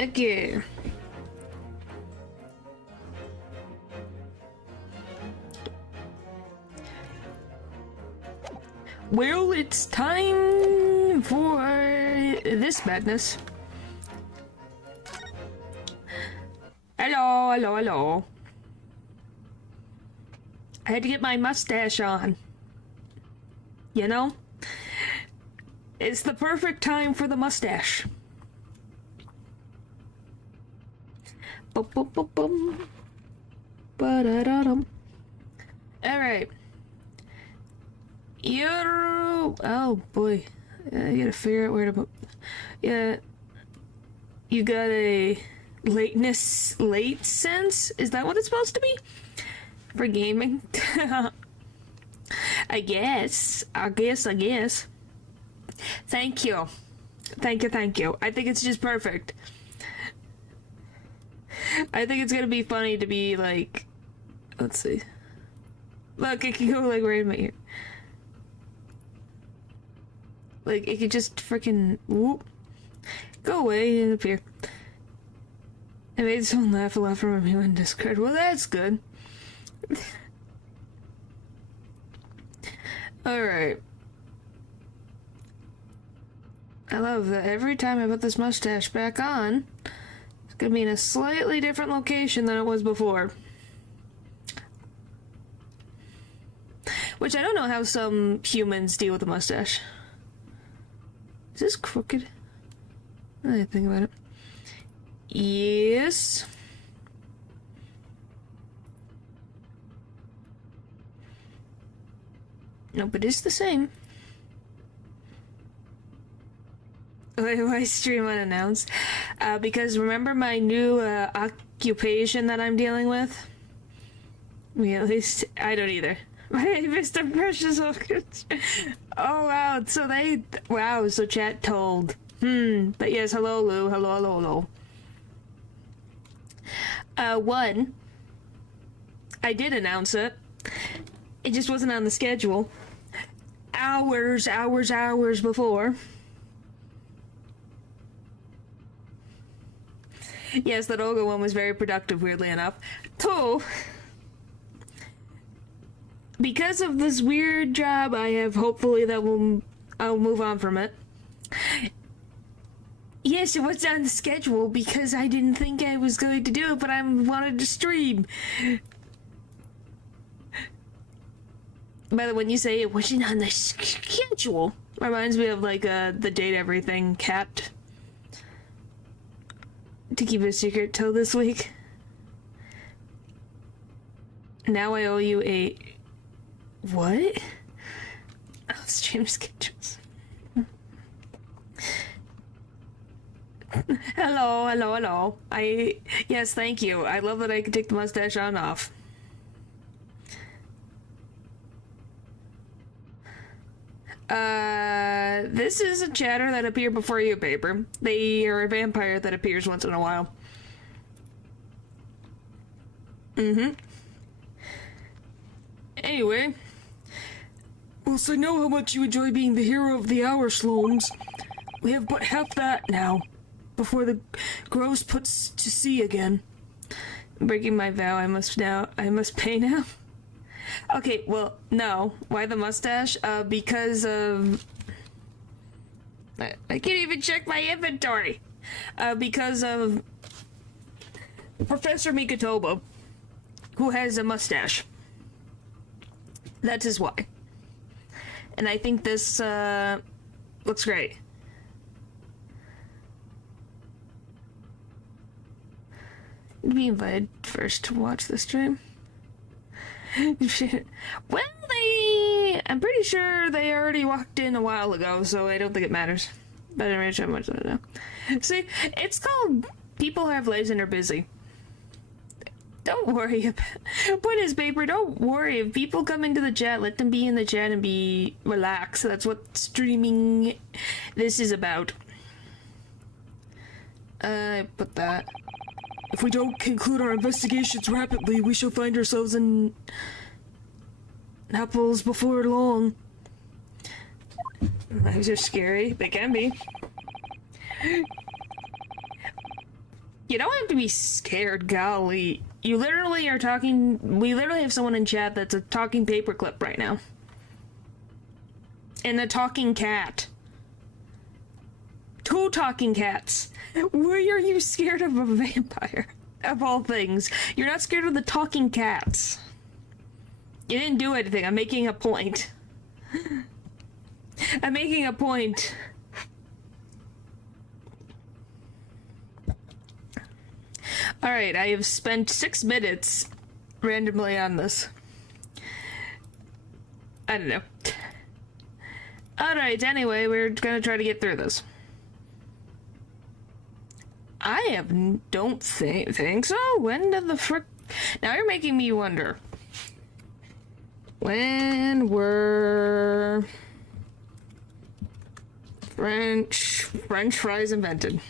Okay. Well, it's time for this madness. Hello, hello, hello. I had to get my mustache on. You know? It's the perfect time for the mustache. Boom, boom, boom, boom. Ba-da-da-dum. Alright. Oh boy. I gotta figure out where to... Yeah. You got a... late sense? Is that what it's supposed to be? For gaming? I guess. Thank you. Thank you. I think it's just perfect. I think it's gonna be funny to be like... Let's see. Look, it can go like right in my ear. Like, it could just freaking whoop. Go away and appear. I made someone laugh a lot from me on Discord. Well, that's good. Alright. I love that every time I put this mustache back on, it's gonna be in a slightly different location than it was before. Which I don't know how some humans deal with a mustache. Is this crooked? I think about it. Yes. Nope, it is the same. Why stream unannounced? Because remember my new occupation that I'm dealing with? Me at least. I don't either. Mr. Precious. Oh wow, so wow, so chat told. But yes, hello Lou, hello. One, I did announce it. It just wasn't on the schedule. Hours before. Yes, that Olga one was very productive, weirdly enough. Two, because of this weird job I have, hopefully I'll move on from it. Yes, it was on the schedule because I didn't think I was going to do it, but I wanted to stream. By the way, when you say it wasn't on the schedule, reminds me of like the date everything cat. To keep it a secret till this week. Now I owe you a... What? Oh, stream schedules. Hello. Yes, thank you. I love that I can take the mustache on and off. This is a chatter that appeared before you, Paper. They are a vampire that appears once in a while. Anyway. Whilst I know how much you enjoy being the hero of the hour, Sholmes, we have but half that now, before the gross puts to sea again. Breaking my vow, I must pay now. Okay, well, no. Why the mustache? Because of... I can't even check my inventory! Because of Professor Mikotoba, who has a mustache. That is why. And I think this, looks great. Be invited first to watch the stream. Well, I'm pretty sure they already walked in a while ago, so I don't think it matters. But I'm not sure how much I know. See, it's called people have lives and are busy. Don't worry about what is Paper. Don't worry. If people come into the chat, let them be in the chat and be relaxed. That's what streaming this is about. I put that. If we don't conclude our investigations rapidly, we shall find ourselves in apples before long. Lives are scary. They can be. You don't have to be scared, golly. You literally are talking... We literally have someone in chat that's a talking paperclip right now. And a talking cat. 2 talking cats. Why are you scared of a vampire? Of all things. You're not scared of the talking cats. You didn't do anything. I'm making a point. I'm making a point. Alright, I have spent 6 minutes randomly on this. I don't know. Alright, anyway, we're gonna try to get through this. Don't think so. When did the frick... Now you're making me wonder. When were French fries invented?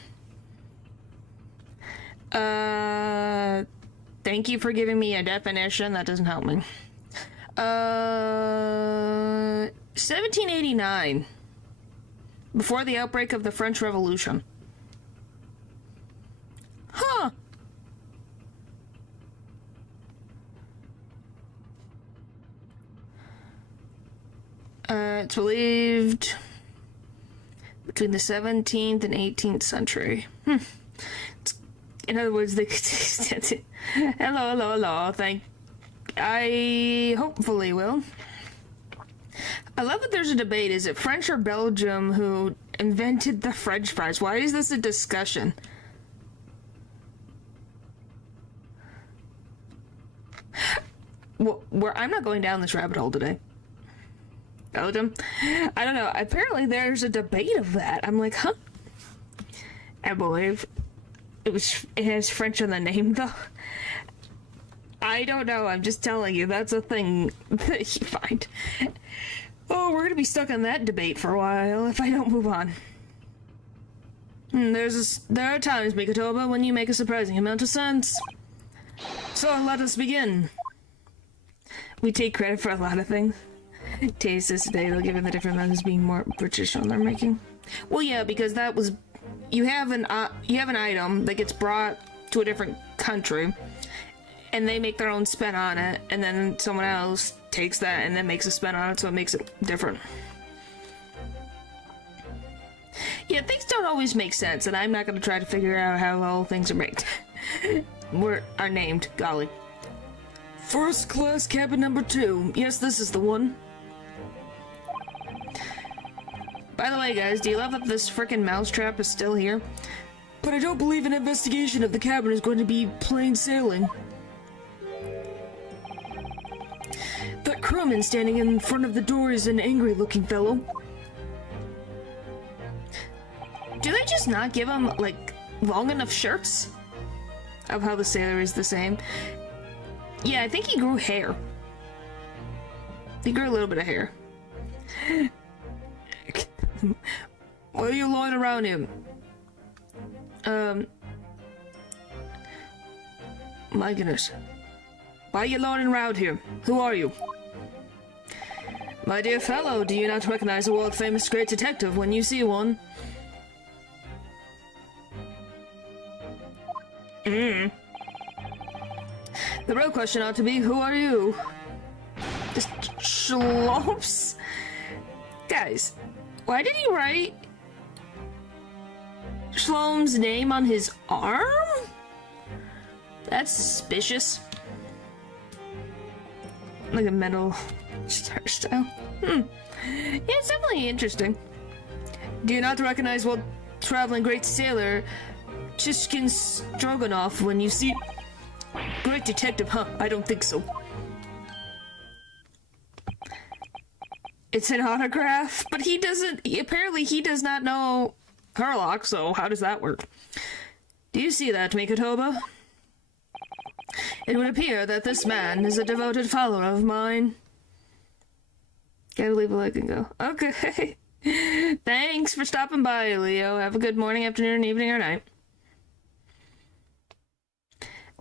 Thank you for giving me a definition. That doesn't help me. 1789. Before the outbreak of the French Revolution. Huh. It's believed between the 17th and 18th century. In other words, they could... hello. I hopefully will. I love that there's a debate. Is it French or Belgium who invented the French fries? Why is this a discussion? Well, I'm not going down this rabbit hole today. Belgium? I don't know. Apparently there's a debate of that. I'm like, huh? I believe it has French on the name, though. I don't know. I'm just telling you. That's a thing that you find. Oh, we're gonna be stuck on that debate for a while if I don't move on. There are times, Mikotoba, when you make a surprising amount of sense. So let us begin. We take credit for a lot of things. Taste this today, they'll give it the different methods being more British on their making. Well, yeah, because that was... You have an item that gets brought to a different country, and they make their own spin on it, and then someone else takes that and then makes a spin on it, so it makes it different. Yeah, things don't always make sense, and I'm not going to try to figure out how all things are made. are named, golly. First class cabin number 2. Yes, this is the one. By the way, guys, do you love that this frickin' mousetrap is still here? But I don't believe an investigation of the cabin is going to be plain sailing. That crewman standing in front of the door is an angry-looking fellow. Do they just not give him, like, long enough shirts? Of how the sailor is the same. Yeah, I think he grew hair. He grew a little bit of hair. Why are you lying around him? My goodness. Why are you lying around here? Who are you? My dear fellow, do you not recognize a world-famous great detective when you see one? The real question ought to be, who are you? Just Sholmes? Guys, why did he write Sholmes' name on his arm? That's suspicious. Like a metal star style. Yeah, it's definitely interesting. Do you not recognize world traveling great sailor Chishkin Stroganoff when you see... Great detective, huh? I don't think so. It's an autograph, but he doesn't... Apparently he does not know Herlock, so how does that work? Do you see that, Mikotoba? It would appear that this man is a devoted follower of mine. Gotta leave a like and go. Okay. Thanks for stopping by, Leo. Have a good morning, afternoon, evening, or night.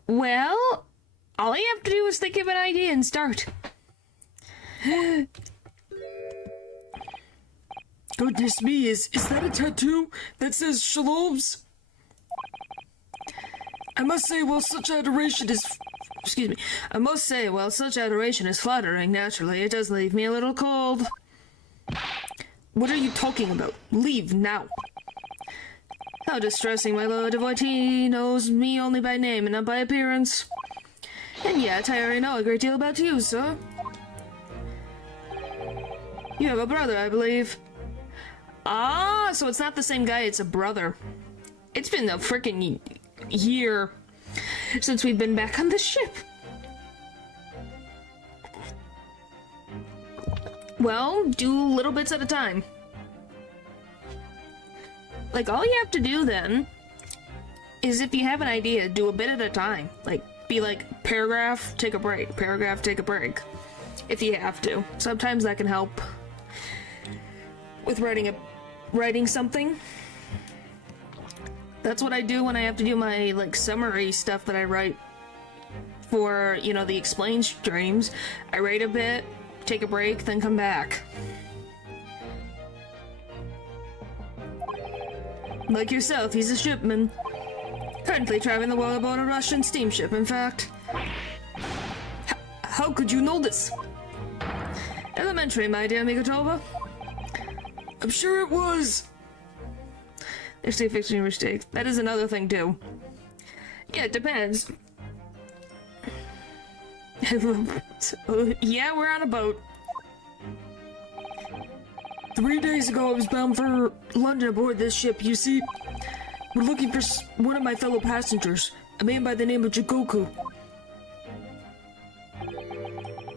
Well, all you have to do is think of an idea and start. Goodness me, is that a tattoo that says Sholmes? I must say, while such adoration is... Excuse me. I must say, while such adoration is flattering, naturally, it does leave me a little cold. What are you talking about? Leave now. How distressing, my lord devotee knows me only by name and not by appearance. And yet, I already know a great deal about you, sir. You have a brother, I believe. Ah, so it's not the same guy, it's a brother. It's been a freaking year since we've been back on the ship. Well, do little bits at a time. Like, all you have to do then is, if you have an idea, do a bit at a time. Like, be like, paragraph, take a break, paragraph, take a break. If you have to. Sometimes that can help with writing something. That's what I do when I have to do my, like, summary stuff that I write for, you know, the explain streams. I write a bit, take a break, then come back. Like yourself, he's a shipman. Currently traveling the world aboard a Russian steamship, in fact. How could you know this? Elementary, my dear Mikotoba. I'm sure it was. They're still fixing your mistakes. That is another thing, too. Yeah, it depends. Yeah, we're on a boat. 3 days ago, I was bound for London aboard this ship. You see, we're looking for one of my fellow passengers, a man by the name of Jigoku.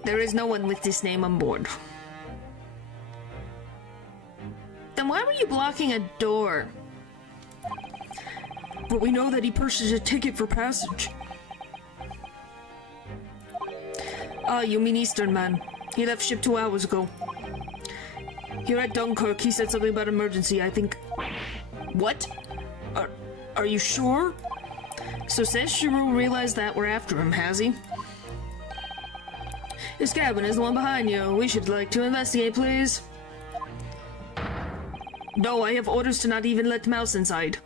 There is no one with this name on board. Then why were you blocking a door? But we know that he purchased a ticket for passage. Ah, you mean Eastern man. He left ship 2 hours ago. Here at Dunkirk, he said something about emergency, I think. What? Are you sure? So says Shiro realized that we're after him, has he? His cabin is the one behind you. We should like to investigate, please. No, I have orders to not even let Mouse inside.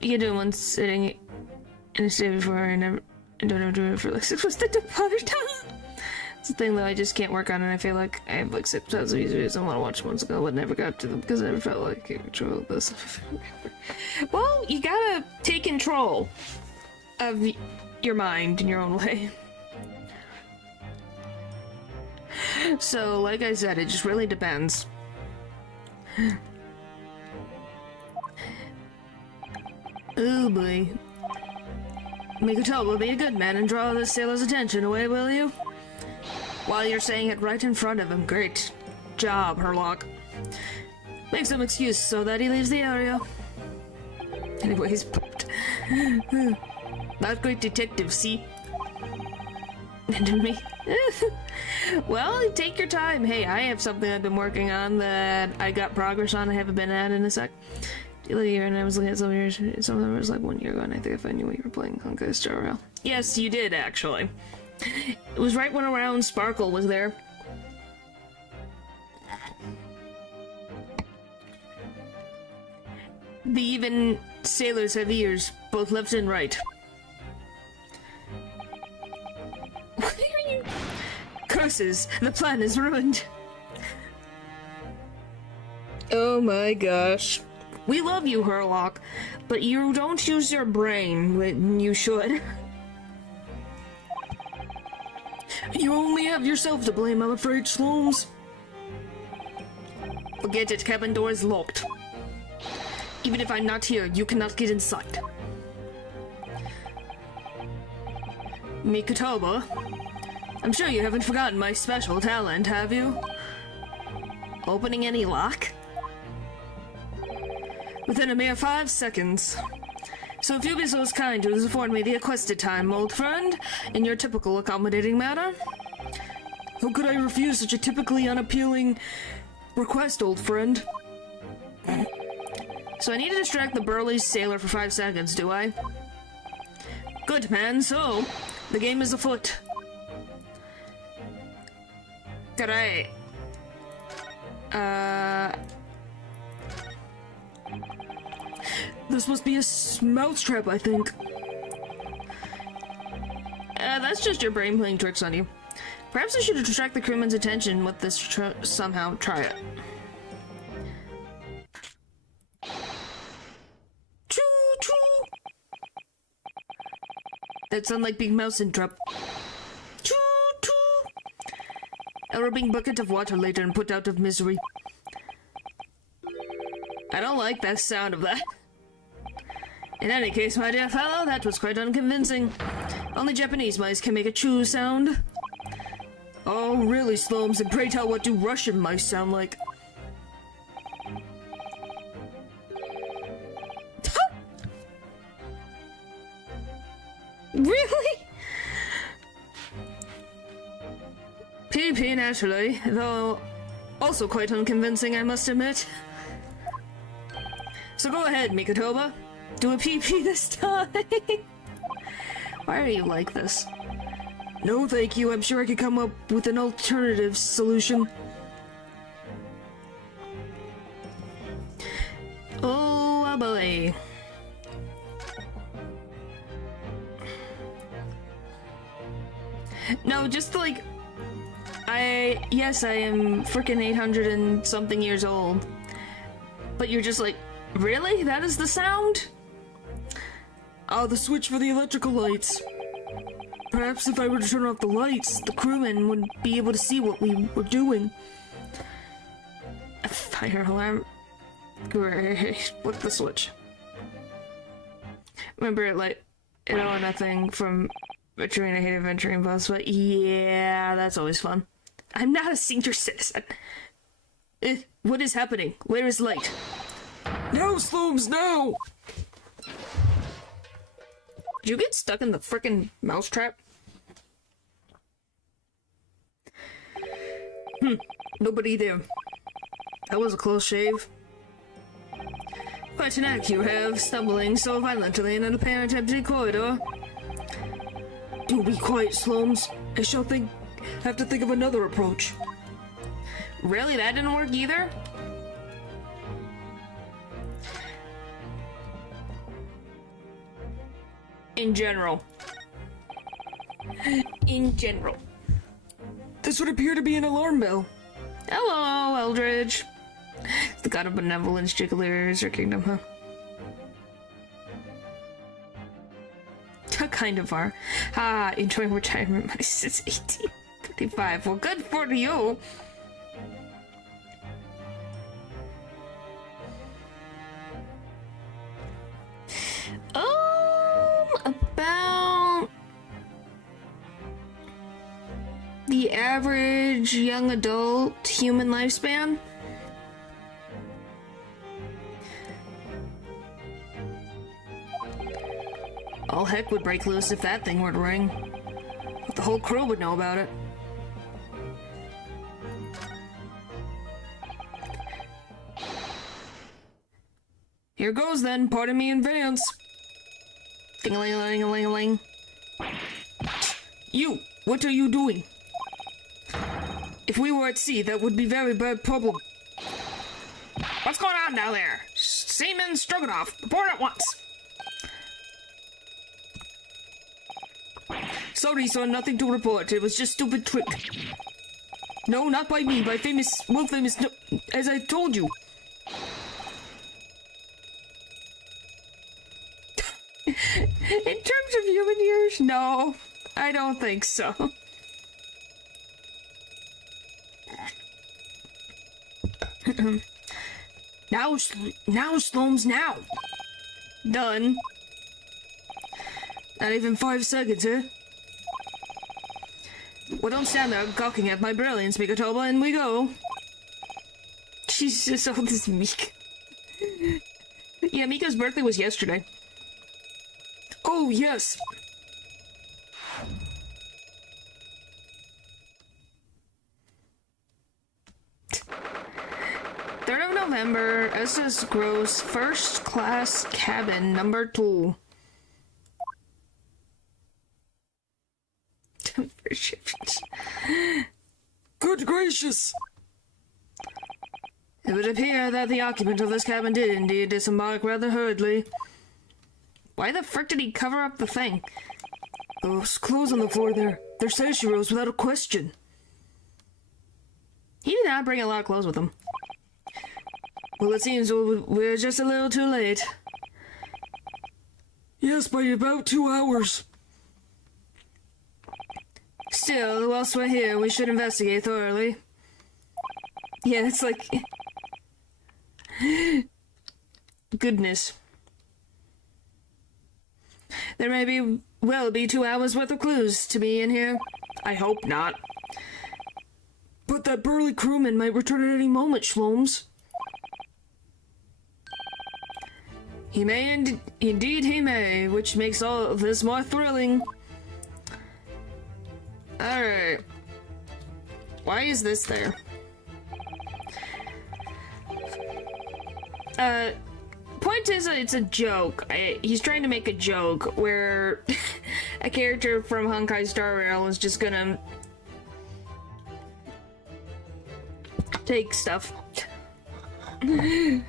You do one sitting in a state before and don't ever do it for like 6 months to depart. It's a thing that I just can't work on, and I feel like I have like 6,000 videos I want to watch months ago, but never got to them because I never felt like I could control this. Well, you gotta take control of your mind in your own way. So, like I said, it just really depends. Oh boy. Mikotoba, be a good man and draw this sailor's attention away, will you? While you're saying it right in front of him. Great job, Herlock. Make some excuse so that he leaves the area. Anyways, not great detective, see? And me. Well, take your time. Hey, I have something I've been working on that I got progress on I haven't been at in a sec. The other year, and I was looking at some of them was like 1 year ago, and I think I knew what you were playing Honkai Star Rail. Yes, you did, actually. It was right when around Sparkle was there. The even sailors have ears, both left and right. What are you? Curses! The plan is ruined. Oh my gosh. We love you, Herlock, but you don't use your brain when you should. You only have yourself to blame, I'm afraid, Sholmes. Forget it, cabin door is locked. Even if I'm not here, you cannot get inside. Mikotoba, I'm sure you haven't forgotten my special talent, have you? Opening any lock? Within a mere 5 seconds. So if you'll be so kind to afford me the requested time, old friend, in your typical accommodating manner. How could I refuse such a typically unappealing request, old friend? So I need to distract the burly sailor for 5 seconds, do I? Good, man, so the game is afoot. Great. This must be a mousetrap, I think. that's just your brain playing tricks on you. Perhaps I should attract the crewman's attention with this somehow. Try it. Choo choo! That's unlike Big Mouse interrupt. Choo choo! A rubbing bucket of water later and put out of misery. I don't like that sound of that. In any case, my dear fellow, that was quite unconvincing. Only Japanese mice can make a choo sound. Oh, really, Sholmes? And pray tell, what do Russian mice sound like? Really? PP, naturally, though also quite unconvincing, I must admit. So go ahead, Mikotoba. Do a PP this time. Why are you like this? No, thank you. I'm sure I could come up with an alternative solution. Oh, boy. No, just like... Yes, I am freaking 800 and something years old. But you're just like, really? That is the sound? Oh, the switch for the electrical lights. Perhaps if I were to turn off the lights, the crewmen wouldn't be able to see what we were doing. A fire alarm. Great. Flip the switch. Remember it like it all or nothing from Venturing. I hate Venturing bus, but yeah, that's always fun. I'm not a senior citizen. What is happening? Where is light? No, Sholmes, no! Did you get stuck in the frickin' mousetrap? Nobody there. That was a close shave. Quite an act you have, stumbling so violently in an apparent empty corridor. Do be quiet, Sholmes. I shall have to think of another approach. Really? That didn't work either? In general. In general. This would appear to be an alarm bell. Hello, Eldridge. The god of benevolence, Jiggler or kingdom, huh? Kind of are. Enjoying retirement since 1855. Well, good for you. About the average young adult human lifespan. All heck would break loose if that thing were to ring. But the whole crew would know about it. Here goes then, pardon me in advance. Ding-a-ling-a-ling-a-ling-a-ling. You! What are you doing? If we were at sea, that would be very bad problem. What's going on down there? Seaman Stroganoff, report at once. Sorry, son, nothing to report. It was just stupid trick. No, not by me, by world famous, no, as I told you. In terms of human years, no, I don't think so. Now, Sholmes, now. Done. Not even 5 seconds, eh? Well, don't stand there gawking at my brilliance, Mikotoba, and we go. Jesus, oh, this Meek. Yeah, Mika's birthday was yesterday. Oh, yes. November, SS Gross, first class cabin, number 2. Good gracious! It would appear that the occupant of this cabin did indeed disembark rather hurriedly. Why the frick did he cover up the thing? Those clothes on the floor there. They're Sashiro's without a question. He did not bring a lot of clothes with him. Well, it seems we're just a little too late. Yes, by about 2 hours. Still, whilst we're here, we should investigate thoroughly. Yeah, it's like... Goodness. There may be, well, be 2 hours worth of clues to be in here. I hope not. But that burly crewman might return at any moment, Sholmes. He may, indeed he may, which makes all of this more thrilling. Alright. Why is this there? Point is, it's a joke. He's trying to make a joke where a character from Honkai Star Rail is just gonna take stuff. There's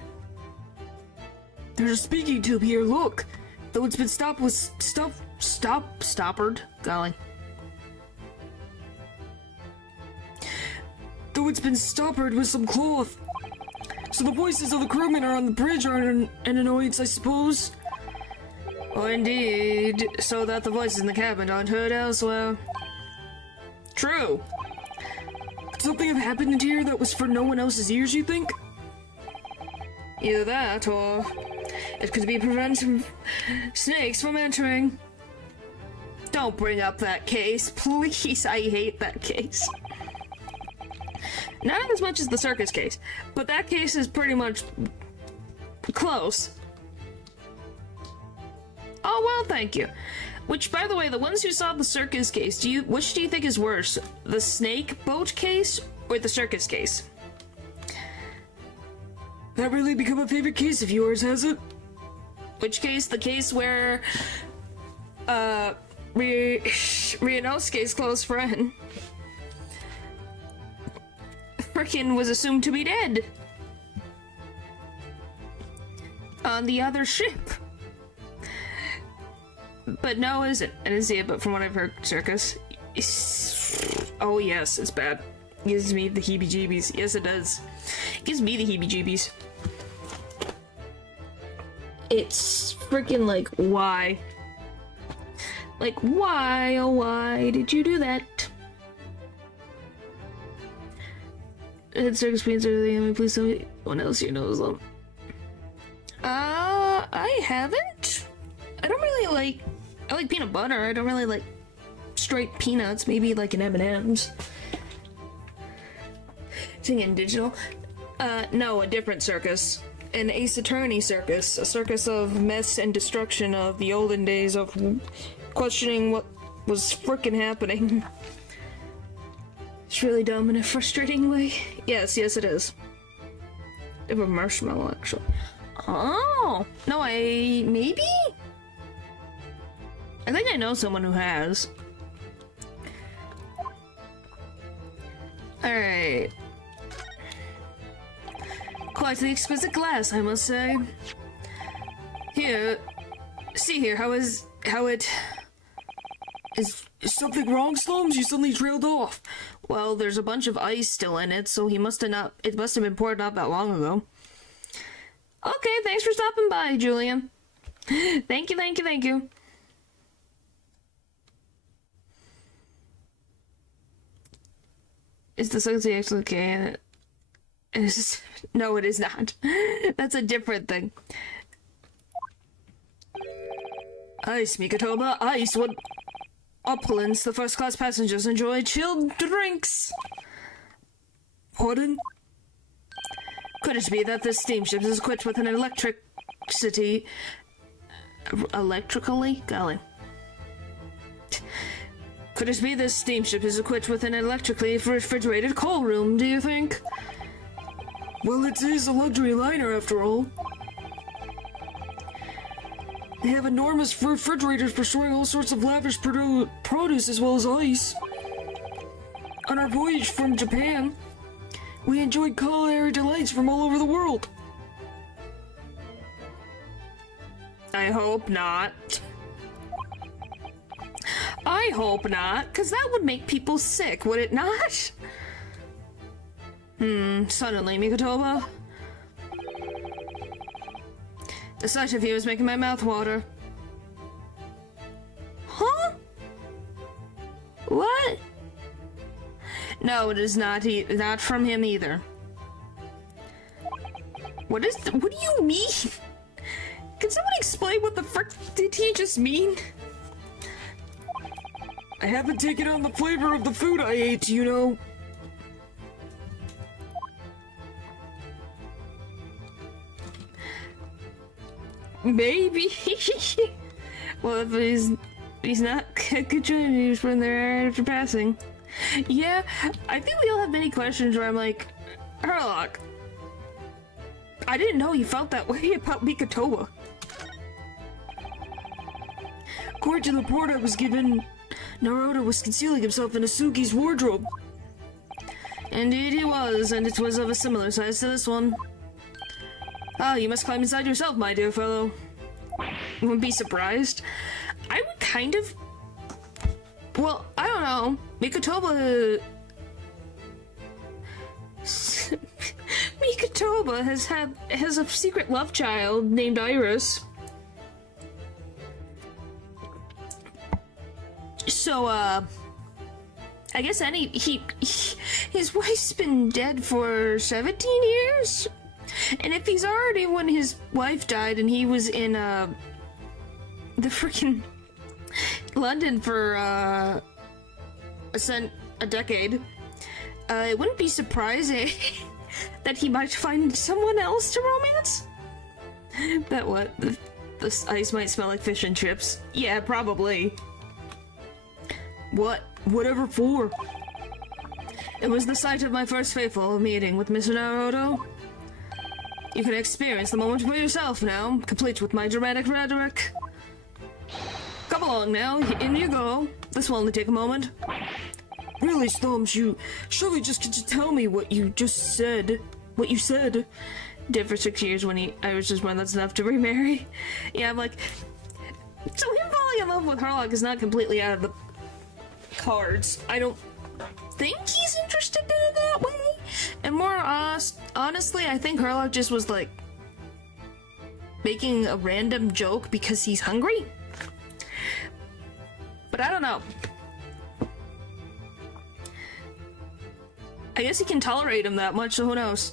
a speaking tube here, look! Though it's been stopped with stoppered. Golly. Though it's been stoppered with some cloth. So the voices of the crewmen are on the bridge aren't an annoyance, I suppose. Oh, indeed. So that the voices in the cabin aren't heard elsewhere. True. Could something have happened in here that was for no one else's ears, you think? Either that, or it could be preventing snakes from entering. Don't bring up that case, please. I hate that case. Not as much as the circus case, but that case is pretty much close. Oh, well, thank you. Which, by the way, the ones who saw the circus case, which do you think is worse? The snake boat case or the circus case? That really become a favorite case of yours, has it? Which case? The case where, Ryunosuke's close friend frickin' was assumed to be dead on the other ship. But no, is it? I didn't see it, but from what I've heard, circus. Oh yes, it's bad. It gives me the heebie-jeebies. Yes, it does. It gives me the heebie-jeebies. It's freaking like, why? Like, why, oh why did you do that? Circus beans are the enemy, please tell me one else here knows them. I haven't. I don't really like, I like peanut butter, I don't really like straight peanuts, maybe like an M&M's. Singing digital. No, a different circus. An Ace Attorney circus. A circus of mess and destruction of the olden days of questioning what was frickin' happening. It's really dumb in a frustrating way. Yes, it is. I have a marshmallow, actually. Oh! No, maybe? I think I know someone who has. Alright. Quite the exquisite glass, I must say. Here, see here, how it... Is something wrong, Sholmes? You suddenly trailed off. Well, there's a bunch of ice still in it, so it must have been poured not that long ago. Okay, thanks for stopping by, Julian. Thank you. Is the sexy actually okay? No, it is not. That's a different thing. Ice, Mikotoba, ice. What opulence the first-class passengers enjoy chilled drinks. Pardon? Could it be that this steamship is equipped with an electrically? Golly. Could it be this steamship is equipped with an electrically refrigerated coal room, do you think? Well, it is a luxury liner, after all. They have enormous refrigerators for storing all sorts of lavish produce as well as ice. On our voyage from Japan, we enjoyed culinary delights from all over the world. I hope not. I hope not, because that would make people sick, would it not? Suddenly, Mikotoba. The sight of you is making my mouth water. Huh? What? No, it is not. Not from him either. What do you mean? Can someone explain what the frick did he just mean? I haven't taken on the flavor of the food I ate, you know. Maybe. Well, if he's not continuing from there after passing. Yeah, I think we all have many questions where I'm like, Herlock, I didn't know you felt that way about Mikotoba. According to the report I was given, Naruto was concealing himself in Asugi's wardrobe. Indeed he was, and it was of a similar size to this one. Ah, you must climb inside yourself, my dear fellow. You wouldn't be surprised. I would kind of... Well, I don't know. Mikotoba... Mikotoba has a secret love child named Iris. So, I guess his wife's been dead for 17 years? And if he's already when his wife died and he was in, the freaking London for, a decade, it wouldn't be surprising that he might find someone else to romance? That what? The ice might smell like fish and chips. Yeah, probably. What? Whatever for? It was the site of my first fateful meeting with Mr. Naruto. You can experience the moment for yourself now, complete with my dramatic rhetoric. Come along now, in you go. This will only take a moment. Really, Sholmes, you surely just get to tell me what you just said. What you said. Did for 6 years when I was just one that's enough to remarry. Yeah, I'm like... So him falling in love with Herlock is not completely out of the cards. I don't think he's interested in it that way. And more honestly, I think Herlock just was like making a random joke because he's hungry. But I don't know. I guess he can tolerate him that much, so who knows?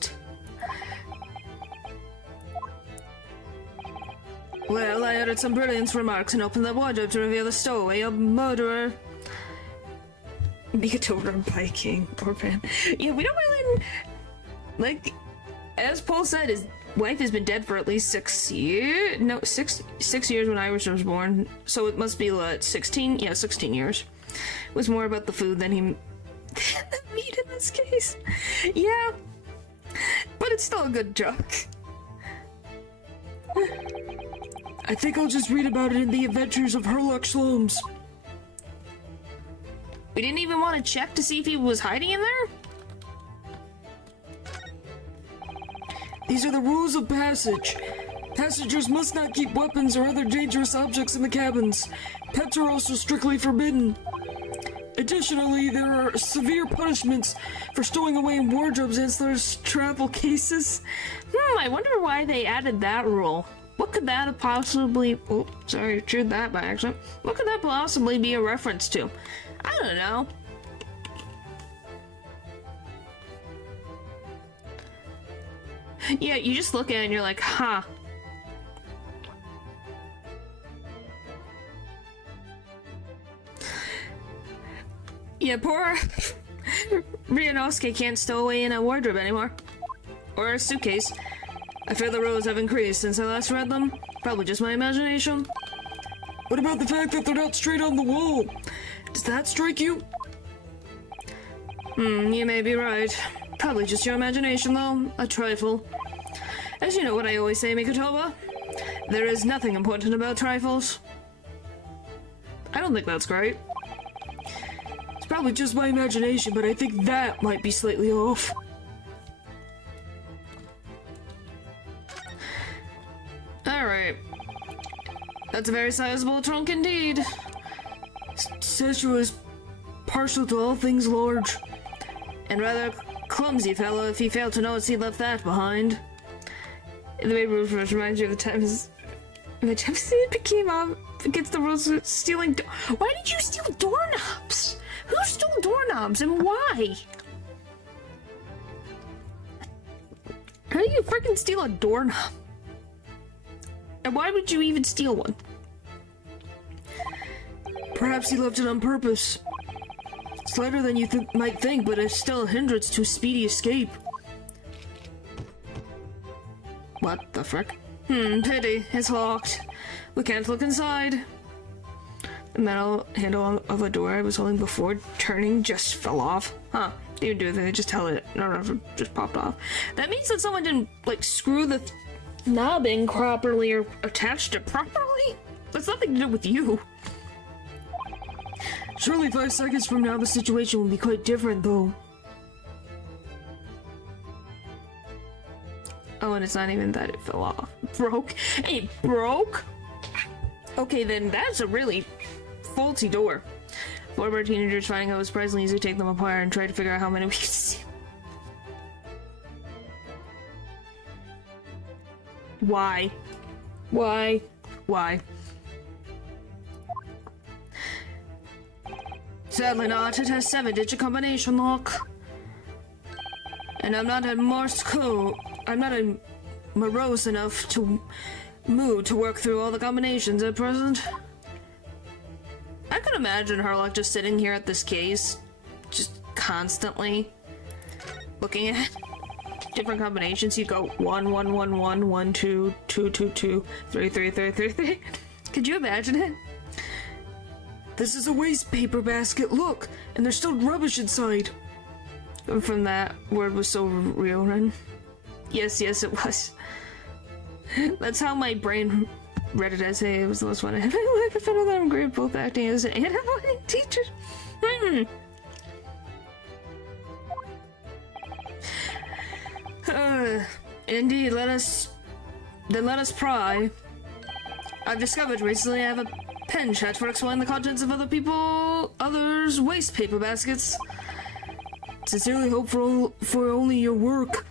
Well, I uttered some brilliant remarks and opened the wardrobe to reveal the stowaway, a murderer. Mikotoba biking or fan. Yeah, we don't really like. As Paul said, his wife has been dead for at least 6 years. No, six years when Iris was born. So it must be what, 16? Yeah, 16 years. It was more about the food than the meat in this case. Yeah, but it's still a good joke. I think I'll just read about it in the Adventures of Herlock Sholmes. We didn't even want to check to see if he was hiding in there? These are the rules of passage. Passengers must not keep weapons or other dangerous objects in the cabins. Pets are also strictly forbidden. Additionally, there are severe punishments for stowing away in wardrobes and there's travel cases. I wonder why they added that rule. What could that have possibly... Oh, sorry, chewed that by accident. What could that possibly be a reference to? I don't know. Yeah, you just look at it and you're like, huh. Yeah, poor Ryunosuke can't stow away in a wardrobe anymore. Or a suitcase. I fear the rules have increased since I last read them. Probably just my imagination. What about the fact that they're not straight on the wall? Does that strike you? You may be right. Probably just your imagination, though. A trifle. As you know what I always say, Mikotoba. There is nothing important about trifles. I don't think that's great. It's probably just my imagination, but I think that might be slightly off. Alright. That's a very sizable trunk indeed. says she was partial to all things large. And rather clumsy fellow if he failed to notice he left that behind. The baby reminds you of the times it became against the rules of stealing. Why did you steal doorknobs? Who stole doorknobs and why? How do you freaking steal a doorknob? And why would you even steal one? Perhaps he left it on purpose. It's lighter than you might think, but it's still a hindrance to a speedy escape. What the frick? Pity. It's locked. We can't look inside. The metal handle of a door I was holding before turning just fell off. Huh. Didn't do anything, just held it. No, just popped off. That means that someone didn't, like, screw the knob in properly or attached it properly? That's nothing to do with you. Surely 5 seconds from now the situation will be quite different, though. Oh, and it's not even that it fell off. Broke? It broke? Okay, then that's a really faulty door. Four of our teenagers finding out it was surprisingly easy to take them apart and try to figure out how many we could steal. Why? Why? Why? Sadly not. It has 7-digit combination lock. And I'm not morose enough to mood to work through all the combinations at present. I could imagine Herlock just sitting here at this case, just constantly looking at different combinations. You'd go 1 1 1 1 1 2 2 2 2 3 3 3 3 3. Could you imagine it? This is a waste paper basket, look! And there's still rubbish inside! From that word was so real, Ren. Yes, yes, it was. That's how my brain read it as it was the most one I had in my life. I found out that I'm great at both acting as and writing teacher. Indeed, let us pry. I've discovered recently I have a pen chat for explaining the contents of others' waste paper baskets. Sincerely hope for only your work.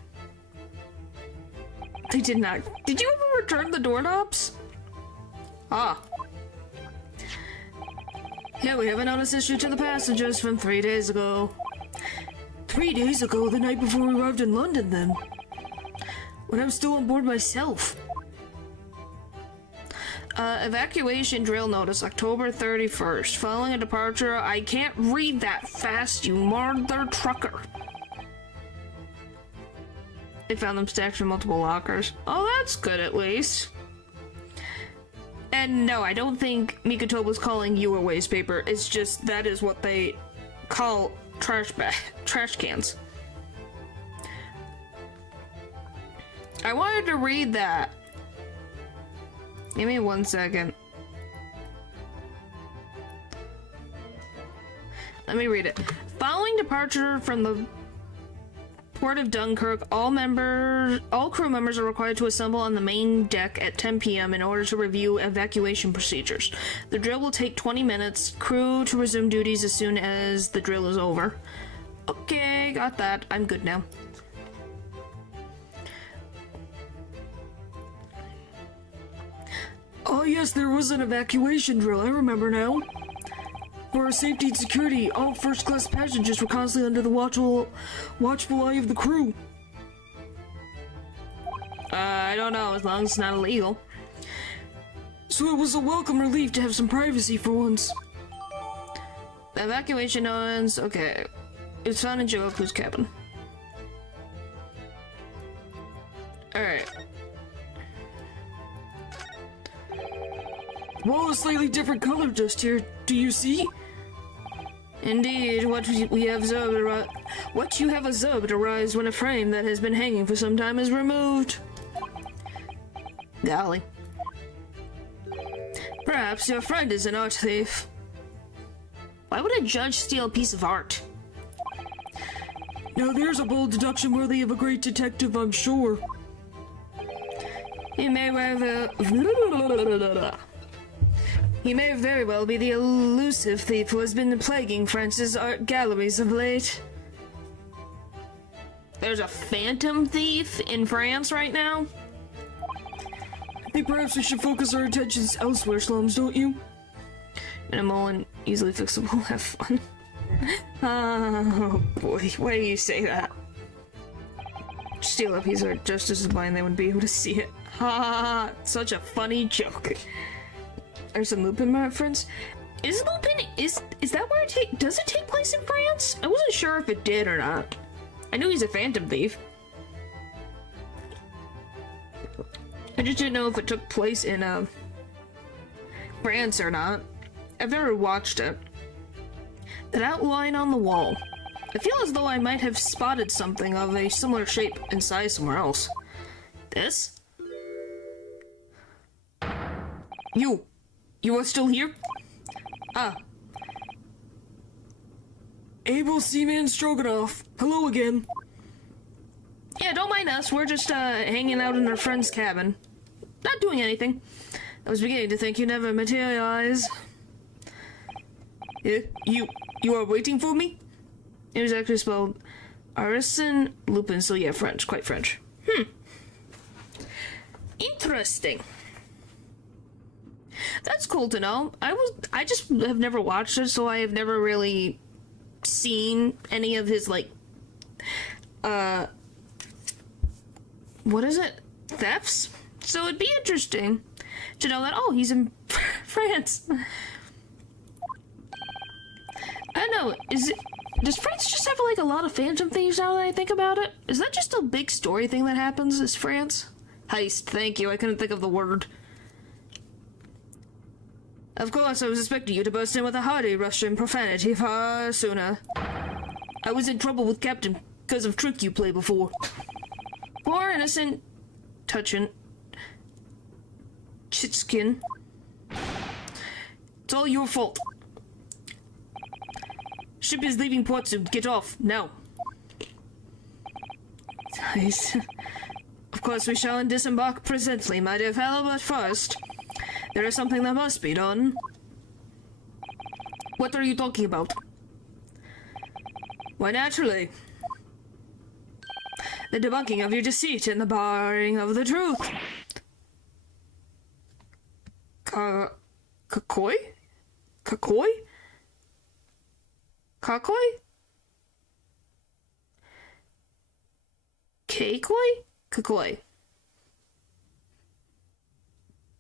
They did not. Did you ever return the doorknobs? Ah. Here we have a notice issued to the passengers from 3 days ago. 3 days ago, the night before we arrived in London, then. When I was still on board myself. Evacuation drill notice, October 31st. Following a departure, I can't read that fast, you mother trucker. They found them stacked in multiple lockers. Oh, that's good at least. And no, I don't think Mikotoba was calling you a waste paper. It's just that is what they call trash cans. I wanted to read that. Give me 1 second. Let me read it. Following departure from the port of Dunkirk, all crew members are required to assemble on the main deck at 10 p.m. in order to review evacuation procedures. The drill will take 20 minutes. Crew to resume duties as soon as the drill is over. Okay, got that. I'm good now. Oh yes, there was an evacuation drill, I remember now. For our safety and security, all first-class passengers were constantly under the watchful eye of the crew. I don't know, as long as it's not illegal. So it was a welcome relief to have some privacy for once. The evacuation owns, okay. It's found in Jogoku's cabin. Alright. Well, a slightly different color just here. Do you see? Indeed, what you have observed arrives when a frame that has been hanging for some time is removed. Golly. Perhaps your friend is an art thief. Why would a judge steal a piece of art? Now there's a bold deduction worthy of a great detective, I'm sure. He may wear the... He may very well be the elusive thief who has been plaguing France's art galleries of late. There's a phantom thief in France right now? I think perhaps we should focus our attentions elsewhere, Sholmes, don't you? Minimal and easily fixable. Have fun. Oh boy, why do you say that? Steal a piece of Justice's mind, they wouldn't be able to see it. Ha! Such a funny joke. There's some Lupin reference. Is Lupin, is that where does it take place in France? I wasn't sure if it did or not. I knew he's a phantom thief. I just didn't know if it took place in, France or not. I've never watched it. That outline on the wall. I feel as though I might have spotted something of a similar shape and size somewhere else. This? You are still here? Ah. Able Seaman Stroganoff. Hello again. Yeah, don't mind us. We're just, hanging out in our friend's cabin. Not doing anything. I was beginning to think you never materialize. Yeah, you are waiting for me? It was actually spelled Arsène Lupin, so yeah, French. Quite French. Interesting. That's cool to know. I just have never watched it, so I have never really seen any of his, like, what is it? Thefts? So it'd be interesting to know that, oh, he's in France. I don't know, does France just have, like, a lot of phantom thieves now that I think about it? Is that just a big story thing that happens, is France? Heist, thank you, I couldn't think of the word. Of course, I was expecting you to burst in with a hearty Russian profanity far sooner. I was in trouble with Captain because of trick you played before. Poor innocent touching Chitskin. It's all your fault. Ship is leaving port soon. Get off now. Nice. Of course, we shall disembark presently, my dear fellow, but first, there is something that must be done. What are you talking about? Why, naturally. The debunking of your deceit and the barring of the truth. Kakoi? Kakoi? Kakoi? Kakoi? Kakoi.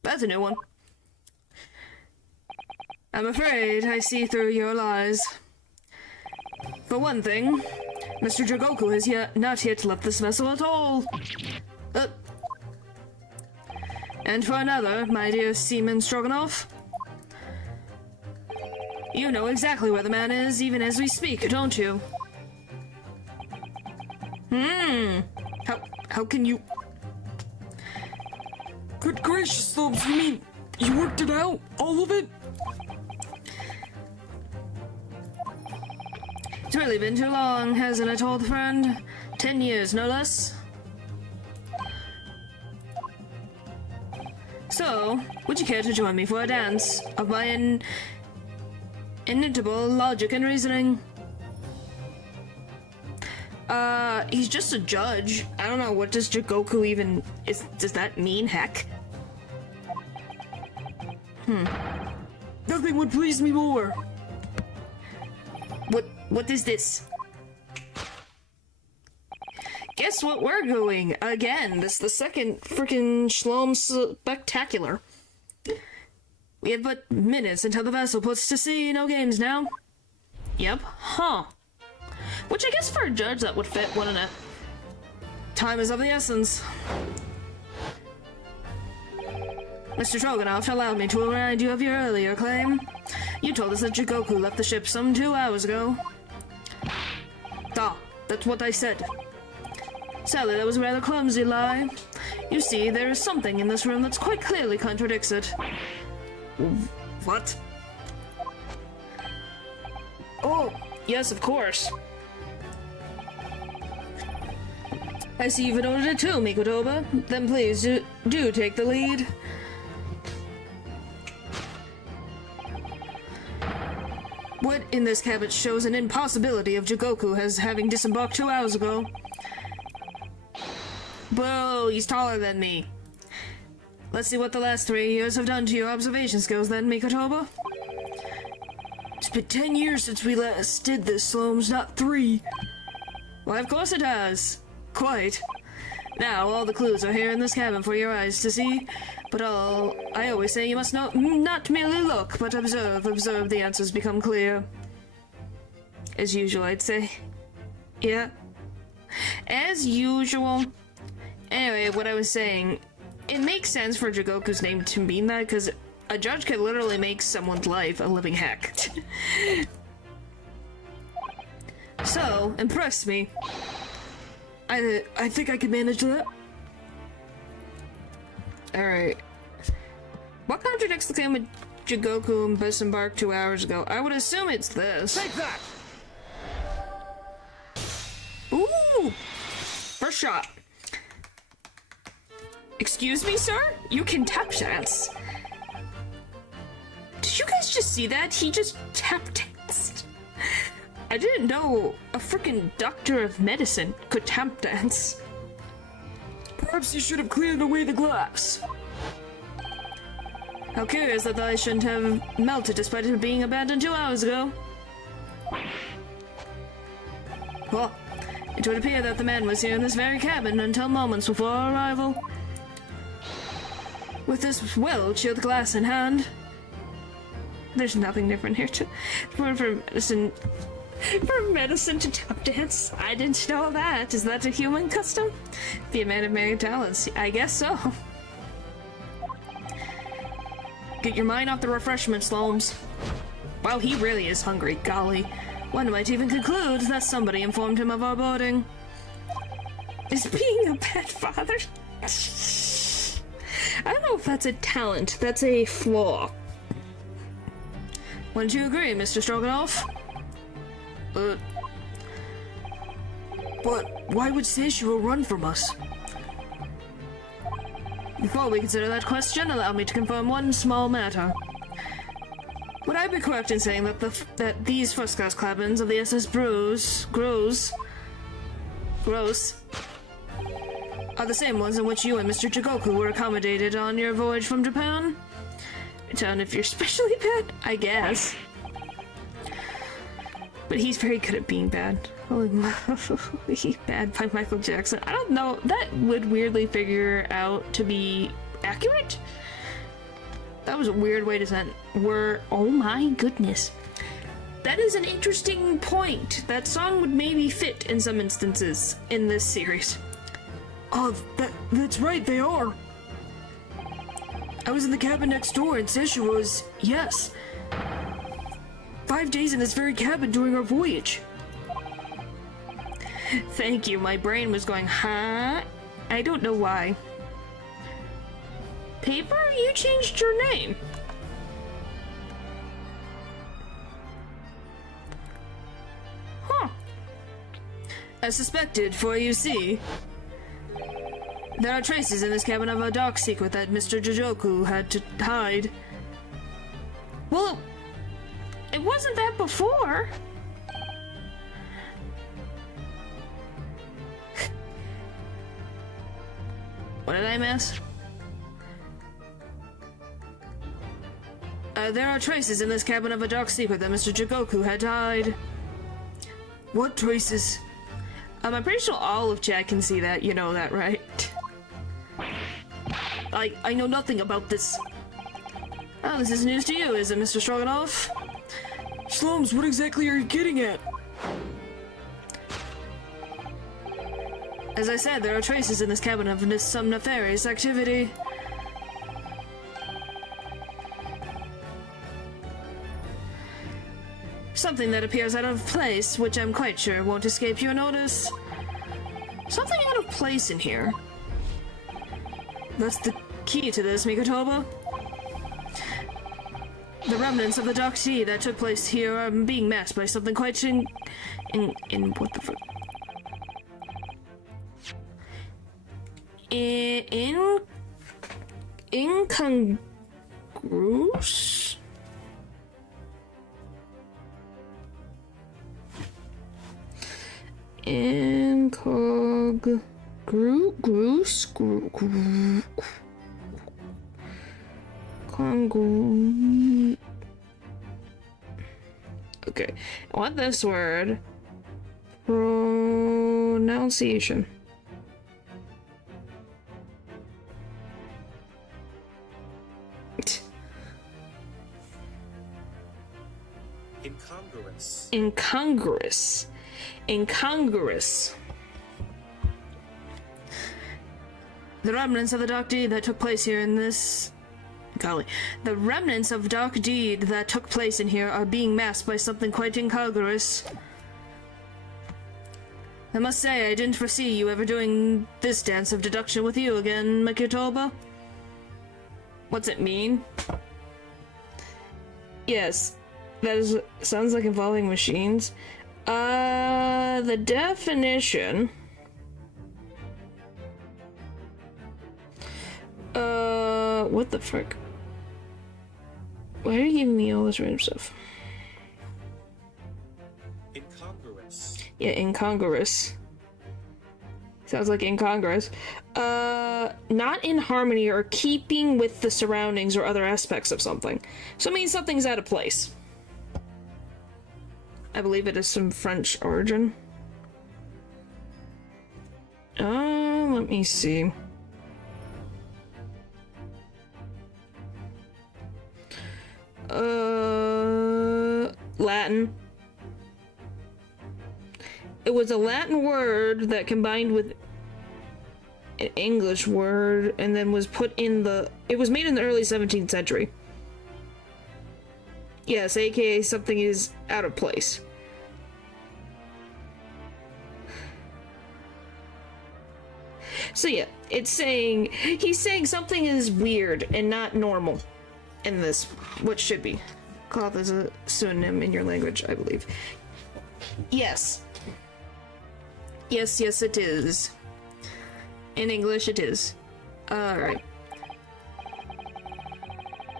That's a new one. I'm afraid I see through your lies. For one thing, Mr. Dragoku has not yet left this vessel at all. And for another, my dear Seaman Stroganoff, you know exactly where the man is, even as we speak, don't you? How can you... Good gracious, Sholmes, you mean you worked it out? All of it? It's really been too long, hasn't it, old friend? 10 years, no less. So, would you care to join me for a dance of my inimitable logic and reasoning? He's just a judge. I don't know, what does Jigoku even... does that mean, heck? Nothing would please me more. What is this? Guess what we're going again. This is the second freaking Sholmes spectacular. We have but minutes until the vessel puts to sea. No games now. Yep. Huh. Which I guess for a judge that would fit, wouldn't it? Time is of the essence. Mr. Stroganoff, allow me to remind you of your earlier claim. You told us that Jigoku left the ship some 2 hours ago. Ah, that's what I said. Sadly, that was a rather clumsy lie. You see, there is something in this room that's quite clearly contradicts it. What? Oh, yes, of course. I see you've ordered it too, Mikotoba. Then please, do take the lead. in this cabin shows an impossibility of Jigoku as having disembarked 2 hours ago. Whoa, he's taller than me. Let's see what the last 3 years have done to your observation skills then, Mikotoba. It's been 10 years since we last did this, Sholmes, not 3. Why, of course it has. Quite. Now, all the clues are here in this cabin for your eyes to see, but I always say you must not merely look, but observe. Observe, the answers become clear. As usual, I'd say. Yeah. As usual. Anyway, what I was saying, it makes sense for Jigoku's name to mean that, because a judge could literally make someone's life a living heck. So, impress me. I think I can manage that. Alright. What contradicts the claim with Jigoku and disembarked 2 hours ago? I would assume it's this. Take that! Ooh! First shot. Excuse me, sir? You can tap dance. Did you guys just see that? He just tap danced. I didn't know a freaking doctor of medicine could tap dance. Perhaps you should have cleared away the glass. How curious that the ice shouldn't have melted despite it being abandoned 2 hours ago. Well, it would appear that the man was here in this very cabin until moments before our arrival. With this well-chilled glass in hand. There's nothing different here for medicine to tap dance. I didn't know that. Is that a human custom? Be a man of many talents. I guess so. Get your mind off the refreshments, Sholmes. Wow, he really is hungry, golly. One might even conclude that somebody informed him of our boarding. Is being a bad father? I don't know if that's a talent. That's a flaw. Wouldn't you agree, Mr. Stroganoff? But why would Seishiro run from us? Before we consider that question, allow me to confirm one small matter. Would I be correct in saying that these first-class cabins of the SS Gross are the same ones in which you and Mr. Jigoku were accommodated on your voyage from Japan? Return if you're especially bad, I guess. But he's very good at being bad. He's bad by Michael Jackson. I don't know. That would weirdly figure out to be accurate. That was a weird way to send. Oh my goodness. That is an interesting point. That song would maybe fit in some instances in this series. Oh, that's right, they are. I was in the cabin next door and Seishiro was, yes. 5 days in this very cabin during our voyage. Thank you, my brain was going, huh? I don't know why. Paper, you changed your name. Huh. As suspected, for you see, there are traces in this cabin of a dark secret that Mr. Jigoku had to hide. Well, it wasn't that before. What did I miss? There are traces in this cabin of a dark secret that Mr. Jigoku had hide. What traces? I'm pretty sure all of chat can see that. You know that, right? I know nothing about this. Oh, this is news to you, is it, Mr. Stroganoff? Sholmes, what exactly are you getting at? As I said, there are traces in this cabin of some nefarious activity. Something that appears out of place, which I'm quite sure won't escape your notice. Something out of place in here. That's the key to this, Mikotoba. The remnants of the dark tea that took place here are being masked by something quite in what the fuck? Incongruous? Okay, I want this word. Pronunciation. Incongruous. Incongruous. Incongruous. The remnants of the dark deed that took place here in this... Golly. The remnants of dark deed that took place in here are being masked by something quite incongruous. I must say, I didn't foresee you ever doing this dance of deduction with you again, Mikotoba. What's it mean? Yes, sounds like involving machines. The definition... what the frick? Why are you giving me all this random stuff? Incongruous. Yeah, incongruous. Sounds like incongruous. Not in harmony or keeping with the surroundings or other aspects of something. So it means something's out of place. I believe it is some French origin. Let me see. Latin. It was a Latin word that combined with an English word and then was put in the... It was made in the early 17th century. Yes, aka something is out of place. So yeah, it's saying... He's saying something is weird and not normal in this, what should be. Cloth is a synonym in your language, I believe. Yes. Yes, yes, it is. In English, it is. Alright.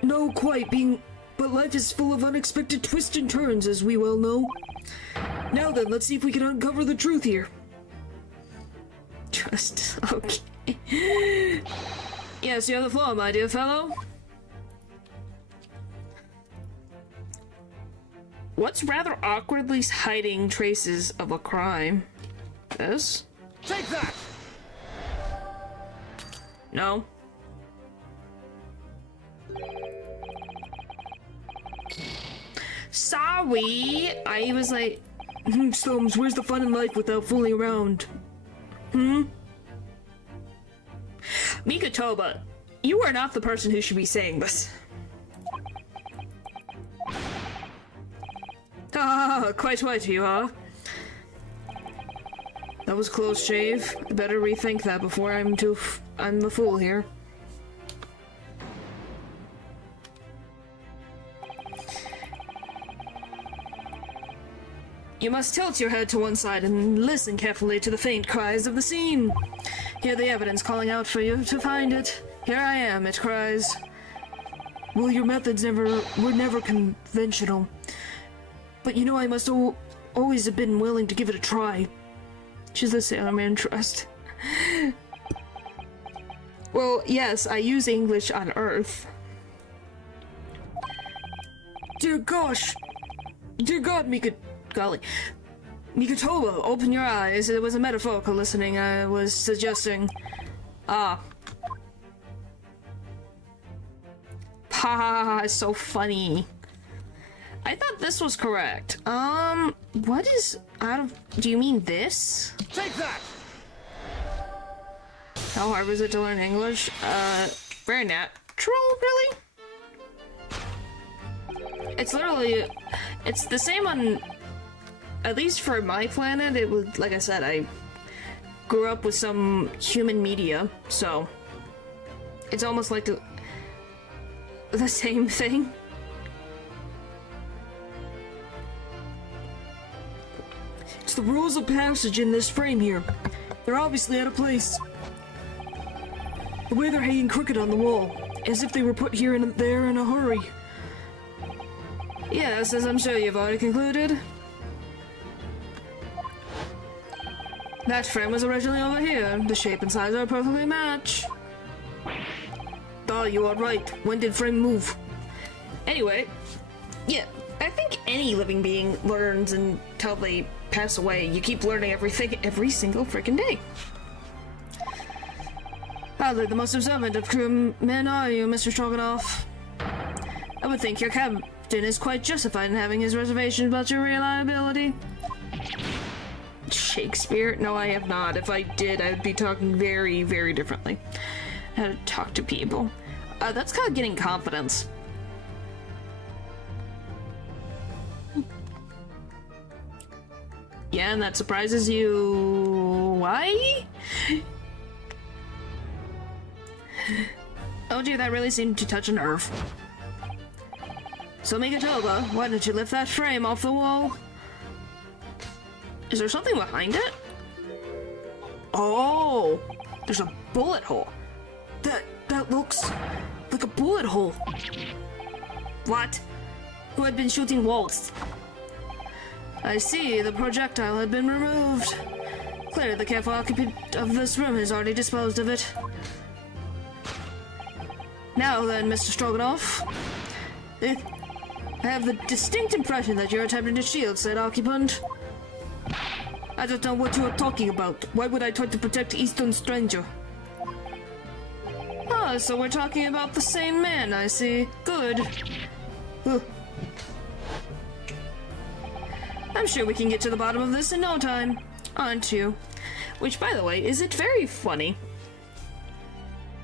No, quite being... But life is full of unexpected twists and turns, as we well know. Now then, let's see if we can uncover the truth here. Trust. Okay. Yes, you have the floor, my dear fellow. What's rather awkwardly hiding traces of a crime? This? Take that! No. Sorry! I was like... Sholmes, where's the fun in life without fooling around? Mikotoba, you are not the person who should be saying this. Ah, quite right you are. That was close shave. I better rethink that before I'm the fool here. You must tilt your head to one side and listen carefully to the faint cries of the scene. Hear the evidence calling out for you to find it. Here I am, it cries. Well, your methods were never conventional. But you know, I must always have been willing to give it a try. She's the sailorman trust. Well, yes, I use English on Earth. Dear gosh! Dear God, Golly. Mikotoba, open your eyes. It was a metaphorical listening I was suggesting. Ah. Ha, it's so funny. I thought this was correct. What is out of... Do you mean this? Take that! How hard was it to learn English? Very natural, really? It's literally... It's the same on... At least for my planet, it was... Like I said, I grew up with some human media, so... It's almost like the same thing. It's the rules of passage in this frame here. They're obviously out of place. The way they're hanging crooked on the wall, as if they were put here and there in a hurry. Yes, as I'm sure you've already concluded. That frame was originally over here. The shape and size are perfectly match. Oh, you are right. When did frame move? Anyway, yeah, I think any living being learns until they pass away. You keep learning everything every single freaking day. Hardly the most observant of crewmen are you, Mr. Stroganoff. I would think your captain is quite justified in having his reservations about your reliability. Shakespeare? No, I have not. If I did, I would be talking very, very differently. How to talk to people. That's called getting confidence. Yeah, and that surprises you. Why? Oh dear, that really seemed to touch a nerve. So Mikotoba, why don't you lift that frame off the wall? Is there something behind it? Oh, there's a bullet hole. That looks like a bullet hole. What? Who had been shooting walls? I see, the projectile had been removed. Clearly the careful occupant of this room has already disposed of it. Now then, Mr. Stroganoff. I have the distinct impression that you're attempting to shield said occupant. I don't know what you are talking about. Why would I try to protect Eastern Stranger? Ah, so we're talking about the same man, I see. Good. Ugh. I'm sure we can get to the bottom of this in no time. Aren't you? Which, by the way, is it very funny?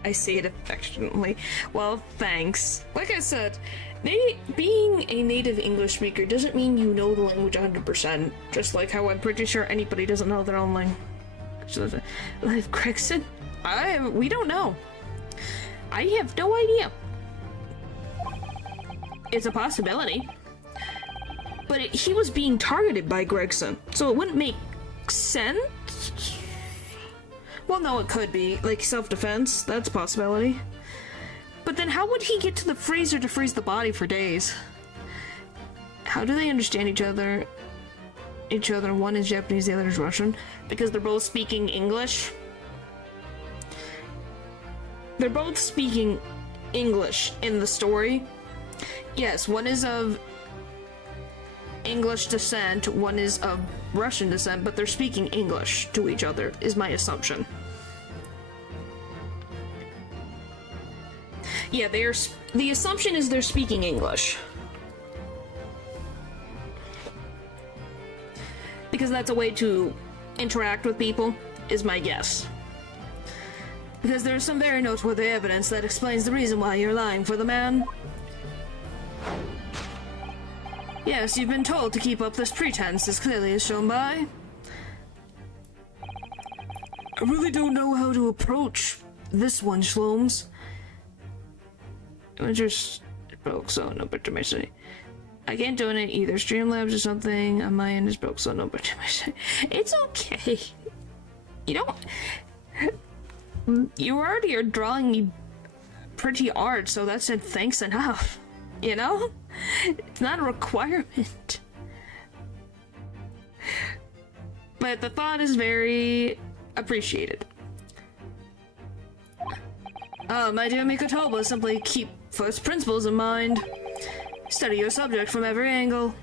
I say it affectionately. Well, thanks. Like I said, being a native English speaker doesn't mean you know the language 100%. Just like how I'm pretty sure anybody doesn't know their own language. Like Gregson? We don't know. I have no idea. It's a possibility. But he was being targeted by Gregson, so it wouldn't make sense? Well, no, it could be. Like, self-defense, that's a possibility. But then how would he get to the freezer to freeze the body for days? How do they understand each other? One is Japanese, the other is Russian. Because they're both speaking English. They're both speaking English in the story. Yes, one is of English descent, one is of Russian descent, but they're speaking English to each other, is my assumption. Yeah, the assumption is they're speaking English. Because that's a way to interact with people, is my guess. Because there's some very noteworthy evidence that explains the reason why you're lying for the man. Yes, you've been told to keep up this pretense, as clearly as shown by... I really don't know how to approach this one, Sholmes. I just broke, so no better message. I can't do it either. Streamlabs or something on my end is broke, so no better message. It's okay. You don't... You already are drawing me pretty art, so that said thanks enough. You know? It's not a requirement. But the thought is very appreciated. My dear Mikotoba, simply keep first principles in mind. Study your subject from every angle.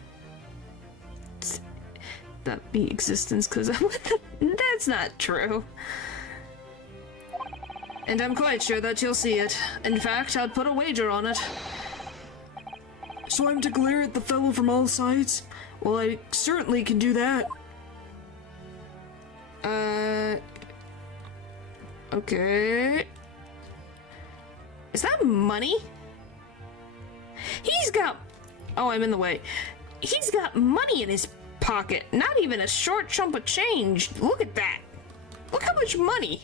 That be existence, because that's not true. And I'm quite sure that you'll see it. In fact, I'd put a wager on it. So I'm to glare at the fellow from all sides? Well, I certainly can do that. Okay. Is that money? He's got... Oh, I'm in the way. He's got money in his pocket. Not even a short chunk of change. Look at that. Look how much money.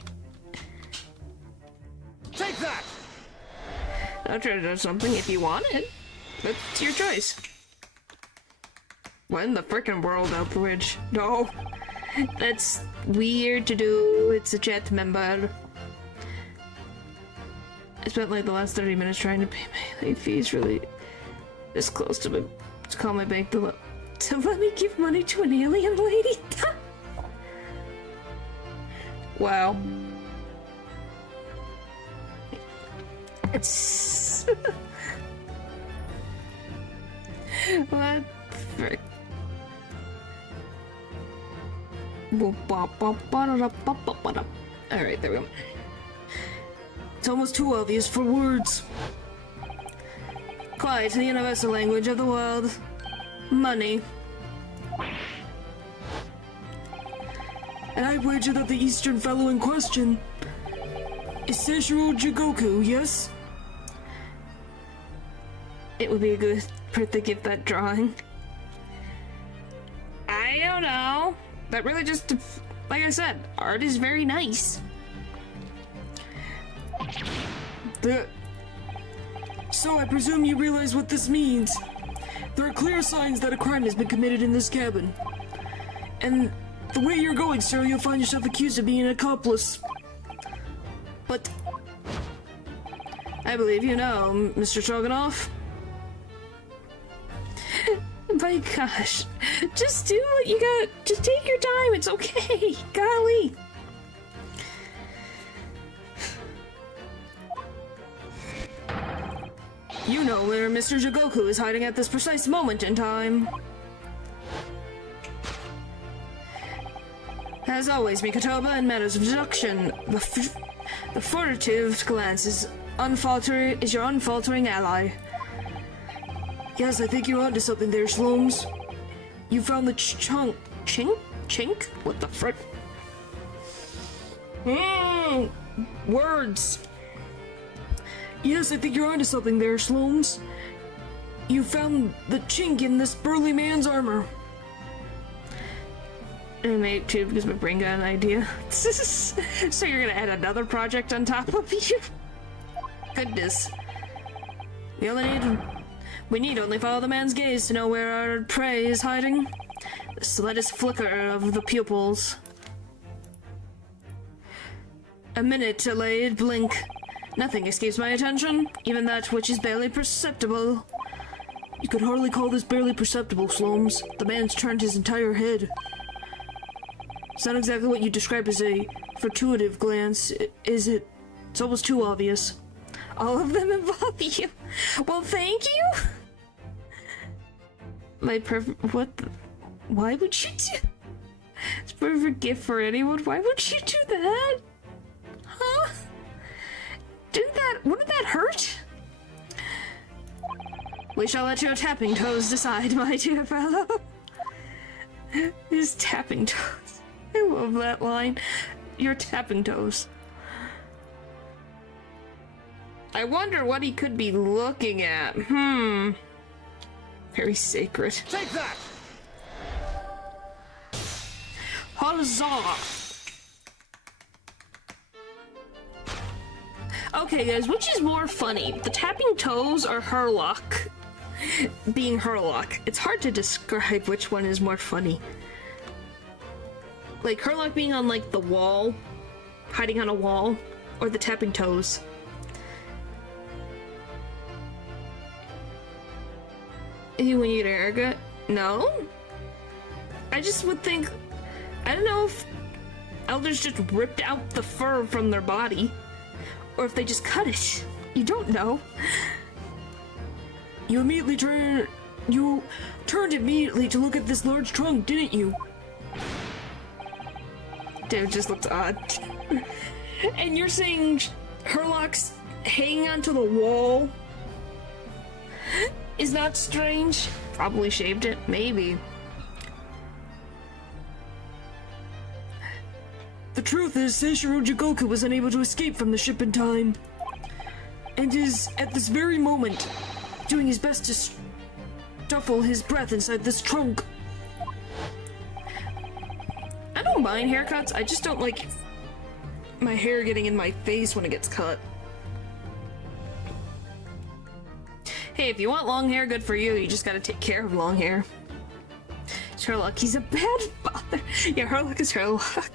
Take that! I'll try to do something if you want it. That's your choice. What in the frickin' world, Elbridge? No. That's weird to do. It's a chat member. I spent like the last 30 minutes trying to pay my late fees really this close to call my bank to let me give money to an alien lady. Wow. It's... What frick? Alright, there we go. It's almost too obvious for words. Quiet, the universal language of the world. Money. And I wager that the Eastern fellow in question is Seishiro Jigoku, yes? It would be a good part to give that drawing. I don't know. That really just, like I said, art is very nice. So I presume you realize what this means. There are clear signs that a crime has been committed in this cabin. And the way you're going, sir, you'll find yourself accused of being an accomplice. But I believe you know, Mr. Stroganoff. My gosh, just do what you got. Just take your time. It's okay. Golly. You know where Mr. Jigoku is hiding at this precise moment in time. As always, Mikotoba, in matters of deduction, the furtive glance is your unfaltering ally. Yes, I think you're onto something there, Sholmes. You found the chink? What the frick? Words. Yes, I think you're onto something there, Sholmes. You found the chink in this burly man's armor. And maybe too, because my brain got an idea. So you're gonna add another project on top of you? Goodness. We need only follow the man's gaze to know where our prey is hiding. The slightest flicker of the pupils. A minute delayed blink. Nothing escapes my attention, even that which is barely perceptible. You could hardly call this barely perceptible, Sholmes. The man's turned his entire head. It's not exactly what you describe as a furtive glance, is it? It's almost too obvious. All of them involve you. Well, thank you. My perfect. What? Why would you do? It's a perfect gift for anyone. Why would you do that? Huh? Wouldn't that hurt? We shall let your tapping toes decide, my dear fellow. His tapping toes. I love that line. Your tapping toes. I wonder what he could be looking at. Very sacred. Take that! Huzzah! Okay, guys, which is more funny? The tapping toes or Herlock? Being Herlock. It's hard to describe which one is more funny. Like, Herlock being on, like, the wall, hiding on a wall, or the tapping toes. You when you get a haircut? No? I just would think... I don't know if elders just ripped out the fur from their body, or if they just cut it. You don't know. You turned immediately to look at this large trunk, didn't you? Dude, just looked odd. And you're saying Herlock's hanging onto the wall is not strange? Probably shaved it, maybe. The truth is, Seishiro Jigoku was unable to escape from the ship in time, and is, at this very moment, doing his best to stifle his breath inside this trunk. I don't mind haircuts, I just don't like my hair getting in my face when it gets cut. Hey, if you want long hair, good for you. You just gotta take care of long hair. Sherlock, he's a bad father. Yeah, Herlock is Herlock.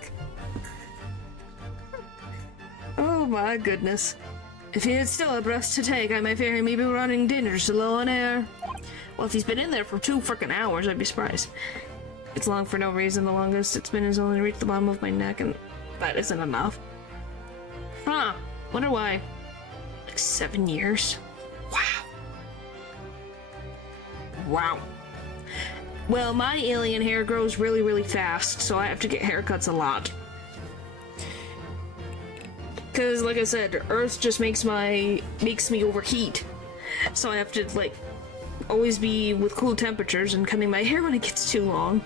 Oh my goodness. If he had still a breath to take, I may fear he may be running dangerously low on air. Well, if he's been in there for 2 frickin' hours, I'd be surprised. It's long for no reason. The longest it's been has only reached the bottom of my neck, and That isn't enough. Huh. Wonder why. Like 7 years? Wow. Wow. Well, my alien hair grows really, really fast, so I have to get haircuts a lot. Because, like I said, Earth just makes me overheat. So I have to, like, always be with cool temperatures and cutting my hair when it gets too long.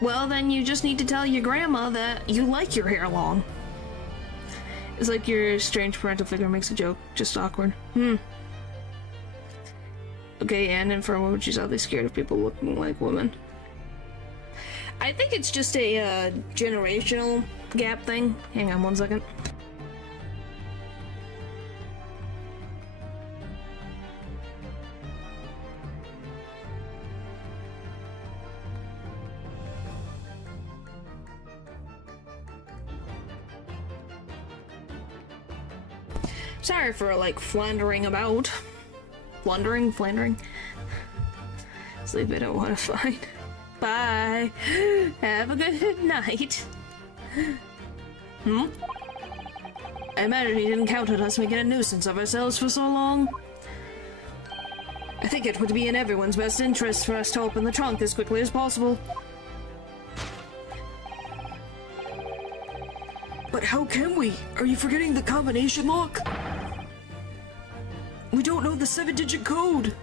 Well, then you just need to tell your grandma that you like your hair long. It's like your strange parental figure makes a joke. Just awkward. Okay, and infirm would she's oddly scared of people looking like women. I think it's just a generational gap thing. Hang on 1 second. Sorry for, like, floundering about. Floundering? Sleep I don't want to find. Bye. Have a good night. I imagine he didn't count on us making a nuisance of ourselves for so long. I think it would be in everyone's best interest for us to open the trunk as quickly as possible. But how can we? Are you forgetting the combination lock? We don't know the 7-digit code.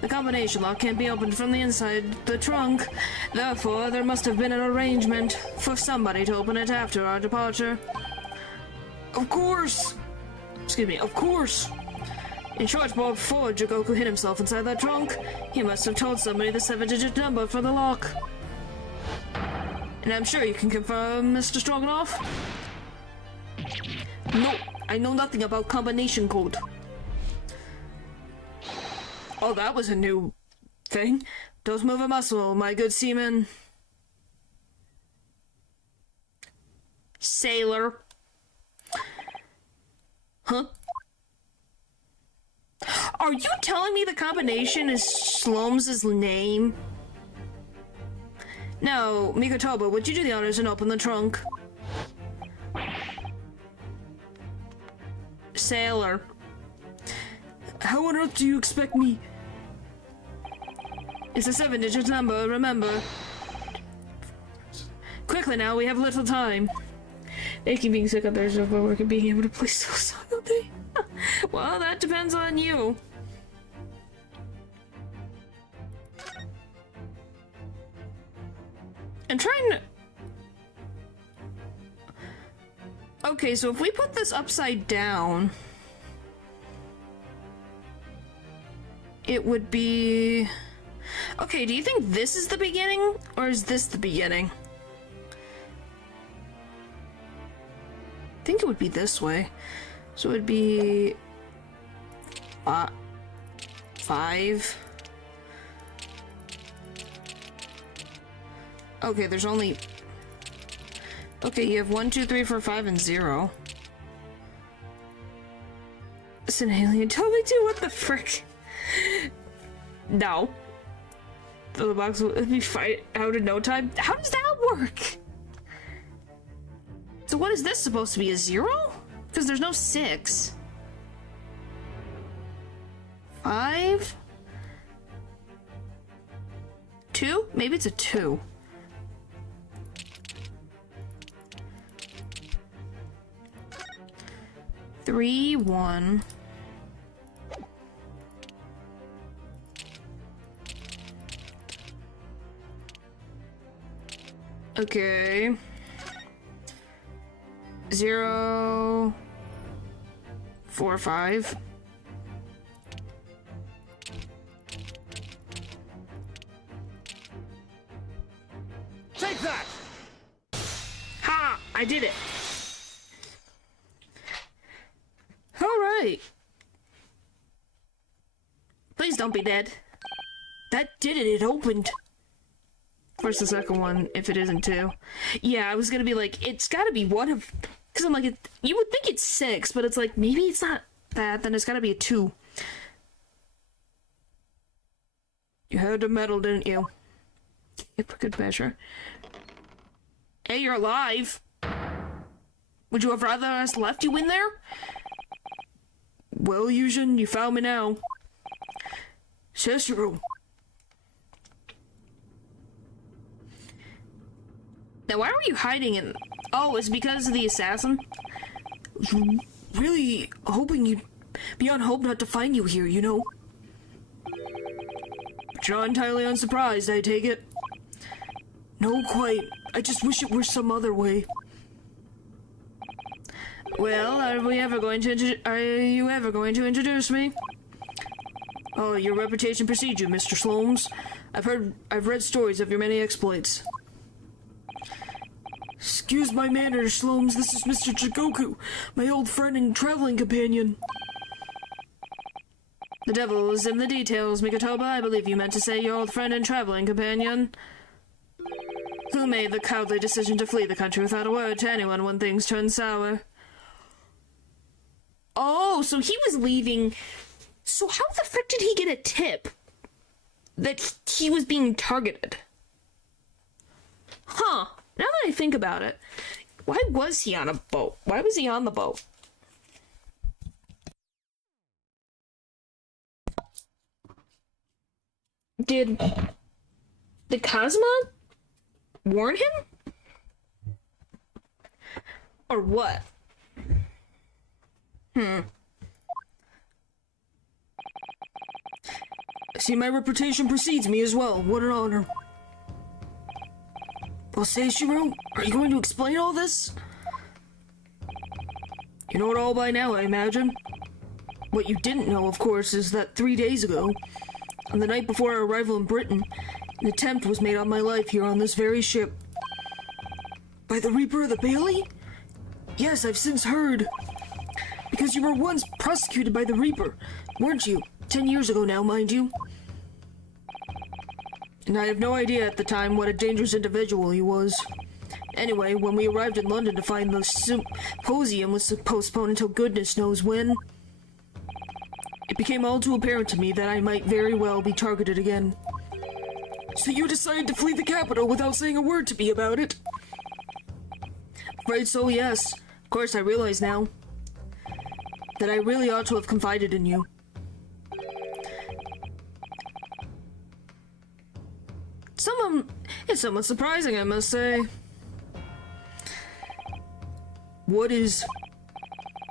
The combination lock can't be opened from the inside the trunk. Therefore, there must have been an arrangement for somebody to open it after our departure. Of course! Excuse me, of course! In short, before Jigoku hid himself inside that trunk, he must have told somebody the 7-digit number for the lock. And I'm sure you can confirm, Mr. Stroganoff? No, I know nothing about combination code. Oh, that was a new thing. Don't move a muscle, my good seaman. Sailor. Huh? Are you telling me the combination is Sholmes' name? No, Mikotoba, would you do the honors and open the trunk? Sailor. How on earth do you expect me? It's a 7-digit number, remember. Quickly now, we have little time. Making being sick on Thursday for work and being able to play so song all day. Well, that depends on you. I'm trying to... Okay, so if we put this upside down... It would be... Okay, do you think this is the beginning? Or is this the beginning? I think it would be this way. So it would be... 5. Okay, there's only... Okay, you have 1, 2, 3, 4, 5, and 0. It's an alien. Tell me to, what the frick? No. So the box will be fight out in no time? How does that work? So what is this supposed to be, a 0? Because there's no 6. 5? 2? Maybe it's a 2. Three, 1. Okay. 0, 4, 5. Take that! Ha! I did it. All right. Please don't be dead. That did it. It opened. Where's the second one, if it isn't 2? Yeah, I was gonna be like, it's gotta be one of... Because I'm like, you would think it's 6, but it's like, maybe it's not that, then it's gotta be a 2. You had to meddle, didn't you? If for good measure. Hey, you're alive. Would you have rather us left you in there? Well, Yujin, you found me now. Sessuru. Now, why were you hiding in... Oh, it's because of the assassin? Really hoping you'd be on hope not to find you here, you know? But you're not entirely unsurprised, I take it. No, quite. I just wish it were some other way. Well, are you ever going to introduce me? Oh, your reputation precedes you, Mr. Sholmes. I've read stories of your many exploits. Excuse my manners, Sholmes. This is Mr. Jigoku, my old friend and traveling companion. The devil is in the details, Mikotoba. I believe you meant to say your old friend and traveling companion. Who made the cowardly decision to flee the country without a word to anyone when things turned sour? Oh, so he was leaving. So how the frick did he get a tip that he was being targeted? Huh. Now that I think about it, why was he on a boat? Why was he on the boat? Did Kazuma warn him? Or what? See, my reputation precedes me as well. What an honor. Well, Seishiro, are you going to explain all this? You know it all by now, I imagine. What you didn't know, of course, is that 3 days ago, on the night before our arrival in Britain, an attempt was made on my life here on this very ship. By the Reaper of the Bailey? Yes, I've since heard. Because you were once prosecuted by the Reaper, weren't you? 10 years ago now, mind you. And I have no idea at the time what a dangerous individual he was. Anyway, when we arrived in London to find the symposium was postponed until goodness knows when, it became all too apparent to me that I might very well be targeted again. So you decided to flee the capital without saying a word to me about it? Right, so yes. Of course, I realize now that I really ought to have confided in you. It's somewhat surprising, I must say. What is?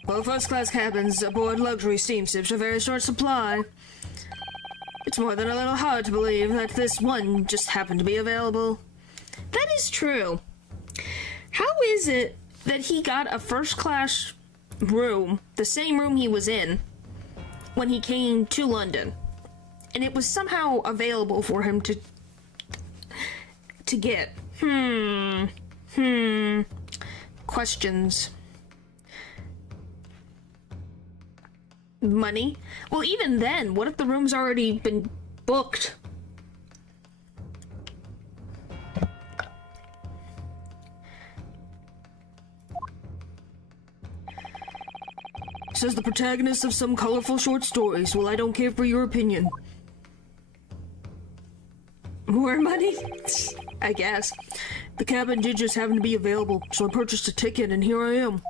Well, first-class cabins aboard luxury steamships are very short supply. It's more than a little hard to believe that this one just happened to be available. That is true. How is it that he got a first-class room, the same room he was in, when he came to London, and it was somehow available for him to get? Questions. Money? Well, even then, what if the room's already been booked? Says the protagonist of some colorful short stories. Well, I don't care for your opinion. More money? I guess. The cabin did just happen to be available, so I purchased a ticket, and here I am.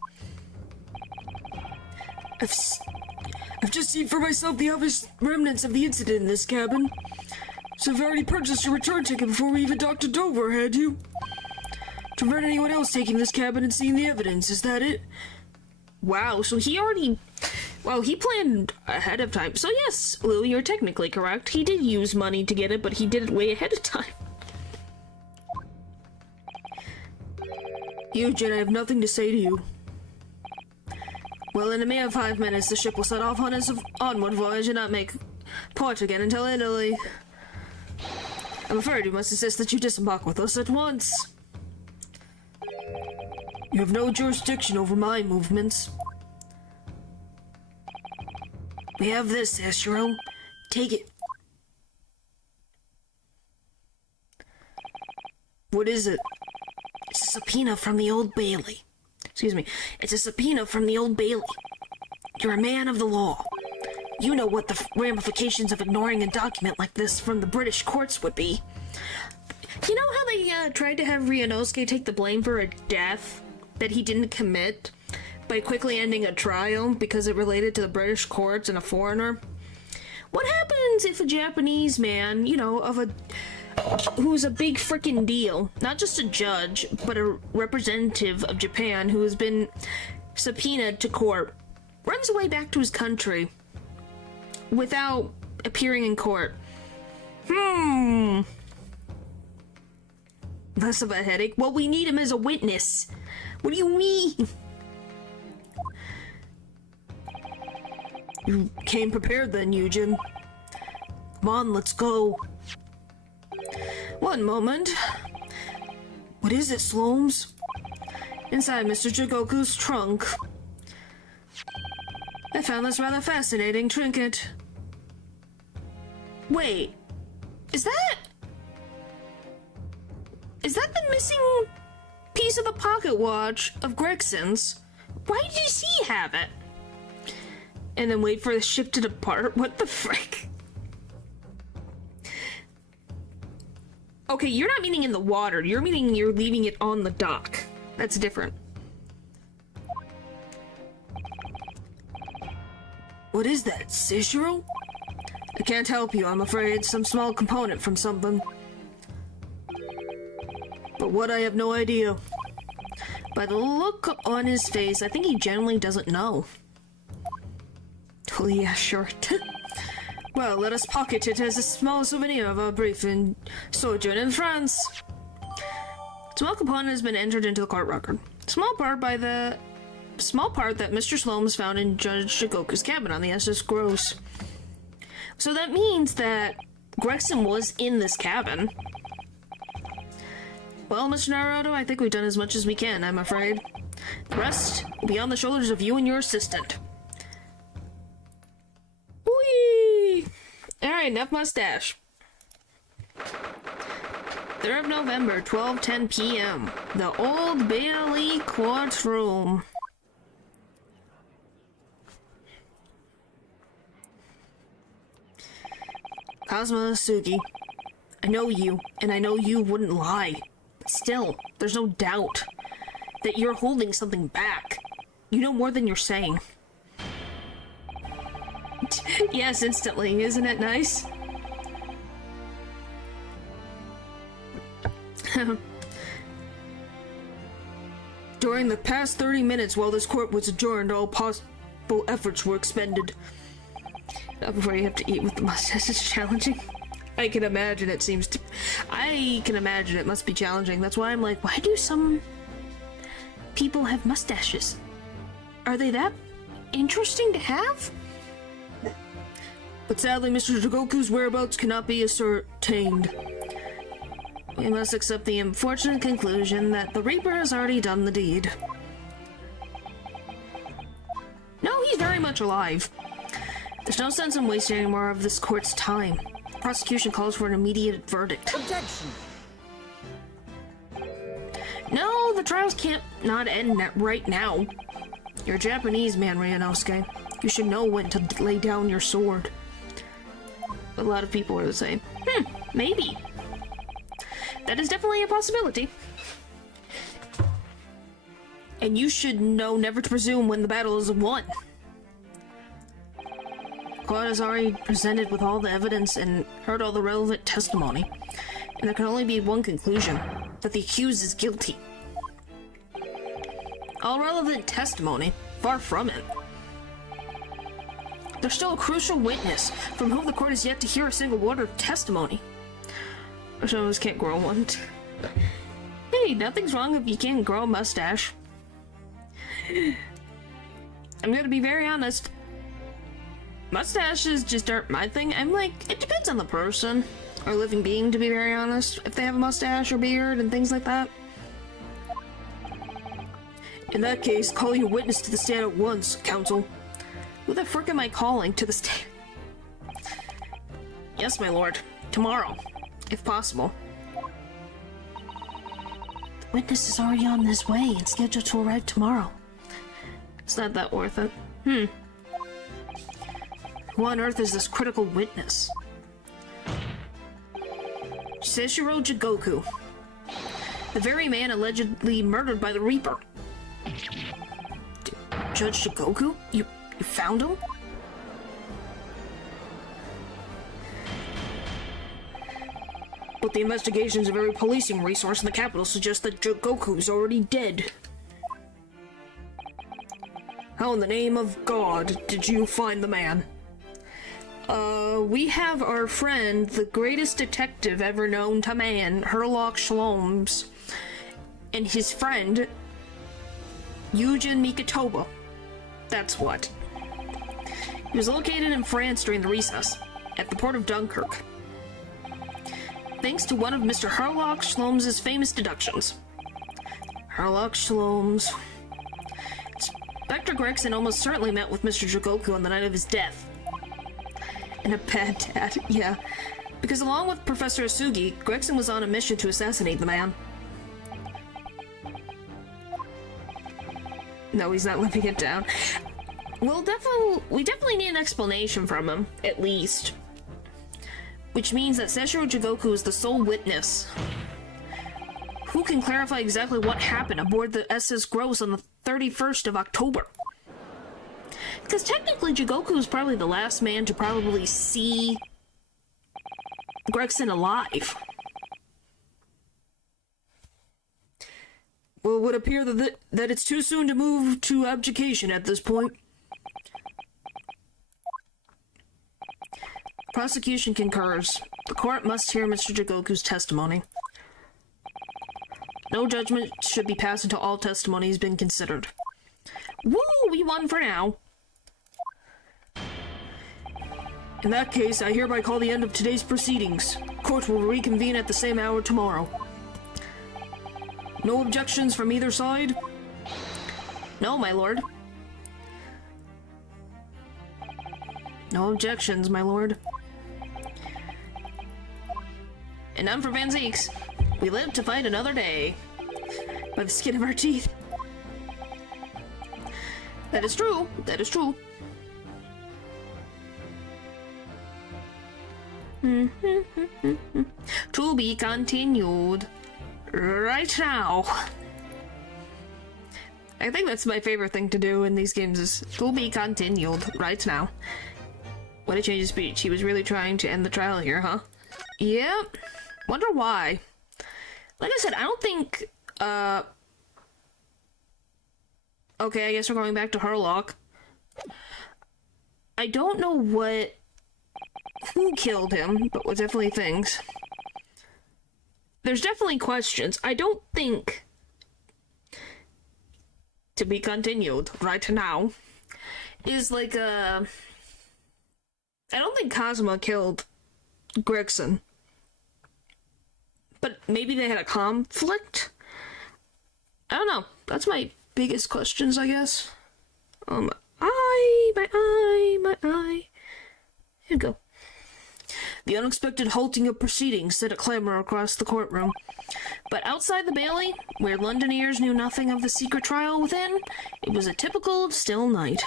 I've just seen for myself the obvious remnants of the incident in this cabin. So I've already purchased a return ticket before we even docked at Dover, had you? To prevent anyone else taking this cabin and seeing the evidence, is that it? Wow, so he already... Well, he planned ahead of time. So yes, Lou, you're technically correct. He did use money to get it, but he did it way ahead of time. Eugen, I have nothing to say to you. Well, in a mere 5 minutes, the ship will set off on its onward voyage and not make port again until Italy. I'm afraid we must insist that you disembark with us at once. You have no jurisdiction over my movements. We have this, Ashiro. Take it. What is it? It's a subpoena from the Old Bailey. Excuse me. It's a subpoena from the Old Bailey. You're a man of the law. You know what the ramifications of ignoring a document like this from the British courts would be. You know how they tried to have Ryunosuke take the blame for a death that he didn't commit by quickly ending a trial because it related to the British courts and a foreigner? What happens if a Japanese man, you know, who's a big freaking deal, not just a judge, but a representative of Japan who has been subpoenaed to court, runs away back to his country without appearing in court? Less of a headache? Well, we need him as a witness. What do you mean? You came prepared then, Eugen. Come on, let's go. One moment. What is it, Sholmes? Inside Mr. Jigoku's trunk, I found this rather fascinating trinket. Wait, is that the missing piece of the pocket watch of Gregson's? Why does he have it? And then wait for the ship to depart? What the frick? Okay, you're not meaning in the water. You're meaning you're leaving it on the dock. That's different. What is that, Seishiro? I can't help you, I'm afraid. Some small component from something. But what, I have no idea. By the look on his face, I think he generally doesn't know. Oh yeah, sure. Well, let us pocket it as a small souvenir of our brief sojourn in France. Small component has been entered into the court record. Small part that Mr. Sholmes found in Judge Jigoku's cabin on the SS Gross. So that means that Gregson was in this cabin. Well, Mr. Naruto, I think we've done as much as we can, I'm afraid. The rest will be on the shoulders of you and your assistant. Whee! Alright, enough mustache. 3rd of November, 12:10 p.m. The Old Bailey Courtroom. Kazuma Sugi, I know you, and I know you wouldn't lie. Still, there's no doubt that you're holding something back. You know more than you're saying. Yes, instantly. Isn't it nice? During the past 30 minutes while this court was adjourned, all possible efforts were expended. Not before you have to eat with the mustache. It's challenging. I can imagine it must be challenging. That's why I'm like, why do some people have mustaches? Are they that interesting to have? But sadly, Mr. Jigoku's whereabouts cannot be ascertained. We must accept the unfortunate conclusion that the Reaper has already done the deed. No, he's very much alive. There's no sense in wasting any more of this court's time. The prosecution calls for an immediate verdict. Objection! No, the trials can't not end right now. You're a Japanese man, Ryunosuke. You should know when to lay down your sword. A lot of people are the same. Maybe. That is definitely a possibility. And you should know never to presume when the battle is won. Court has already presented with all the evidence and heard all the relevant testimony, and there can only be one conclusion, that the accused is guilty. All relevant testimony? Far from it. There's still a crucial witness from whom the court has yet to hear a single word of testimony. Or some of us can't grow one. Hey, nothing's wrong if you can't grow a mustache. I'm gonna be very honest. Mustaches just aren't my thing. I'm like, it depends on the person or living being, to be very honest, if they have a mustache or beard and things like that. In that case, call your witness to the stand at once, counsel. Who the frick am I calling to the stand? Yes, my lord. Tomorrow, if possible. The witness is already on his way and scheduled to arrive tomorrow. It's not that worth it. Who on earth is this critical witness? Seishiro Jigoku. The very man allegedly murdered by the Reaper. Judge Jigoku? You found him? But the investigations of every policing resource in the capital suggest that Jigoku's already dead. How in the name of God did you find the man? We have our friend, the greatest detective ever known to man, Sholmes, and his friend, Eugen Mikotoba. That's what. He was located in France during the recess, at the port of Dunkirk. Thanks to one of Mr. Sholmes' famous deductions. Sholmes. Inspector Gregson almost certainly met with Mr. Jigoku on the night of his death. And a bad dad, yeah. Because along with Professor Asugi, Gregson was on a mission to assassinate the man. No, he's not living it down. We definitely need an explanation from him, at least. Which means that Seishiro Jigoku is the sole witness. Who can clarify exactly what happened aboard the SS Gross on the 31st of October? Because technically Jigoku is probably the last man to probably see Gregson alive. Well, it would appear that it's too soon to move to abdication at this point. Prosecution concurs. The court must hear Mr. Jigoku's testimony. No judgment should be passed until all testimony has been considered. Woo! We won for now. In that case, I hereby call the end of today's proceedings. Court will reconvene at the same hour tomorrow. No objections from either side? No, my lord. No objections, my lord. And none for Van Zeeks. We live to fight another day. By the skin of our teeth. That is true. That is true. To be continued right now. I think that's my favorite thing to do in these games is to be continued right now. What a change of speech. He was really trying to end the trial here, huh? Yep. Wonder why. Like I said, I don't think, okay, I guess we're going back to Harlock. I don't know who killed him, but with definitely things. There's definitely questions. I don't think to be continued right now is like I don't think Kazuma killed Gregson. But maybe they had a conflict? I don't know. That's my biggest questions, I guess. My eye. Here we go. The unexpected halting of proceedings set a clamor across the courtroom. But outside the bailey, where Londoners knew nothing of the secret trial within, it was a typical still night.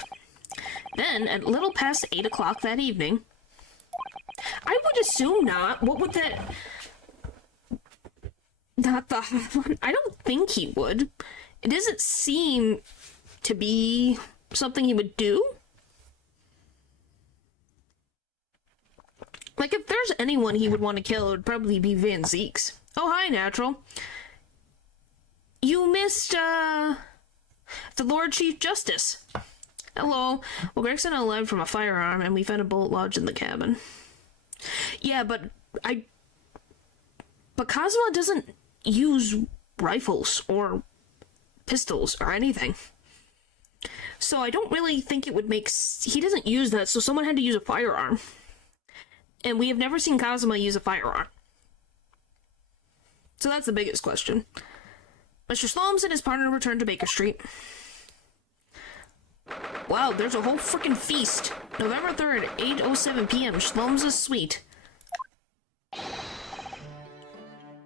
Then, at little past 8 o'clock that evening... I would assume not. What would that... Not the... I don't think he would. It doesn't seem to be something he would do. Like, if there's anyone he would want to kill, it would probably be Van Zeeks. Oh, hi, Natural. You missed, the Lord Chief Justice. Hello. Well, Gregson alive from a firearm, and we found a bullet lodged in the cabin. Yeah, but Kazuma doesn't use rifles or pistols or anything. So I don't really think it would make... He doesn't use that, so someone had to use a firearm. And we have never seen Kazuma use a firearm. So that's the biggest question. Mr. Sholmes and his partner returned to Baker Street. Wow, there's a whole frickin' feast. November 3rd, 8:07 p.m., Sholmes' suite.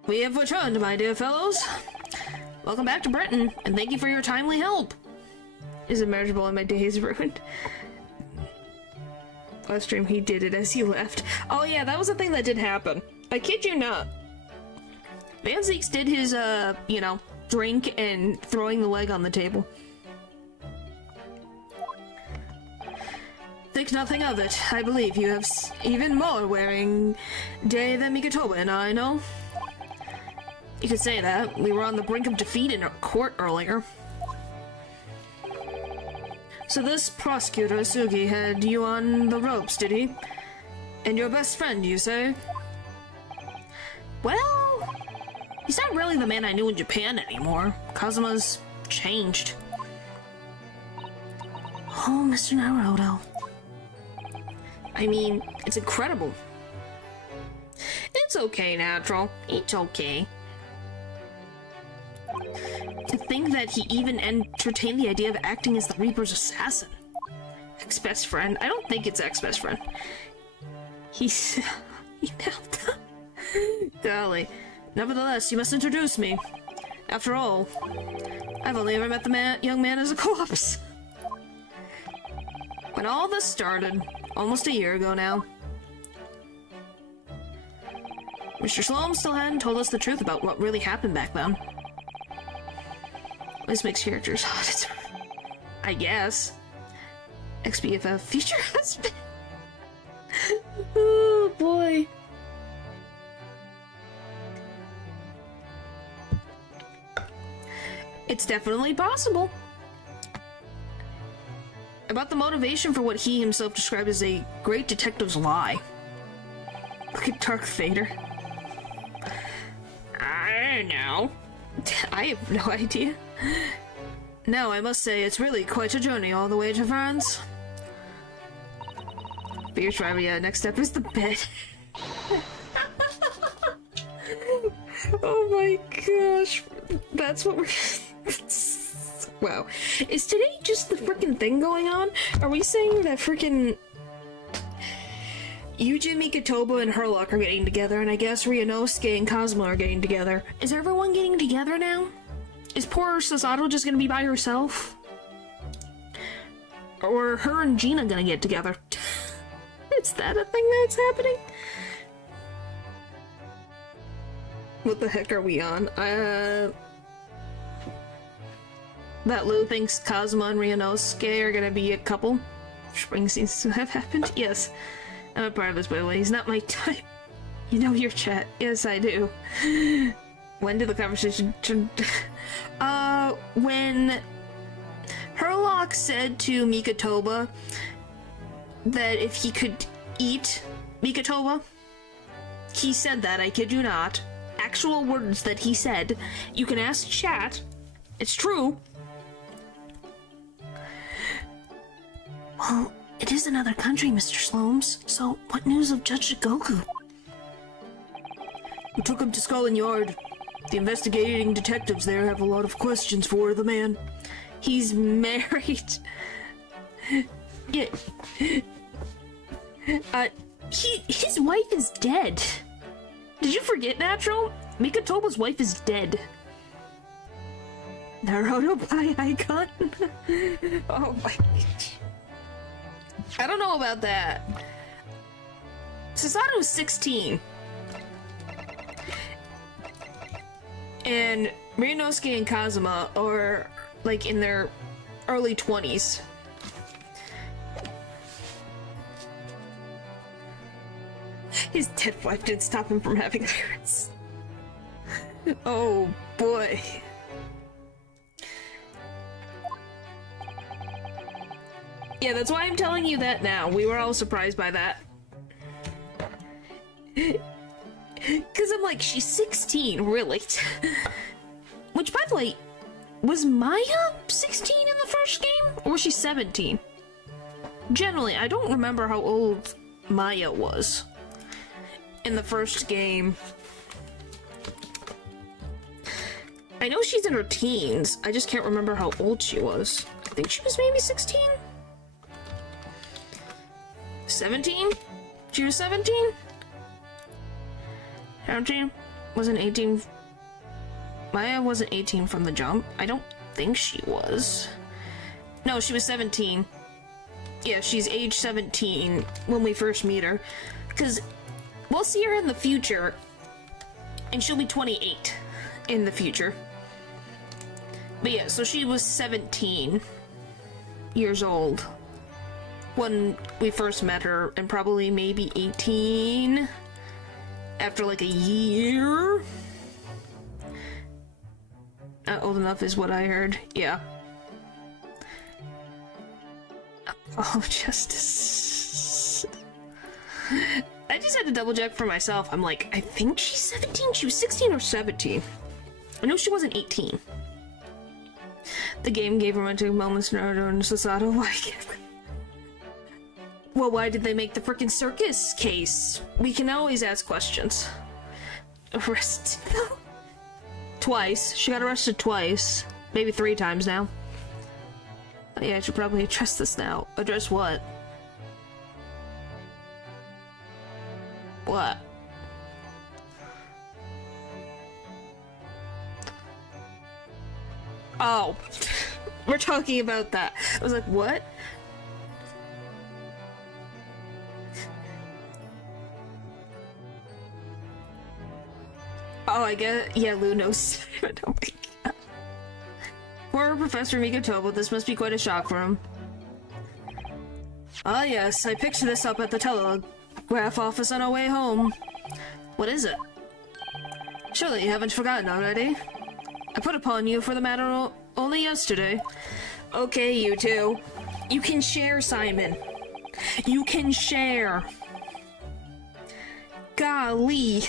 We have returned, my dear fellows. Welcome back to Britain, and thank you for your timely help. Is immeasurable and my day is ruined. Last stream he did it as he left. Oh yeah, that was a thing that did happen. I kid you not. Van Zeeks did his, you know, drink and throwing the leg on the table. Think nothing of it. I believe you have even more wearing day than Mikotoba and I know. You could say that. We were on the brink of defeat in a court earlier. So this prosecutor, Sugi, had you on the ropes, did he? And your best friend, you say? Well, he's not really the man I knew in Japan anymore. Kazuma's changed. Oh, Mr. Naruto. I mean, it's incredible. It's okay, Natural. It's okay. To think that he even entertained the idea of acting as the Reaper's assassin. Ex-best friend? I don't think it's ex-best friend. He's... Golly. Nevertheless, you must introduce me. After all, I've only ever met the young man as a corpse. When all this started, almost a year ago now, Mr. Sholmes still hadn't told us the truth about what really happened back then. This makes characters hot. I guess. Ex-BFF, future husband. Oh boy. It's definitely possible. About the motivation for what he himself described as a great detective's lie. Look at Dark Vader. I don't know. I have no idea. No, I must say, it's really quite a journey all the way to France. Beer driver, yeah, next step is the bed. Oh my gosh. That's what we're... Wow. Is today just the freaking thing going on? Are we saying that freaking Yuji, Mikotoba, and Herlock are getting together, and I guess Ryunosuke and Kazuma are getting together? Is everyone getting together now? Is poor Sasato just gonna be by herself? Or her and Gina gonna get together? Is that a thing that's happening? What the heck are we on? That Lou thinks Kazuma and Ryunosuke are gonna be a couple. Spring seems to have happened. Yes. I'm a part of this, by the way. He's not my type. You know your chat. Yes, I do. When did the conversation turn? When Herlock said to Mikotoba that if he could eat Mikotoba, he said that, I kid you not. Actual words that he said. You can ask chat. It's true. Well, it is another country, Mr. Sholmes. So, what news of Judge Goku? We took him to Scotland Yard. The investigating detectives there have a lot of questions for the man. He's married. Yeah. His wife is dead. Did you forget, Natural? Mikotoba's wife is dead. Naruto by icon? Oh my gosh. I don't know about that. Sasato's 16. And Ryunosuke and Kazuma are, like, in their early 20s. His dead wife didn't stop him from having parents. Oh, boy. Yeah, that's why I'm telling you that now. We were all surprised by that. Because I'm like, she's 16, really? Which, by the way, was Maya 16 in the first game? Or was she 17? Generally, I don't remember how old Maya was in the first game. I know she's in her teens. I just can't remember how old she was. I think she was maybe 16? 17? She was 17? 17? Wasn't 18? Maya wasn't 18 from the jump. I don't think she was. No, she was 17. Yeah, she's age 17 when we first meet her. Because we'll see her in the future, and she'll be 28 in the future. But yeah, so she was 17 years old when we first met her, and probably maybe 18 after like a year. Not old enough is what I heard. Yeah. Oh, Justice. I just had to double check for myself. I'm like, I think she's 17. She was 16 or 17. I know she wasn't 18. The game gave romantic moments to Naruto and Susato. Why? Well, why did they make the frickin' circus case? We can always ask questions. Arrested though? Twice. She got arrested twice. Maybe 3 times now. Oh, yeah, I should probably address this now. Address what? What? Oh. We're talking about that. I was like, what? Oh, I get. Yeah, Lou knows. Oh my god. Poor Professor Mikotoba, this must be quite a shock for him. Ah, yes, I picked this up at the telegraph office on our way home. What is it? Surely you haven't forgotten already. I put upon you for the matter only yesterday. Okay, you two. You can share, Simon. You can share. Golly.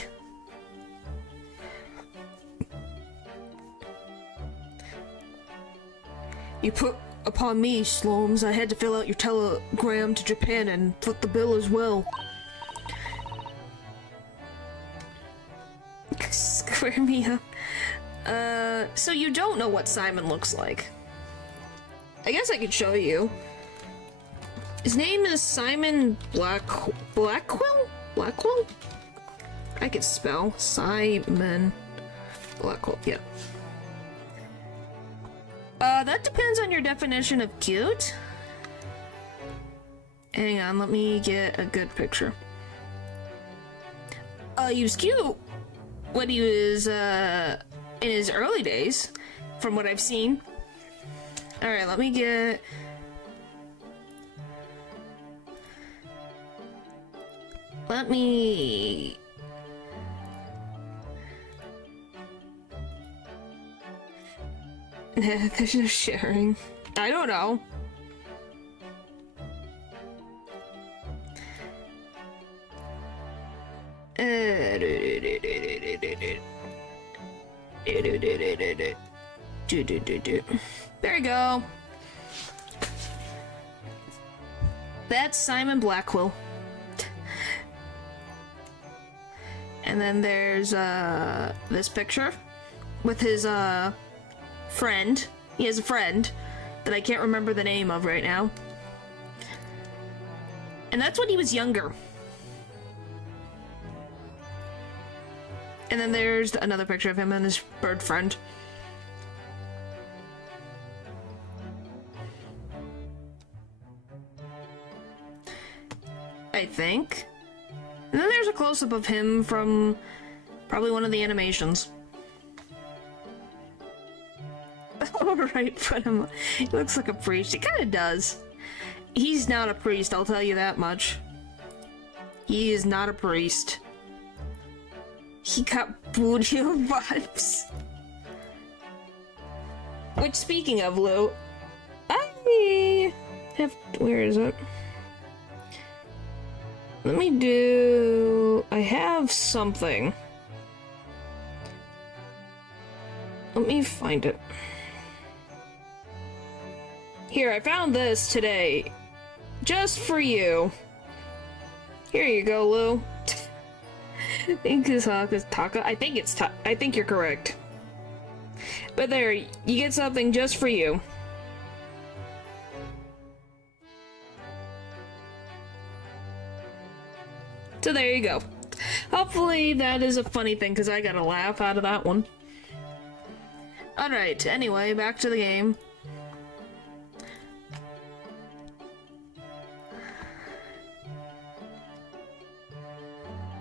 You put upon me, Sholmes. I had to fill out your telegram to Japan and foot the bill as well. Square me up. So you don't know what Simon looks like. I guess I could show you. His name is Simon Blackwell? Blackwell? I could spell. Simon Blackwell, yeah. That depends on your definition of cute. Hang on, let me get a good picture. He was cute when he was, in his early days, from what I've seen. Alright, let me get... Let me... There's no sharing. I don't know. There you go. That's Simon Blackwell. And then there's this picture with his friend. He has a friend that I can't remember the name of right now. And that's when he was younger. And then there's another picture of him and his bird friend. I think. And then there's a close-up of him from probably one of the animations. Alright, put him. He looks like a priest. He kind of does. He's not a priest, I'll tell you that much. He is not a priest. He got Buddha vibes. Which, speaking of Lou, I have. Where is it? Let me do. I have something. Let me find it. Here, I found this today. Just for you. Here you go, Lou. I think it's Taka. I think it's I think you're correct. But there, you get something just for you. So there you go. Hopefully that is a funny thing, because I got a laugh out of that one. Alright, anyway, back to the game.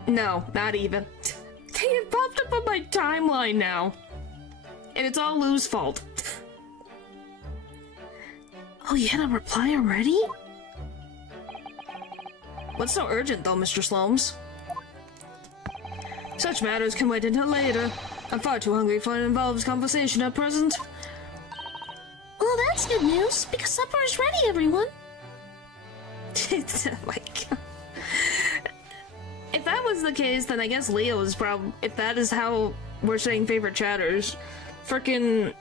No, not even. It popped up on my timeline now. And it's all Lou's fault. Oh, you had a reply already? What's so urgent, though, Mr. Sholmes? Such matters can wait until later. I'm far too hungry for an involved conversation at present. Well, that's good news, because supper is ready, everyone. Oh my god. If that was the case, then I guess Leo is probably... If that is how we're saying favorite chatters, frickin'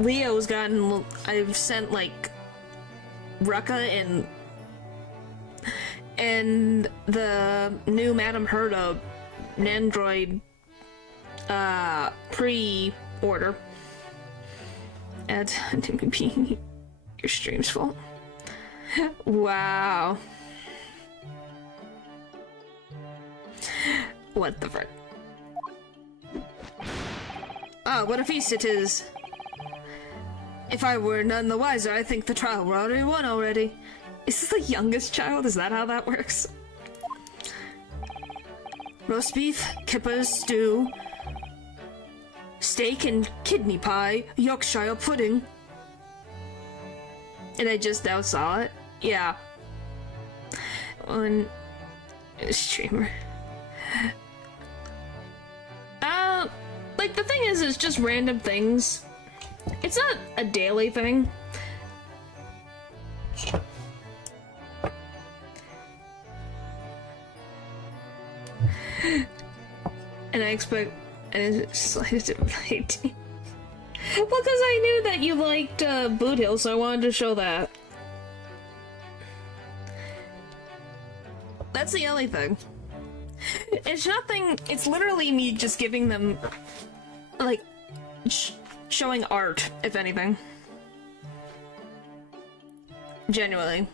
Leo's gotten... I've sent, like, Rucka and the new Madam Herda Nandroid pre-order. And being your stream's fault. Wow. What the frick? Ah, what a feast it is. If I were none the wiser, I think the trial were already won already. Is this the youngest child? Is that how that works? Roast beef, kippers, stew, steak and kidney pie, Yorkshire pudding. And I just now saw it? Yeah. On a streamer. Like, the thing is, it's just random things. It's not a daily thing. And I expect... And it's slided to 18. Well, because I knew that you liked Boot Hill, so I wanted to show that. That's the only thing. It's nothing... It's literally me just giving them... Like... showing art, if anything. Genuinely.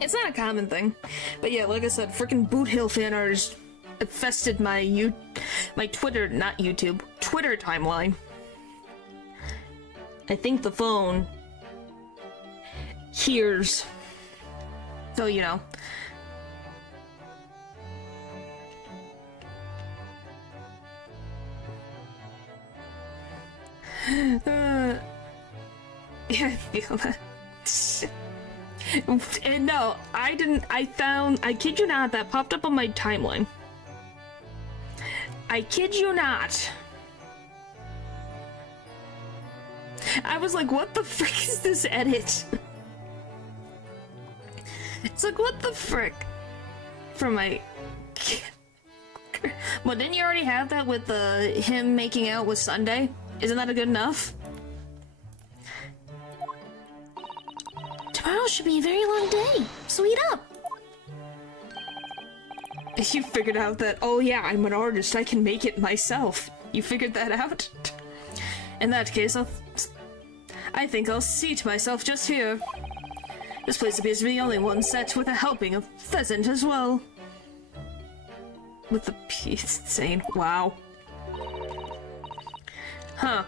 It's not a common thing. But yeah, like I said, freaking Boot Hill fan art has infested my my Twitter... Not YouTube. Twitter timeline. I think the phone hears. So, you know. Yeah, I feel that. And no, I didn't. I kid you not, that popped up on my timeline. I kid you not. I was like, what the frick is this edit? It's like, what the frick? From my... Well, didn't you already have that with him making out with Sunday? Isn't that good enough? Tomorrow should be a very long day, so eat up. You figured out that, oh yeah, I'm an artist, I can make it myself. You figured that out? In that case, I think I'll seat myself just here. This place appears to be the only one set with a helping of pheasant as well. With the piece insane. Wow. Huh.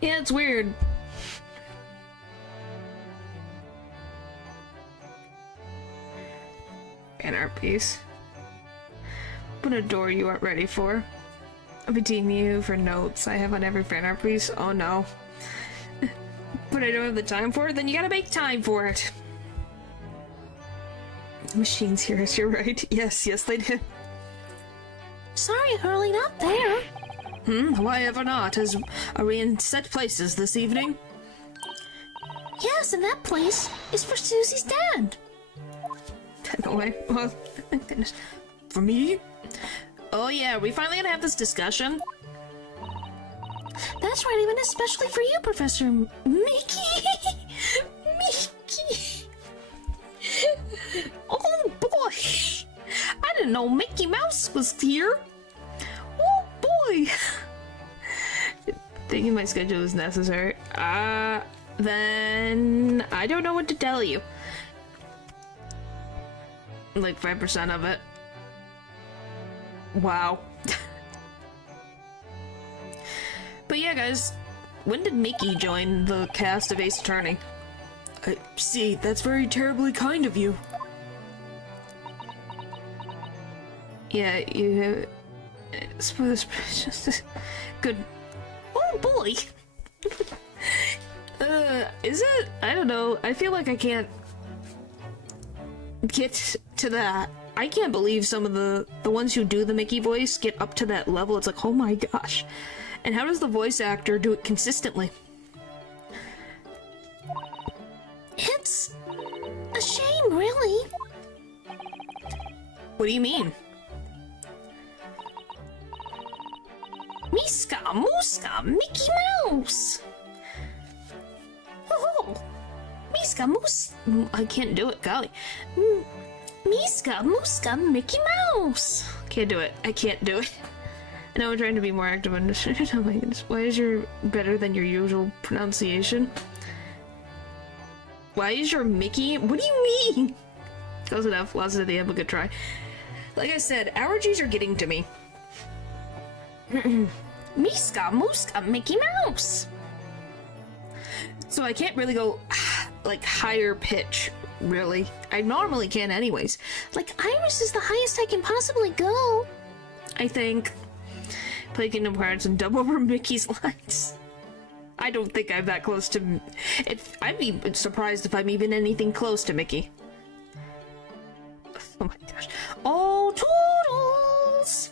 Yeah, it's weird. Fan art piece. What a door you aren't ready for. I'll be teaming you for notes I have on every fan art piece. Oh no. But I don't have the time for it, then you gotta make time for it. The machines hear us, you're right. Yes, they did. Sorry, Hurley, not there. Why ever not? Are we in set places this evening? Yes, and that place is for Susie's dad. No way. Well, thank goodness. For me? Oh yeah, are we finally gonna have this discussion? That's right, even especially for you, Professor Mickey. Mickey. Oh boy! I didn't know Mickey Mouse was here! Oh boy! Thinking my schedule is necessary. Then I don't know what to tell you. Like 5% of it. Wow. But yeah, guys, when did Mickey join the cast of Ace Attorney? I see. That's very terribly kind of you. Yeah, you have... Good. Oh boy! Is it? I don't know. I feel like I can't get to that. I can't believe some of the ones who do the Mickey voice get up to that level. It's like, oh my gosh. And how does the voice actor do it consistently? It's a shame, really. What do you mean? Miska, Muska, Mickey Mouse. Oh, Miska, Moose. I can't do it, golly. Miska, Muska, Mickey Mouse. Can't do it. I can't do it. I know I'm trying to be more active on this. Oh my goodness. Why is your better than your usual pronunciation? Why is your Mickey? What do you mean? Close enough. Lost at the end, but good try. Like I said, allergies are getting to me. Miska, Muska, Mickey Mouse. So I can't really go, like, higher pitch, really. I normally can anyways. Like, Iris is the highest I can possibly go. I think. Play Kingdom Hearts and dub over Mickey's lines. I don't think I'm that close to... I'd be surprised if I'm even anything close to Mickey. Oh my gosh. Oh, Toodles!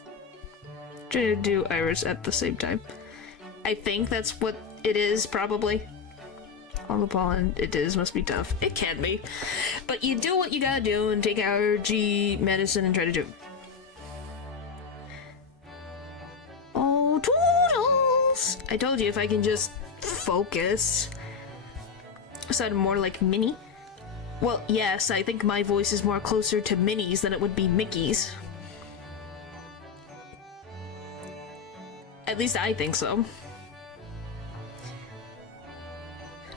Trying to do Iris at the same time. I think that's what it is, probably. All the pollen it is must be tough. It can be. But you do what you gotta do and take allergy medicine and try to do. Oh, Toodles! I told you if I can just focus. Sounded more like Minnie. Well, yes, I think my voice is more closer to Minnie's than it would be Mickey's. At least I think so.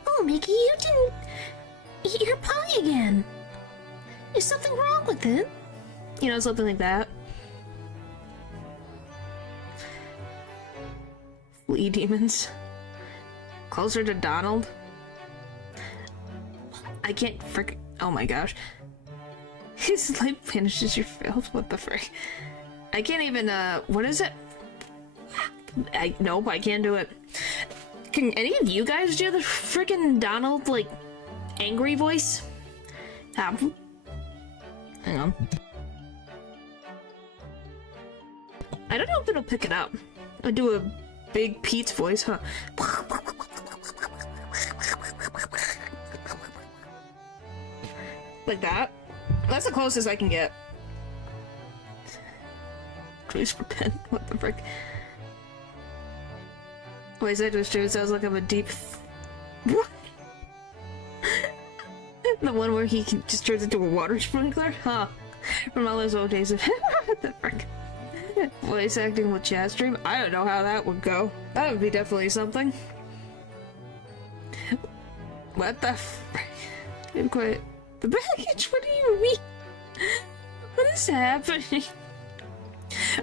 Oh, Mickey, you didn't eat your pie again. Is something wrong with it? You know, something like that. Flea demons. Closer to Donald. I can't frick. Oh my gosh. His light vanishes your field. What the frick? I can't even, what is it? Nope, I can't do it. Can any of you guys do the freaking Donald, like, angry voice? Hang on. I don't know if it'll pick it up. I'll do a big Pete's voice, huh? Like that. That's the closest I can get. Please pretend. What the frick? Voice actor's true. It sounds like I'm a deep. What? The one where he just turns into a water sprinkler? Huh. From all those old days of. What the frick? Voice acting with chat stream? I don't know how that would go. That would be definitely something. What the frick? Didn't quite. The baggage? What do you mean? What is happening?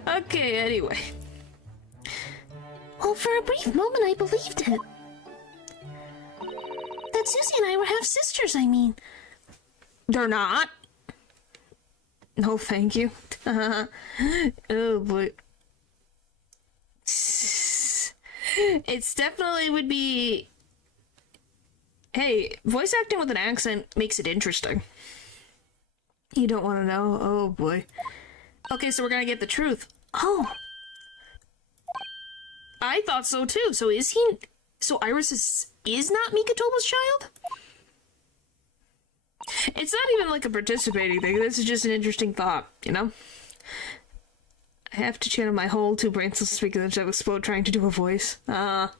Okay, anyway. Well, for a brief moment, I believed it. That Susie and I were half-sisters, I mean. They're not. No, thank you. Oh, boy. It's definitely would be... Hey, voice acting with an accent makes it interesting. You don't want to know? Oh, boy. Okay, so we're gonna get the truth. Oh. I thought so, too. So is he... So Iris is not Mikotoba's child? It's not even like a participating thing. This is just an interesting thought, you know? I have to channel my whole two brains to speak of the explode trying to do a voice. Less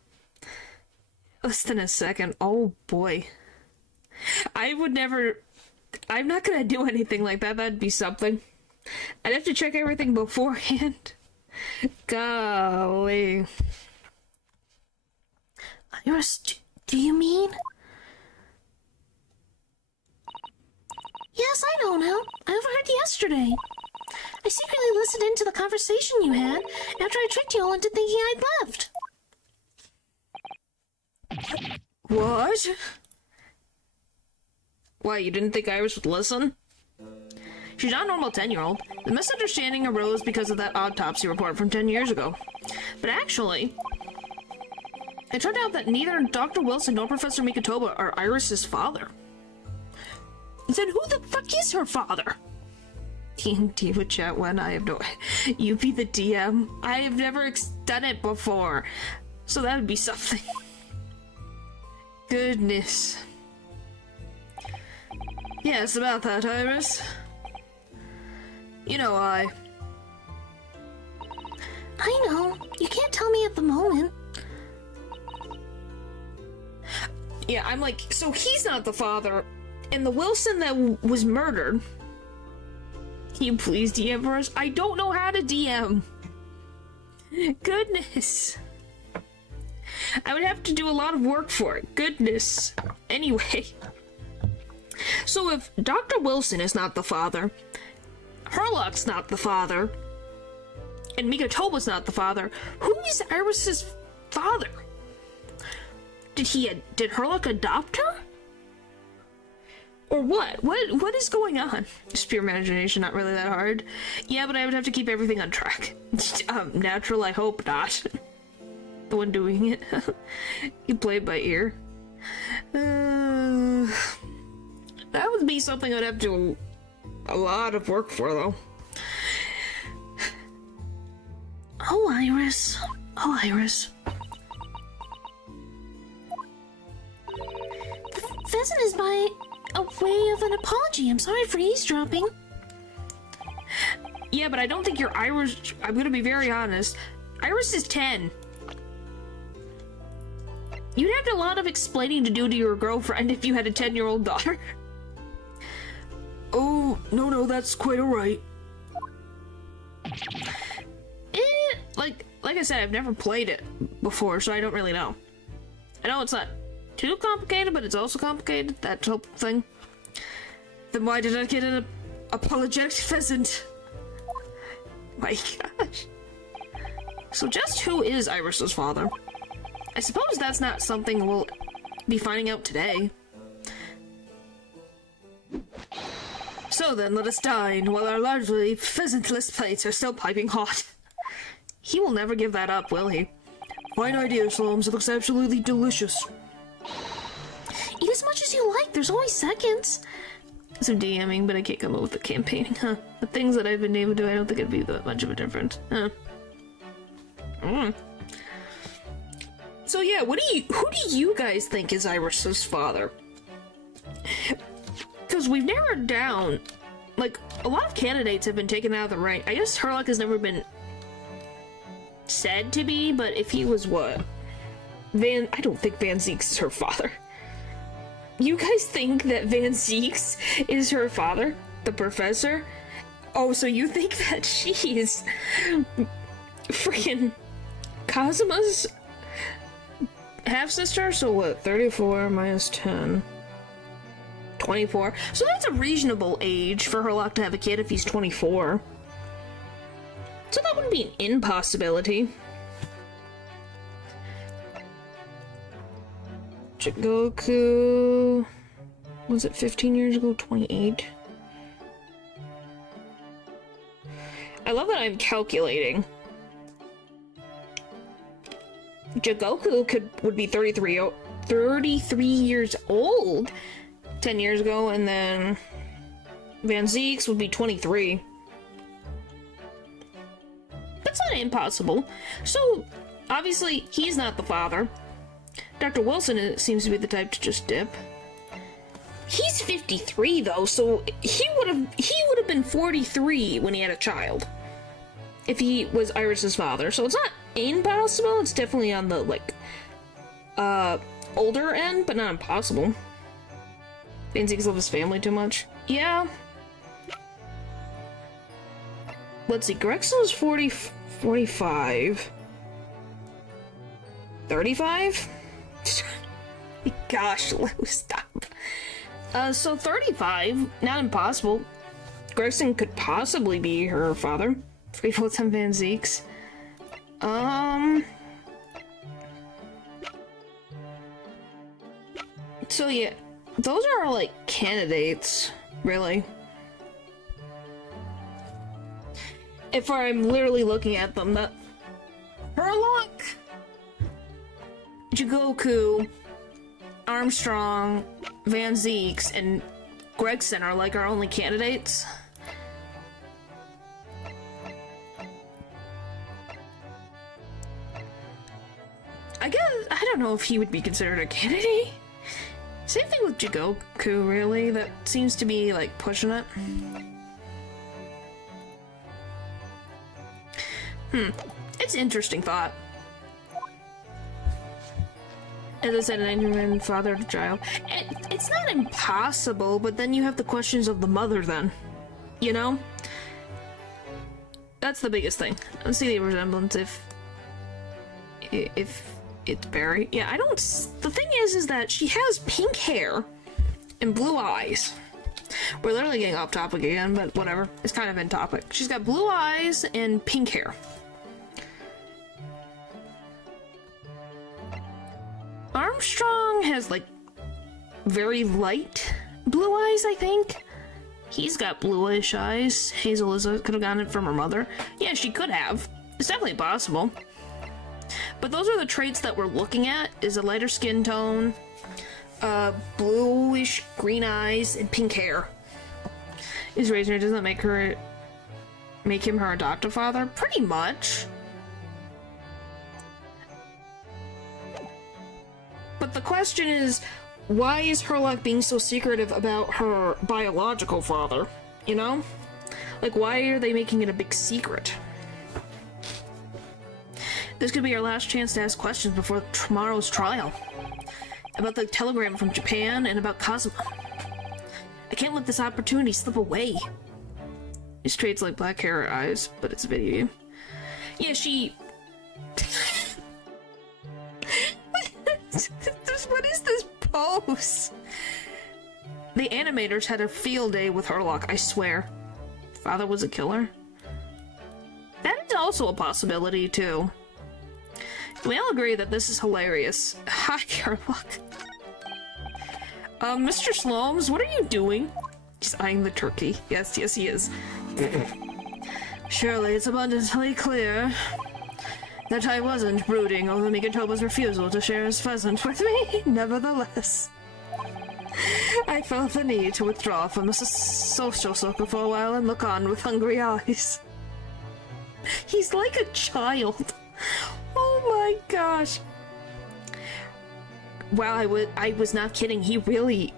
than a second. Oh boy. I would never... I'm not gonna do anything like that. That'd be something. I'd have to check everything beforehand. Golly. Iris, do you mean? Yes, I know now. I overheard yesterday. I secretly listened into the conversation you had after I tricked you all into thinking I'd left. What? Why, you didn't think Iris would listen? She's not a normal 10-year-old. The misunderstanding arose because of that autopsy report from 10 years ago. But actually, it turned out that neither Dr. Wilson nor Professor Mikotoba are Iris's father. Then who the fuck is her father? D&D would chat when I have no... You be the DM? I have never done it before. So that would be something. Goodness. Yes, about that, Iris. You know I know. You can't tell me at the moment. Yeah, I'm like, so he's not the father, and the Wilson that was murdered... Can you please DM for us? I don't know how to DM. Goodness. I would have to do a lot of work for it. Goodness. Anyway. So if Dr. Wilson is not the father, Herlock's not the father, and Mikotoba's not the father, who is Iris's father? Did Herlock adopt her? Or what? What is going on? Just pure imagination, not really that hard. Yeah, but I would have to keep everything on track. Natural, I hope not. The one doing it. You play it by ear. That would be something I'd have to do a lot of work for, though. Oh, Iris. Oh, Iris. Pheasant is by a way of an apology. I'm sorry for eavesdropping. Yeah, but I don't think you're Iris. I'm gonna be very honest. Iris is 10. You'd have a lot of explaining to do to your girlfriend if you had a 10-year-old daughter. Oh, no, that's quite alright. Like I said, I've never played it before, so I don't really know. I know it's not too complicated, but it's also complicated, that whole thing. Then why did I get an apologetic pheasant? My gosh. So just who is Iris's father? I suppose that's not something we'll be finding out today. So then, let us dine, while our largely pheasantless plates are still piping hot. He will never give that up, will he? Fine idea, Sholmes. It looks absolutely delicious. Eat as much as you like. There's always seconds. Some DMing, but I can't come up with the campaigning, huh? The things that I've been able to do, I don't think it'd be that much of a difference, huh? So yeah, who do you guys think is Iris's father? Because we've narrowed down, like, a lot of candidates have been taken out of the running. I guess Herlock has never been said to be, but if he was what? I don't think Van Zieks is her father. You guys think that Van Zieks is her father? The professor? Oh, so you think that she's freaking Kazuma's half-sister? So what, 34 minus 10? 24. So that's a reasonable age for Herlock to have a kid if he's 24. So that wouldn't be an impossibility. Goku... Was it 15 years ago? 28? I love that I'm calculating. Jigoku would be 33 years old 10 years ago, and then Van Zieks would be 23. That's not impossible. So, obviously, he's not the father. Dr. Wilson seems to be the type to just dip. He's 53 though, so he would have been 43 when he had a child. If he was Iris's father. So it's not impossible, it's definitely on the older end, but not impossible. Van Zieks loves his family too much. Yeah. Let's see, Grexel's 45. 35? Gosh, Lou, stop. So 35, not impossible. Gregson could possibly be her father. 3 full-time Van Zieks. So yeah, those are all like candidates, really. If I'm literally looking at them, that Herlock, Jigoku, Armstrong, Van Zeeks, and Gregson are like our only candidates. I guess, I don't know if he would be considered a candidate. Same thing with Jigoku, really. That seems to be, like, pushing it. It's an interesting thought. As I said, an Enderman father to child. It's not impossible, but then you have the questions of the mother then. You know? That's the biggest thing. Let's see the resemblance if it's Barry. Yeah, I don't... The thing is that she has pink hair and blue eyes. We're literally getting off topic again, but whatever. It's kind of in topic. She's got blue eyes and pink hair. Armstrong has, like, very light blue eyes, I think. He's got bluish eyes. Hazel could have gotten it from her mother. Yeah, she could have. It's definitely possible. But those are the traits that we're looking at, is a lighter skin tone, bluish green eyes, and pink hair. Is raising her doesn't make him her adoptive father? Pretty much. But the question is, why is Herlock being so secretive about her biological father? You know? Like, why are they making it a big secret? This could be our last chance to ask questions before tomorrow's trial. About the telegram from Japan and about Kazuma. I can't let this opportunity slip away. His traits like black hair or eyes, but it's a video game. Yeah, she... What is this pose? The animators had a field day with Herlock, I swear. Father was a killer? That is also a possibility, too. We all agree that this is hilarious. Hi, Herlock. Mr. Sholmes, what are you doing? He's eyeing the turkey. Yes, he is. Surely it's abundantly clear that I wasn't brooding over Mikotoba's refusal to share his pheasant with me. Nevertheless, I felt the need to withdraw from the social circle for a while and look on with hungry eyes. He's like a child. Oh my gosh. Wow, I was not kidding. He really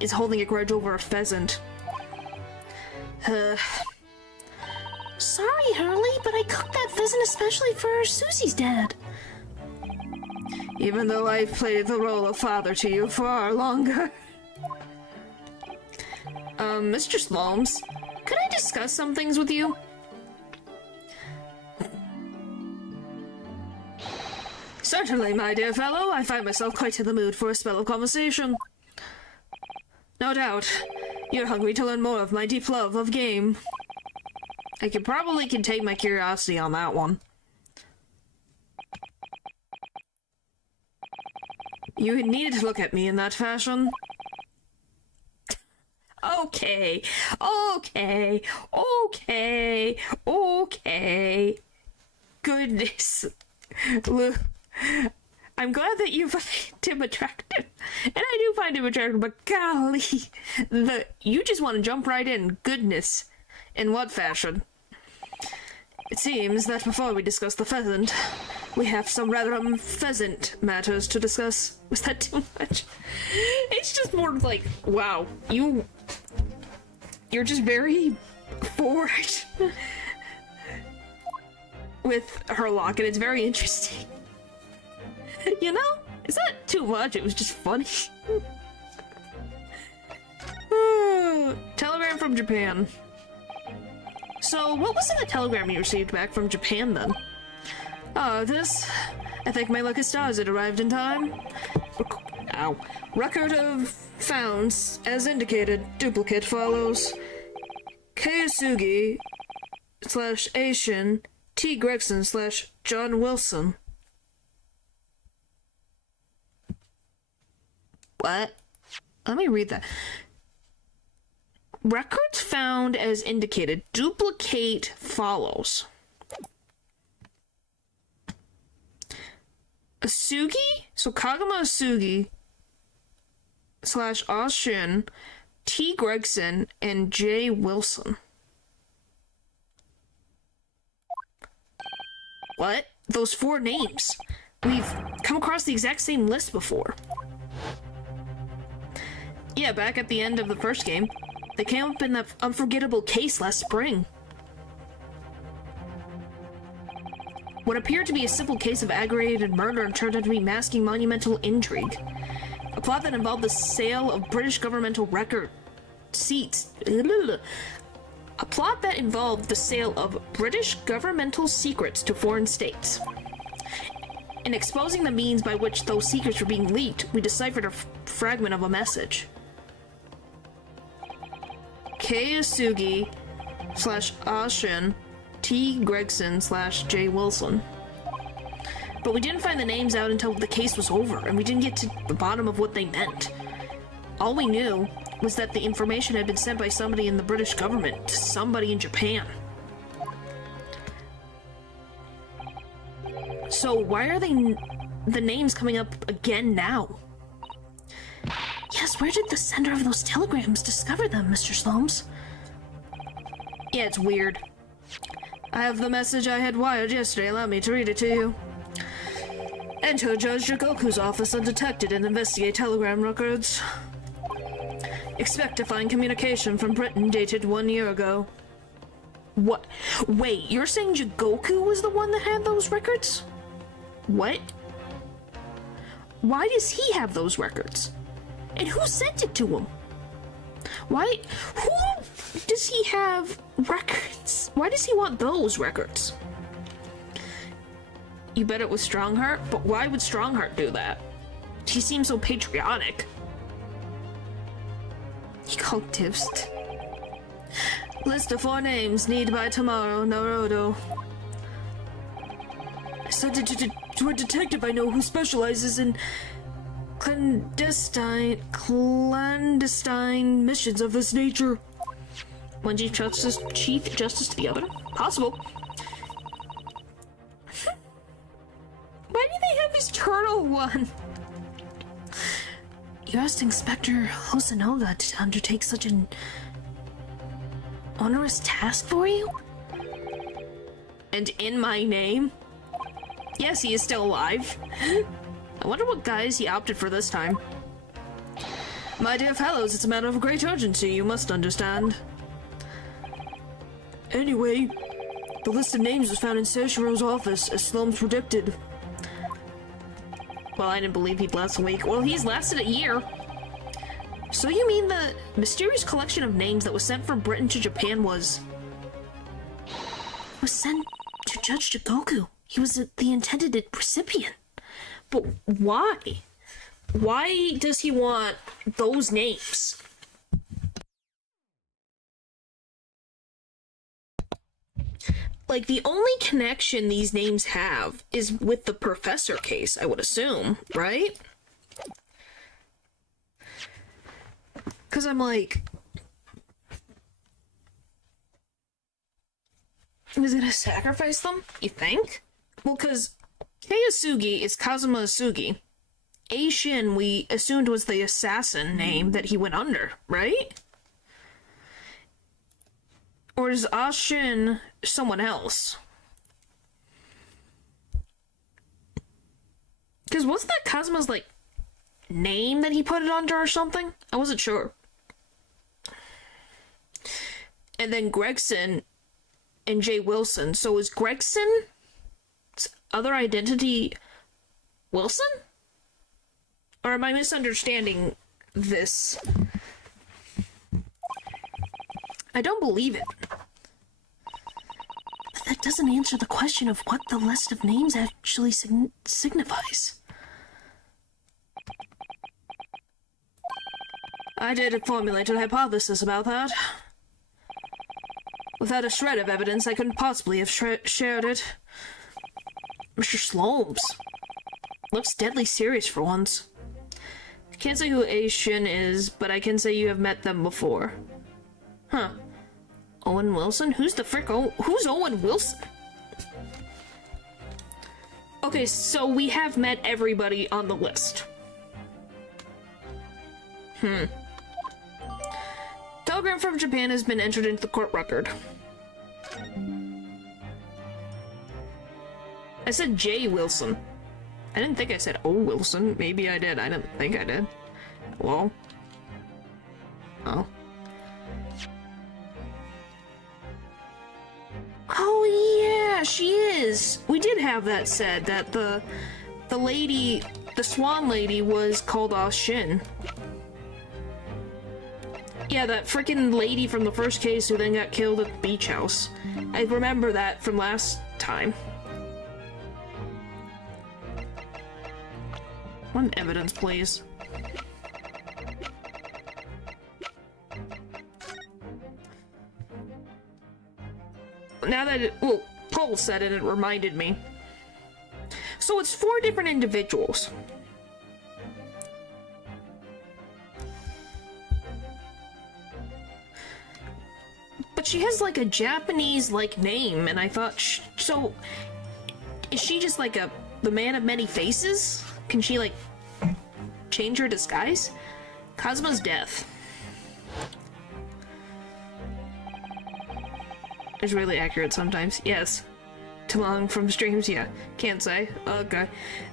is holding a grudge over a pheasant. Sorry, Hurley, but I cooked that pheasant especially for Susie's dad. Even though I've played the role of father to you far longer. Mr. Sholmes, could I discuss some things with you? Certainly, my dear fellow. I find myself quite in the mood for a spell of conversation. No doubt, you're hungry to learn more of my deep love of game. I could probably contain my curiosity on that one. You needed to look at me in that fashion. Okay. Goodness. Look, I'm glad that you find him attractive. And I do find him attractive, but golly, you just want to jump right in. Goodness. In what fashion? It seems that before we discuss the pheasant, we have some rather pheasant matters to discuss. Was that too much? It's just more like, wow, you're just very forward with Herlock, and it's very interesting. You know? It's not too much, it was just funny. Telegram from Japan. So, what was in the telegram you received back from Japan, then? This... I thank my lucky stars it arrived in time. Record of founds, as indicated. Duplicate follows. Kayasugi / Ashin T. Gregson / John Wilson. What? Let me read that. Records found as indicated. Duplicate follows. Asugi? So Kagama Asugi / Oshin, T. Gregson, and J. Wilson. What? Those 4 names. We've come across the exact same list before. Yeah, back at the end of the first game. They came up in that unforgettable case last spring. What appeared to be a simple case of aggravated murder turned out to be masking monumental intrigue. A plot that involved the sale of British governmental record seats. A plot that involved the sale of British governmental secrets to foreign states. In exposing the means by which those secrets were being leaked, we deciphered a fragment of a message. K. Asugi / Ashin, T. Gregson / J. Wilson. But we didn't find the names out until the case was over, and we didn't get to the bottom of what they meant. All we knew was that the information had been sent by somebody in the British government to somebody in Japan. So why are the names coming up again now? Yes, where did the sender of those telegrams discover them, Mr. Sholmes? Yeah, it's weird. I have the message I had wired yesterday. Allow me to read it to you. Enter Judge Jigoku's office undetected and investigate telegram records. Expect to find communication from Britain dated 1 year ago. What? Wait, you're saying Jigoku was the one that had those records? What? Why does he have those records? And who sent it to him? Why? Who does he have records? Why does he want those records? You bet it was Strongheart? But why would Strongheart do that? He seems so patriotic. He called dibs. List of 4 names, need by tomorrow, Naruto. I sent it to a detective I know who specializes in clandestine missions of this nature. One Chief Justice to the other? Possible. Why do they have this turtle one? You asked Inspector Hosonoga to undertake such an onerous task for you? And in my name? Yes, he is still alive. I wonder what guise he opted for this time. My dear fellows, it's a matter of great urgency, you must understand. Anyway, the list of names was found in Seijiro's office, as Sholmes predicted. Well, I didn't believe he'd last a week. Well, he's lasted a year. So you mean the mysterious collection of names that was sent from Britain to Japan was sent to Judge Jigoku. He was the intended recipient. But why? Why does he want those names? Like, the only connection these names have is with the Professor case, I would assume, right? Because I'm like, is it gonna sacrifice them? You think? Well, because Kei Asugi is Kazuma Asugi. Eishin, we assumed was the assassin name that he went under, right? Or is Ashin someone else? Because wasn't that Kazuma's, like, name that he put it under or something? I wasn't sure. And then Gregson and J. Wilson. So is Gregson's other identity Wilson? Or am I misunderstanding this? I don't believe it. But that doesn't answer the question of what the list of names actually signifies. I did formulate a hypothesis about that. Without a shred of evidence, I couldn't possibly have shared it. Mr. Sholmes looks deadly serious for once. Can't say who A Shin is, but I can say you have met them before. Huh. Owen Wilson? Who's the frick? Who's Owen Wilson? Okay, so we have met everybody on the list. Telegram from Japan has been entered into the court record. I said J. Wilson. I didn't think I said O. Wilson. Maybe I did. I didn't think I did. Well. Oh. Oh yeah, she is. We did have that said, that the lady, the swan lady was called Shin. Yeah, that freaking lady from the first case who then got killed at the beach house. I remember that from last time. One evidence, please. Now that well, Paul said it, it reminded me. So it's 4 different individuals. But she has like a Japanese like name, and I thought, so is she just like the man of many faces? Can she like change her disguise? Cosmo's death is really accurate sometimes. Yes. Too long from streams, yeah. Can't say. Okay.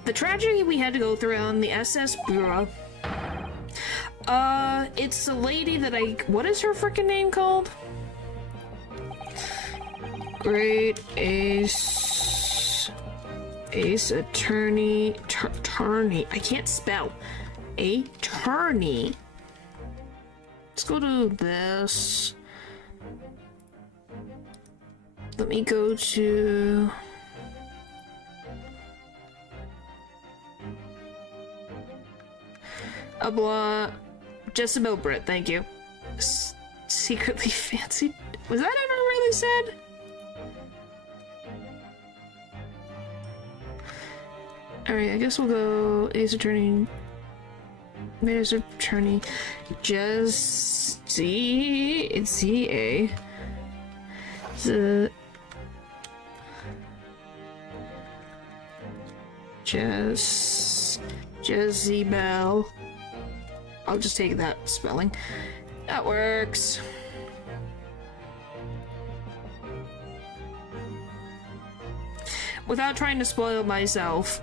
The tragedy we had to go through on the SS Bureau. It's a lady that what is her freaking name called? Great Ace Attorney, Attorney. I can't spell. Attorney. Let's go to this. Let me go to... Jezebel Britt, thank you. Secretly fancied? Was that ever really said? Alright, I guess we'll go Ace Attorney... Ace Attorney... Z-A... Jezebel. I'll just take that spelling. That works. Without trying to spoil myself.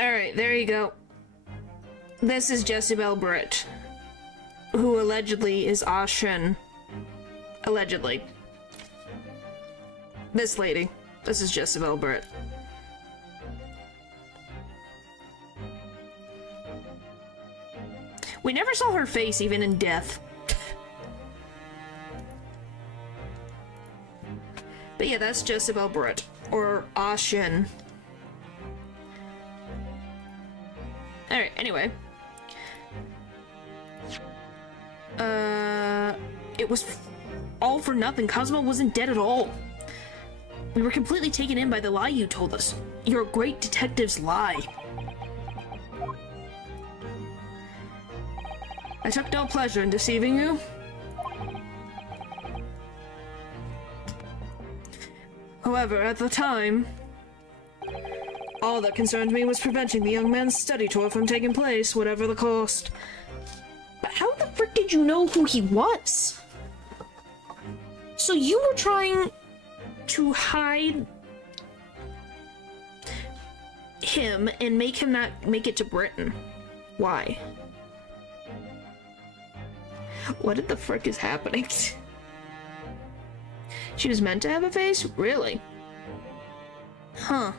Alright, there you go. This is Jezebel Britt, who allegedly is Shin. Allegedly. This lady. This is Jezebel Britt. We never saw her face, even in death. But yeah, that's Jezebel Britt, or Shin. Alright, anyway. It was all for nothing. Cosmo wasn't dead at all. We were completely taken in by the lie you told us. Your great detective's lie. I took no pleasure in deceiving you. However, at the time, all that concerned me was preventing the young man's study tour from taking place, whatever the cost. But how the frick did you know who he was? So you were trying to hide him and make him not make it to Britain. Why? What the frick is happening? She was meant to have a face? Really? Huh.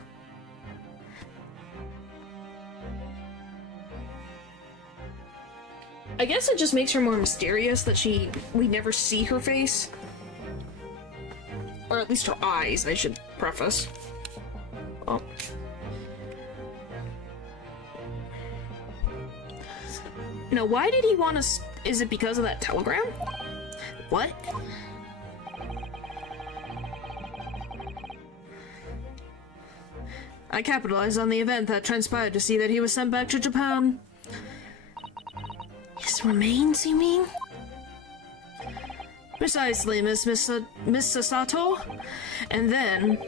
I guess it just makes her more mysterious that we never see her face. Or at least her eyes, I should preface. Oh. Now, why did he want us? Is it because of that telegram? What? I capitalized on the event that transpired to see that he was sent back to Japan. His remains, you mean? Precisely, Miss Sasato. And then,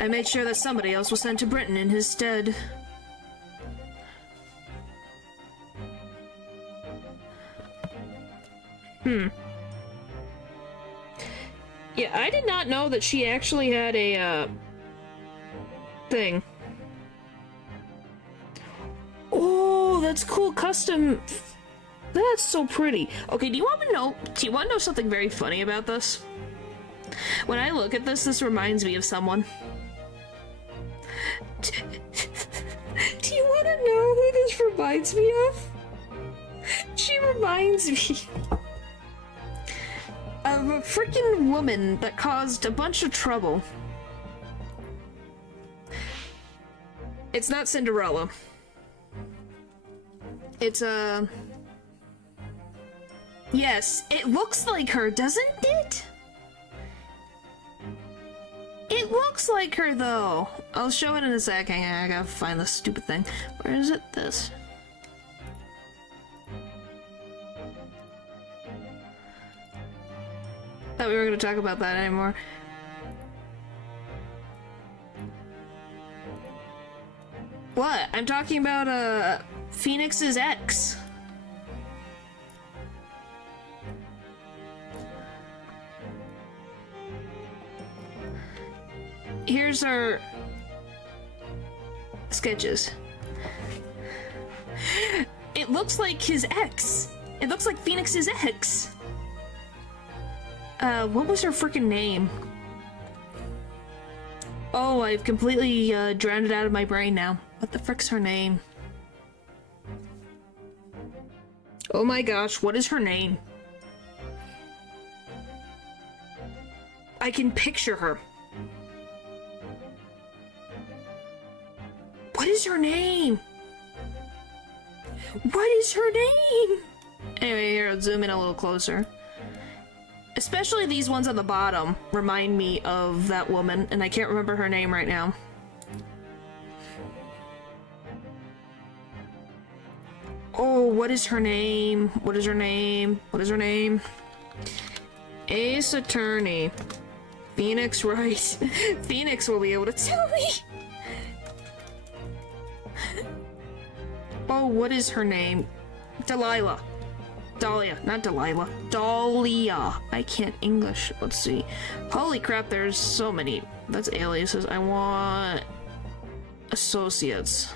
I made sure that somebody else was sent to Britain in his stead. Yeah, I did not know that she actually had a, thing. Oh, that's cool, custom... That's so pretty. Okay, do you want to know something very funny about this? When I look at this reminds me of someone. Do you want to know who this reminds me of? She reminds me of a freaking woman that caused a bunch of trouble. It's not Cinderella. It's yes, it looks like her, doesn't it? It looks like her, though. I'll show it in a sec. Hang on, I gotta find this stupid thing. Where is it? This. Thought we were gonna talk about that anymore. What? I'm talking about, Phoenix's ex. Here's our sketches. It looks like his ex. It looks like Phoenix's ex. What was her freaking name? Oh, I've completely drowned it out of my brain now. What the frick's her name? Oh my gosh, what is her name? I can picture her. What is her name? What is her name? Anyway, here, I'll zoom in a little closer. Especially these ones on the bottom remind me of that woman, and I can't remember her name right now. Oh, what is her name? What is her name? What is her name? Ace Attorney. Phoenix Wright. Phoenix will be able to tell me. Oh, what is her name? Delilah. Dahlia, not Delilah. Dahlia. I can't English. Let's see. Holy crap, there's so many. That's aliases. I want associates.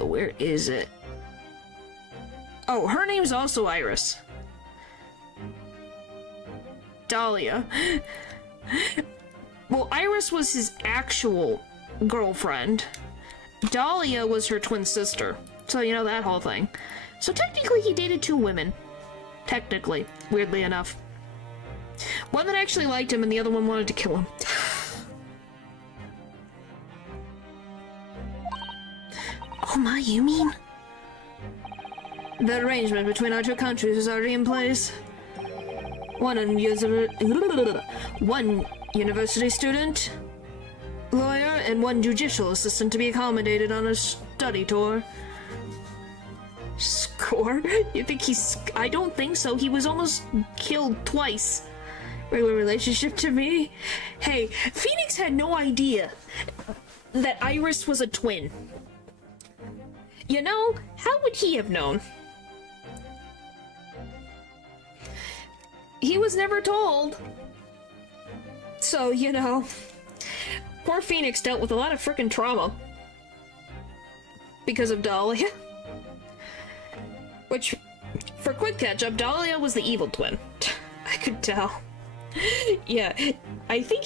Where is it? Oh, her name's also Iris. Dahlia. Well, Iris was his actual girlfriend. Dahlia was her twin sister. So, you know, that whole thing. So technically he dated two women. Technically, weirdly enough. One that actually liked him and the other one wanted to kill him. Oh my, you mean? The arrangement between our two countries is already in place. One university student, lawyer, and one judicial assistant to be accommodated on a study tour. Score? You think he's... I don't think so. He was almost killed twice. Regular relationship to me? Hey, Phoenix had no idea that Iris was a twin. You know, how would he have known? He was never told. So, you know, poor Phoenix dealt with a lot of frickin' trauma. Because of Dahlia. Which, for quick catch-up, Dahlia was the evil twin. I could tell. Yeah, I think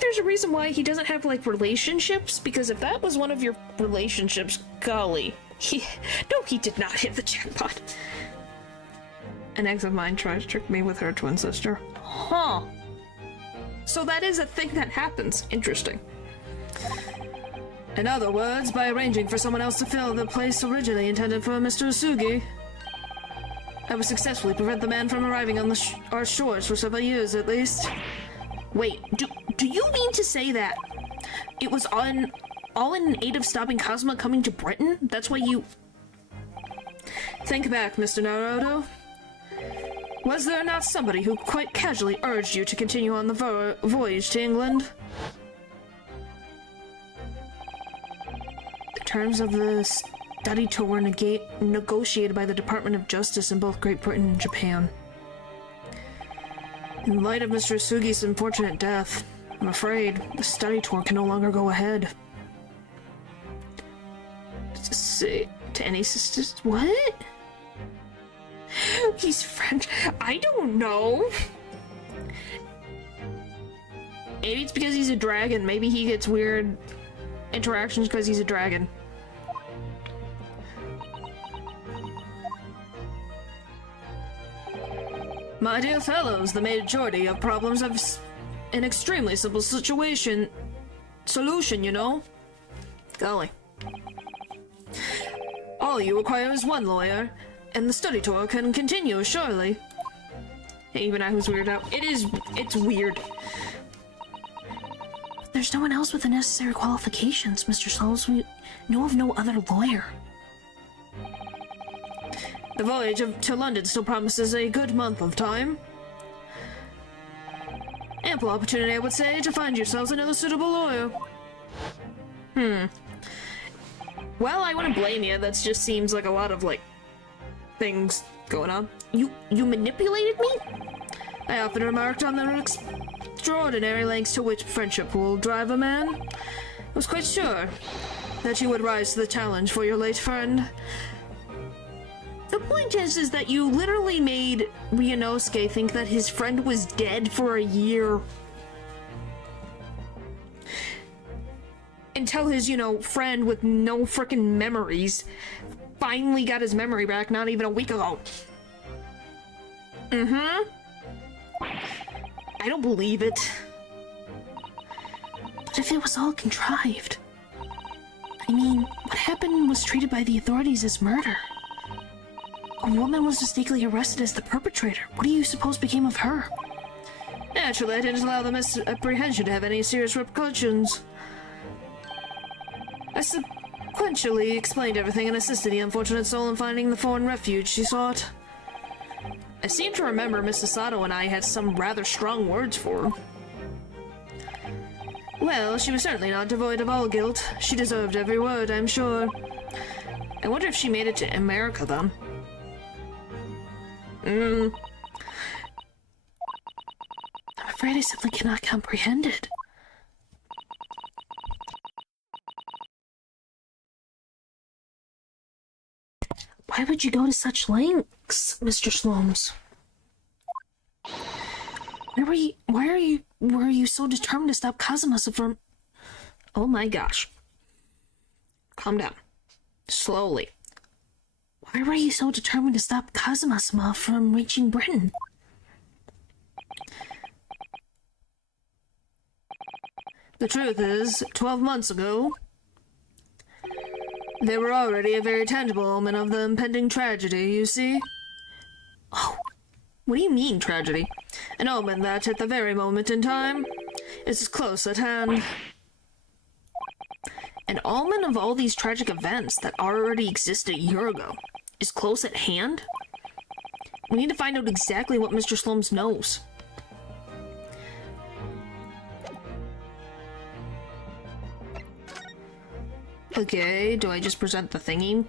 there's a reason why he doesn't have, like, relationships, because if that was one of your relationships, golly, no, he did not hit the jackpot. An ex of mine tried to trick me with her twin sister. Huh. So that is a thing that happens. Interesting. In other words, by arranging for someone else to fill the place originally intended for Mr. Usugi, I would successfully prevent the man from arriving on our shores for several years at least. Wait, do you mean to say that it was all in aid of stopping Kazuma coming to Britain? That's why you... Think back, Mr. Naruto. Was there not somebody who quite casually urged you to continue on the voyage to England? The terms of the study tour were negotiated by the Department of Justice in both Great Britain and Japan. In light of Mr. Isugi's unfortunate death, I'm afraid the study tour can no longer go ahead. To say to any sisters, what? He's French. I don't know. Maybe it's because he's a dragon. Maybe he gets weird interactions because he's a dragon. My dear fellows, the majority of problems have an extremely simple solution, you know? Golly. All you require is one lawyer, and the study tour can continue, surely. Hey, even I was weirded out. It's weird. There's no one else with the necessary qualifications, Mr. Sholmes. We know of no other lawyer. The voyage to London still promises a good month of time. Ample opportunity, I would say, to find yourselves another suitable lawyer. Well, I wouldn't blame you. That just seems like a lot of, like, things going on. You manipulated me? I often remarked on the extraordinary lengths to which friendship will drive a man. I was quite sure that you would rise to the challenge for your late friend. The point is that you literally made Ryunosuke think that his friend was dead for a year. Until his, friend with no frickin' memories finally got his memory back not even a week ago. I don't believe it. But if it was all contrived... I mean, what happened was treated by the authorities as murder. A woman was mistakenly arrested as the perpetrator. What do you suppose became of her? Naturally, I didn't allow the misapprehension to have any serious repercussions. I sequentially explained everything and assisted the unfortunate soul in finding the foreign refuge she sought. I seem to remember Mrs. Sato and I had some rather strong words for her. Well, she was certainly not devoid of all guilt. She deserved every word, I'm sure. I wonder if she made it to America, then. I'm afraid I simply cannot comprehend it. Why would you go to such lengths, Mr. Sholmes? Were you so determined to stop Kazuma from... Oh my gosh. Calm down. Slowly. Why were you so determined to stop Kazuma from reaching Britain? The truth is, 12 months ago, there were already a very tangible omen of the impending tragedy, you see? Oh, what do you mean, tragedy? An omen that, at the very moment in time, is close at hand. An omen of all these tragic events that already existed a year ago is close at hand? We need to find out exactly what Mr. Sholmes knows. Okay, do I just present the thingy?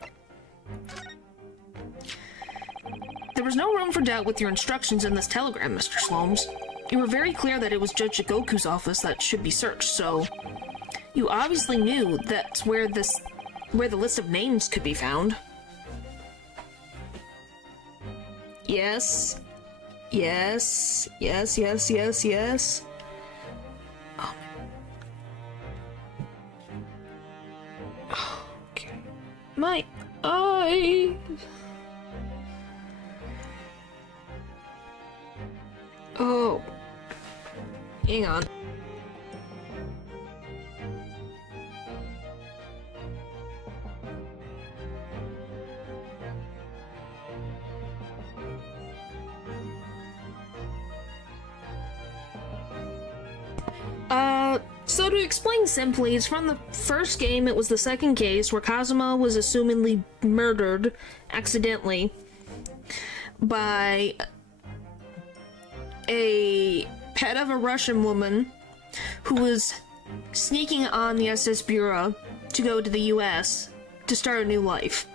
There was no room for doubt with your instructions in this telegram, Mr. Sholmes. You were very clear that it was Judge Shigoku's office that should be searched, so... You obviously knew that's where the list of names could be found. Yes. Yes. Yes, yes, yes, yes. Oh my... Okay. My eye... Oh. Hang on. So to explain simply, it's from the first game. It was the second case where Kazuma was assumedly murdered accidentally by a pet of a Russian woman who was sneaking on the SS Bureau to go to the US to start a new life.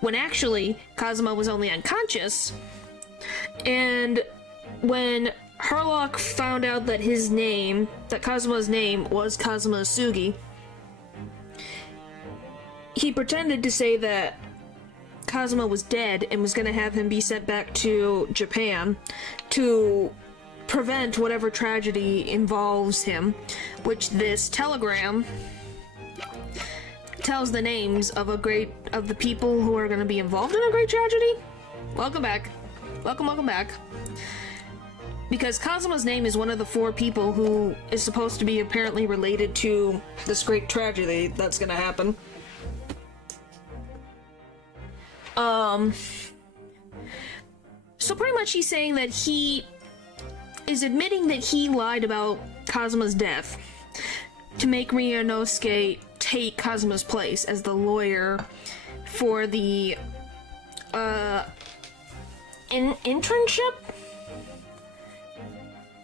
When actually, Kazuma was only unconscious, and when Herlock found out that Kazuma's name was Kazuma Sugi, he pretended to say that Kazuma was dead and was going to have him be sent back to Japan to prevent whatever tragedy involves him, which this telegram tells the names of the people who are going to be involved in a great tragedy. Welcome back. Welcome back. Because Kazuma's name is one of the 4 people who is supposed to be apparently related to this great tragedy that's gonna happen. So pretty much he's saying that he is admitting that he lied about Kazuma's death to make Ryunosuke take Kazuma's place as the lawyer for the, internship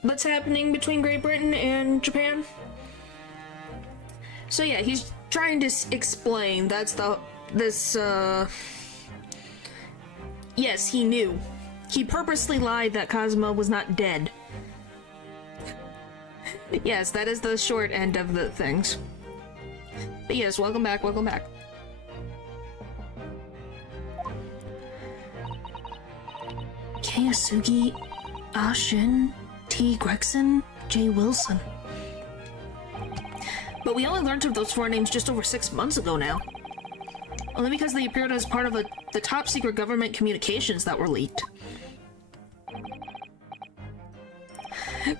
that's happening between Great Britain and Japan. So yeah, he's trying to explain yes, he knew. He purposely lied that Kazuma was not dead. Yes, that is the short end of the things. But yes, welcome back. Kiyasugi, Ashin, T. Gregson, J. Wilson. But we only learned of those 4 names just over 6 months ago now. Only because they appeared as part of the top secret government communications that were leaked.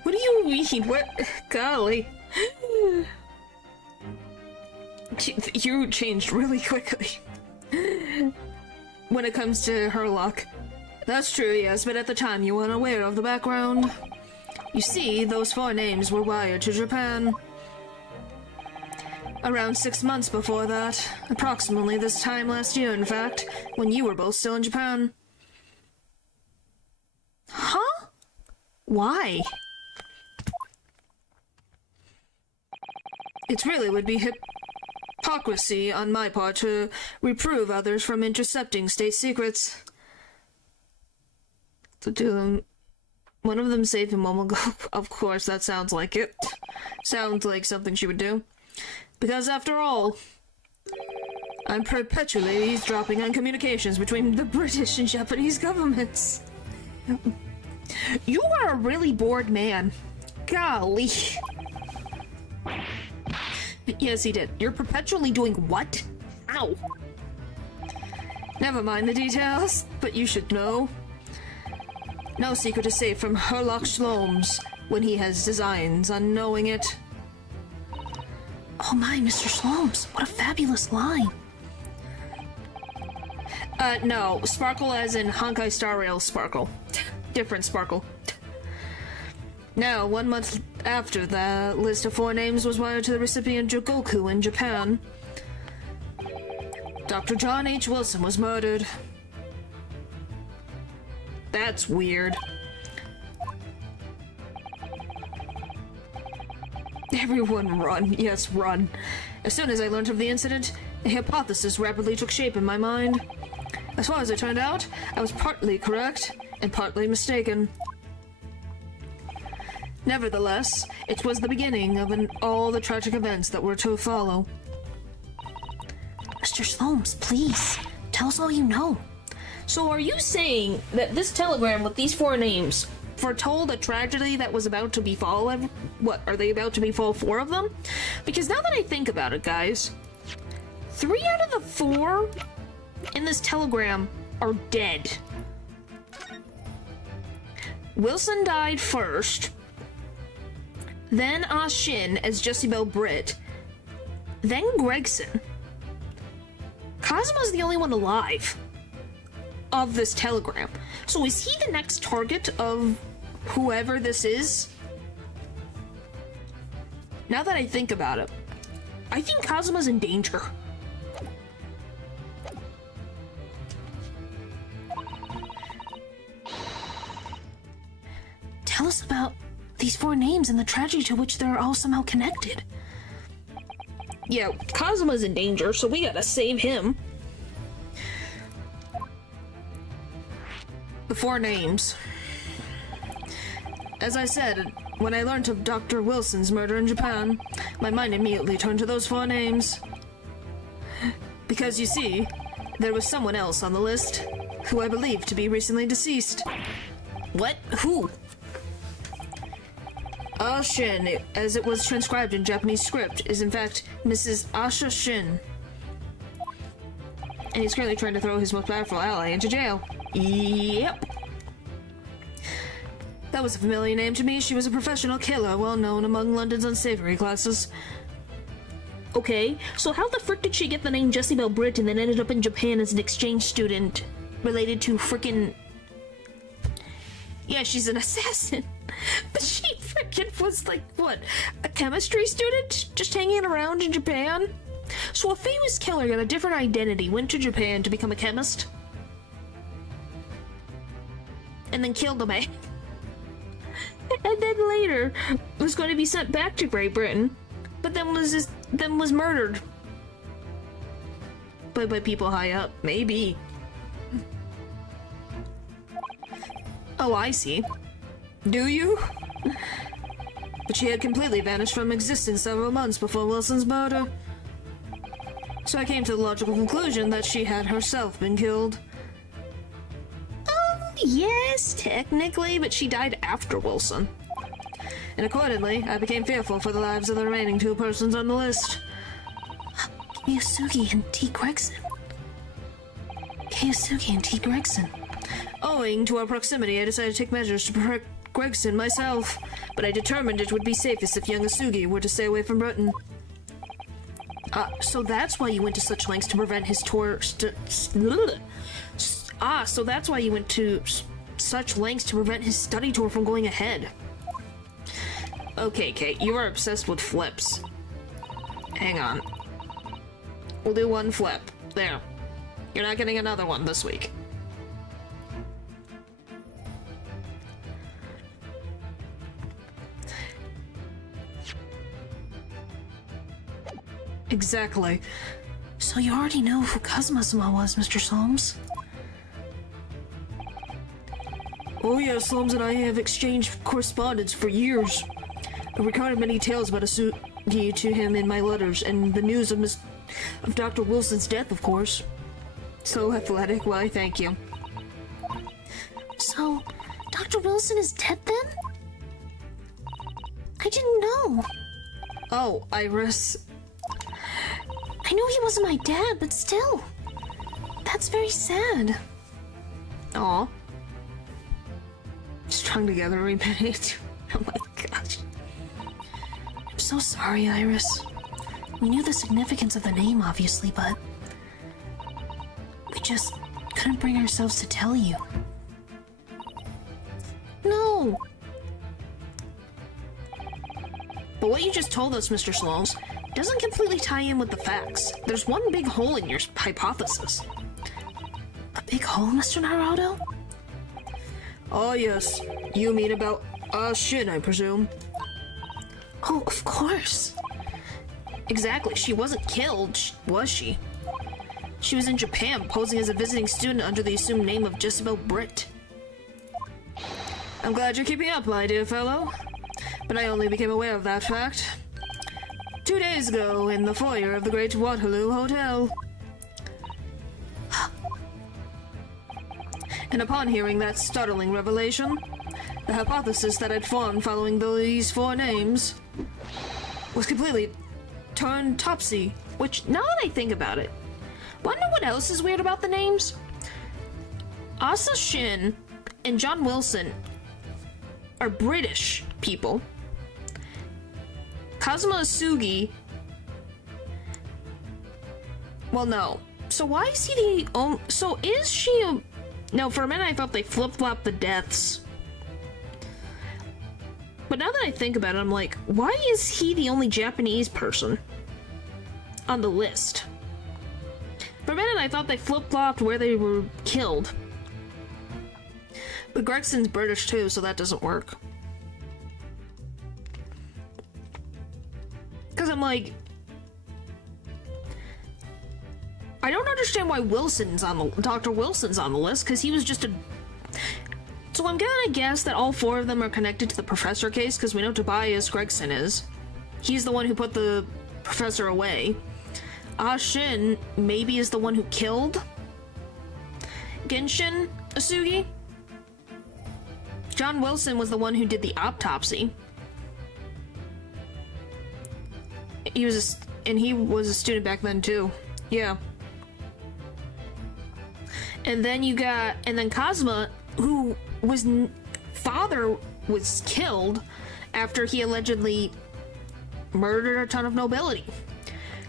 What do you mean? What? Golly. You changed really quickly. When it comes to Herlock. That's true, yes, but at the time you weren't aware of the background. You see, those 4 names were wired to Japan. Around 6 months before that. Approximately this time last year, in fact, when you were both still in Japan. Huh? Why? It really would be hypocrisy on my part to reprove others from intercepting state secrets. The 2 of them, one of them saved him a moment ago. Of course, that sounds like it. Sounds like something she would do. Because after all, I'm perpetually eavesdropping on communications between the British and Japanese governments. You are a really bored man. Golly. Yes, he did. You're perpetually doing what? Ow. Never mind the details, but you should know. No secret is safe from Herlock Sholmes when he has designs on knowing it. Oh my, Mr. Sholmes, what a fabulous line. No, Sparkle as in Honkai Star Rail Sparkle. Different Sparkle. Now, 1 month after the list of 4 names was wired to the recipient Jogoku in Japan, Dr. John H. Wilson was murdered. That's weird. Everyone run. Yes, run. As soon as I learned of the incident, a hypothesis rapidly took shape in my mind. As far as it turned out, I was partly correct and partly mistaken. Nevertheless, it was the beginning of all the tragic events that were to follow. Mr. Sholmes, please, tell us all you know. So are you saying that this telegram with these 4 names foretold a tragedy that was about to befall what, are they about to befall 4 of them? Because now that I think about it, guys, 3 out of the 4 in this telegram are dead. Wilson died first, then Shin as Jessie Belle Britt, then Gregson. Kazuma's the only one alive of this telegram. So is he the next target of whoever this is? Now that I think about it, I think Kazuma's in danger. Tell us about these 4 names and the tragedy to which they're all somehow connected. Yeah, Kazuma's in danger, so we gotta save him. The 4 names. As I said, when I learned of Dr. Wilson's murder in Japan, my mind immediately turned to those 4 names. Because you see, there was someone else on the list, who I believe to be recently deceased. What? Who? Shin, as it was transcribed in Japanese script, is in fact Mrs. Asha Shin. And he's currently trying to throw his most powerful ally into jail. Yep. That was a familiar name to me. She was a professional killer, well known among London's unsavory classes. Okay, so how the frick did she get the name Jessie Belle Britt and then ended up in Japan as an exchange student related to frickin'... Yeah, she's an assassin. But she frickin' was like, what, a chemistry student? Just hanging around in Japan? So a famous killer got a different identity, went to Japan to become a chemist, and then killed a man. And then later was going to be sent back to Great Britain, but then was murdered by people high up. Maybe. Oh, I see. Do you? But she had completely vanished from existence several months before Wilson's murder. So I came to the logical conclusion that she had herself been killed. Yes, technically, but she died after Wilson. And accordingly, I became fearful for the lives of the remaining 2 persons on the list. Kiyusugi and T. Gregson. Kiyusugi and T. Gregson. Owing to our proximity, I decided to take measures to protect Gregson myself, but I determined it would be safest if young Asugi were to stay away from Britain. So that's why you went to such lengths to prevent his tour... so that's why you went to such lengths to prevent his study tour from going ahead. Okay, Kate, you are obsessed with flips. Hang on. We'll do 1 flip. There. You're not getting another one this week. Exactly. So you already know who Kazuma-sama was, Mr. Sholmes? Oh yes, Sholmes and I have exchanged correspondence for years. I recounted many tales about Asugi to him in my letters, and the news of Dr. Wilson's death, of course. So athletic, why thank you. So, Dr. Wilson is dead then? I didn't know. Oh, Iris. I know he wasn't my dad, but still. That's very sad. Aw. Strung together, remade. Oh my gosh. I'm so sorry, Iris. We knew the significance of the name, obviously, but we just couldn't bring ourselves to tell you. No! But what you just told us, Mr. Sholmes, doesn't completely tie in with the facts. There's one big hole in your hypothesis. A big hole, Mr. Naruto? Oh yes. You mean about, Shin, I presume. Oh, of course. Exactly. She wasn't killed, was she? She was in Japan, posing as a visiting student under the assumed name of Jessie Belle Britt. I'm glad you're keeping up, my dear fellow. But I only became aware of that fact 2 days ago in the foyer of the Great Waterloo Hotel. And upon hearing that startling revelation, the hypothesis that I'd formed following these 4 names was completely turned topsy. Which, now that I think about it, wonder what else is weird about the names? Asa Shin and John Wilson are British people. Kazuma Asugi... Well, no. So why is he the... so is she a... No, for a minute I thought they flip-flopped the deaths. But now that I think about it, I'm like, why is he the only Japanese person on the list? For a minute, I thought they flip-flopped where they were killed. But Gregson's British too, so that doesn't work. Because I'm like, I don't understand why Dr. Wilson's on the list, because he was just a... So I'm gonna guess that all four of them are connected to the professor case, because we know Tobias Gregson is. He's the one who put the professor away. Shin maybe is the one who killed Genshin Asugi. John Wilson was the one who did the autopsy. He was a student back then too. Yeah. And then Kazuma, who father was killed after he allegedly murdered a ton of nobility.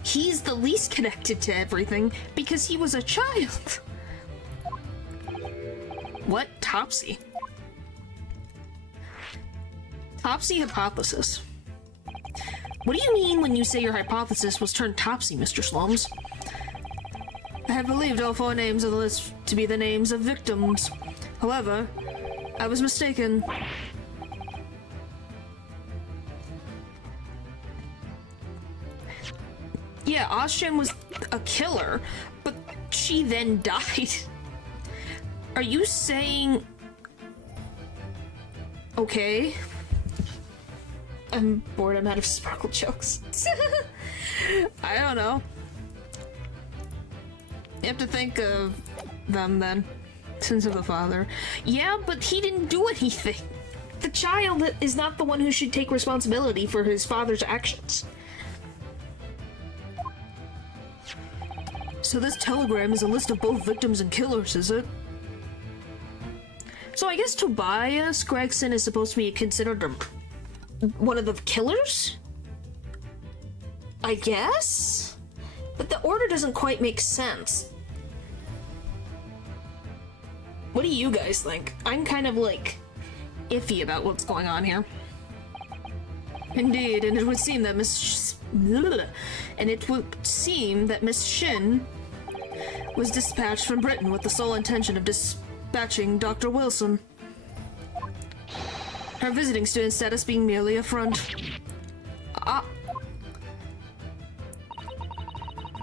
He's the least connected to everything because he was a child. What? Topsy? Topsy hypothesis. What do you mean when you say your hypothesis was turned topsy, Mr. Sholmes? I have believed all four names on the list to be the names of victims. However, I was mistaken. Yeah, Ashin was a killer, but she then died. Are you saying... Okay. I'm bored, I'm out of sparkle jokes. I don't know. You have to think of them then. Sins of the father. Yeah, but he didn't do anything. The child is not the one who should take responsibility for his father's actions. So this telegram is a list of both victims and killers, is it? So I guess Tobias Gregson is supposed to be considered one of the killers? I guess? But the order doesn't quite make sense. What do you guys think? I'm kind of like iffy about what's going on here. Indeed, and it would seem that Miss Shin was dispatched from Britain with the sole intention of dispatching Dr. Wilson. Her visiting student status being merely a front.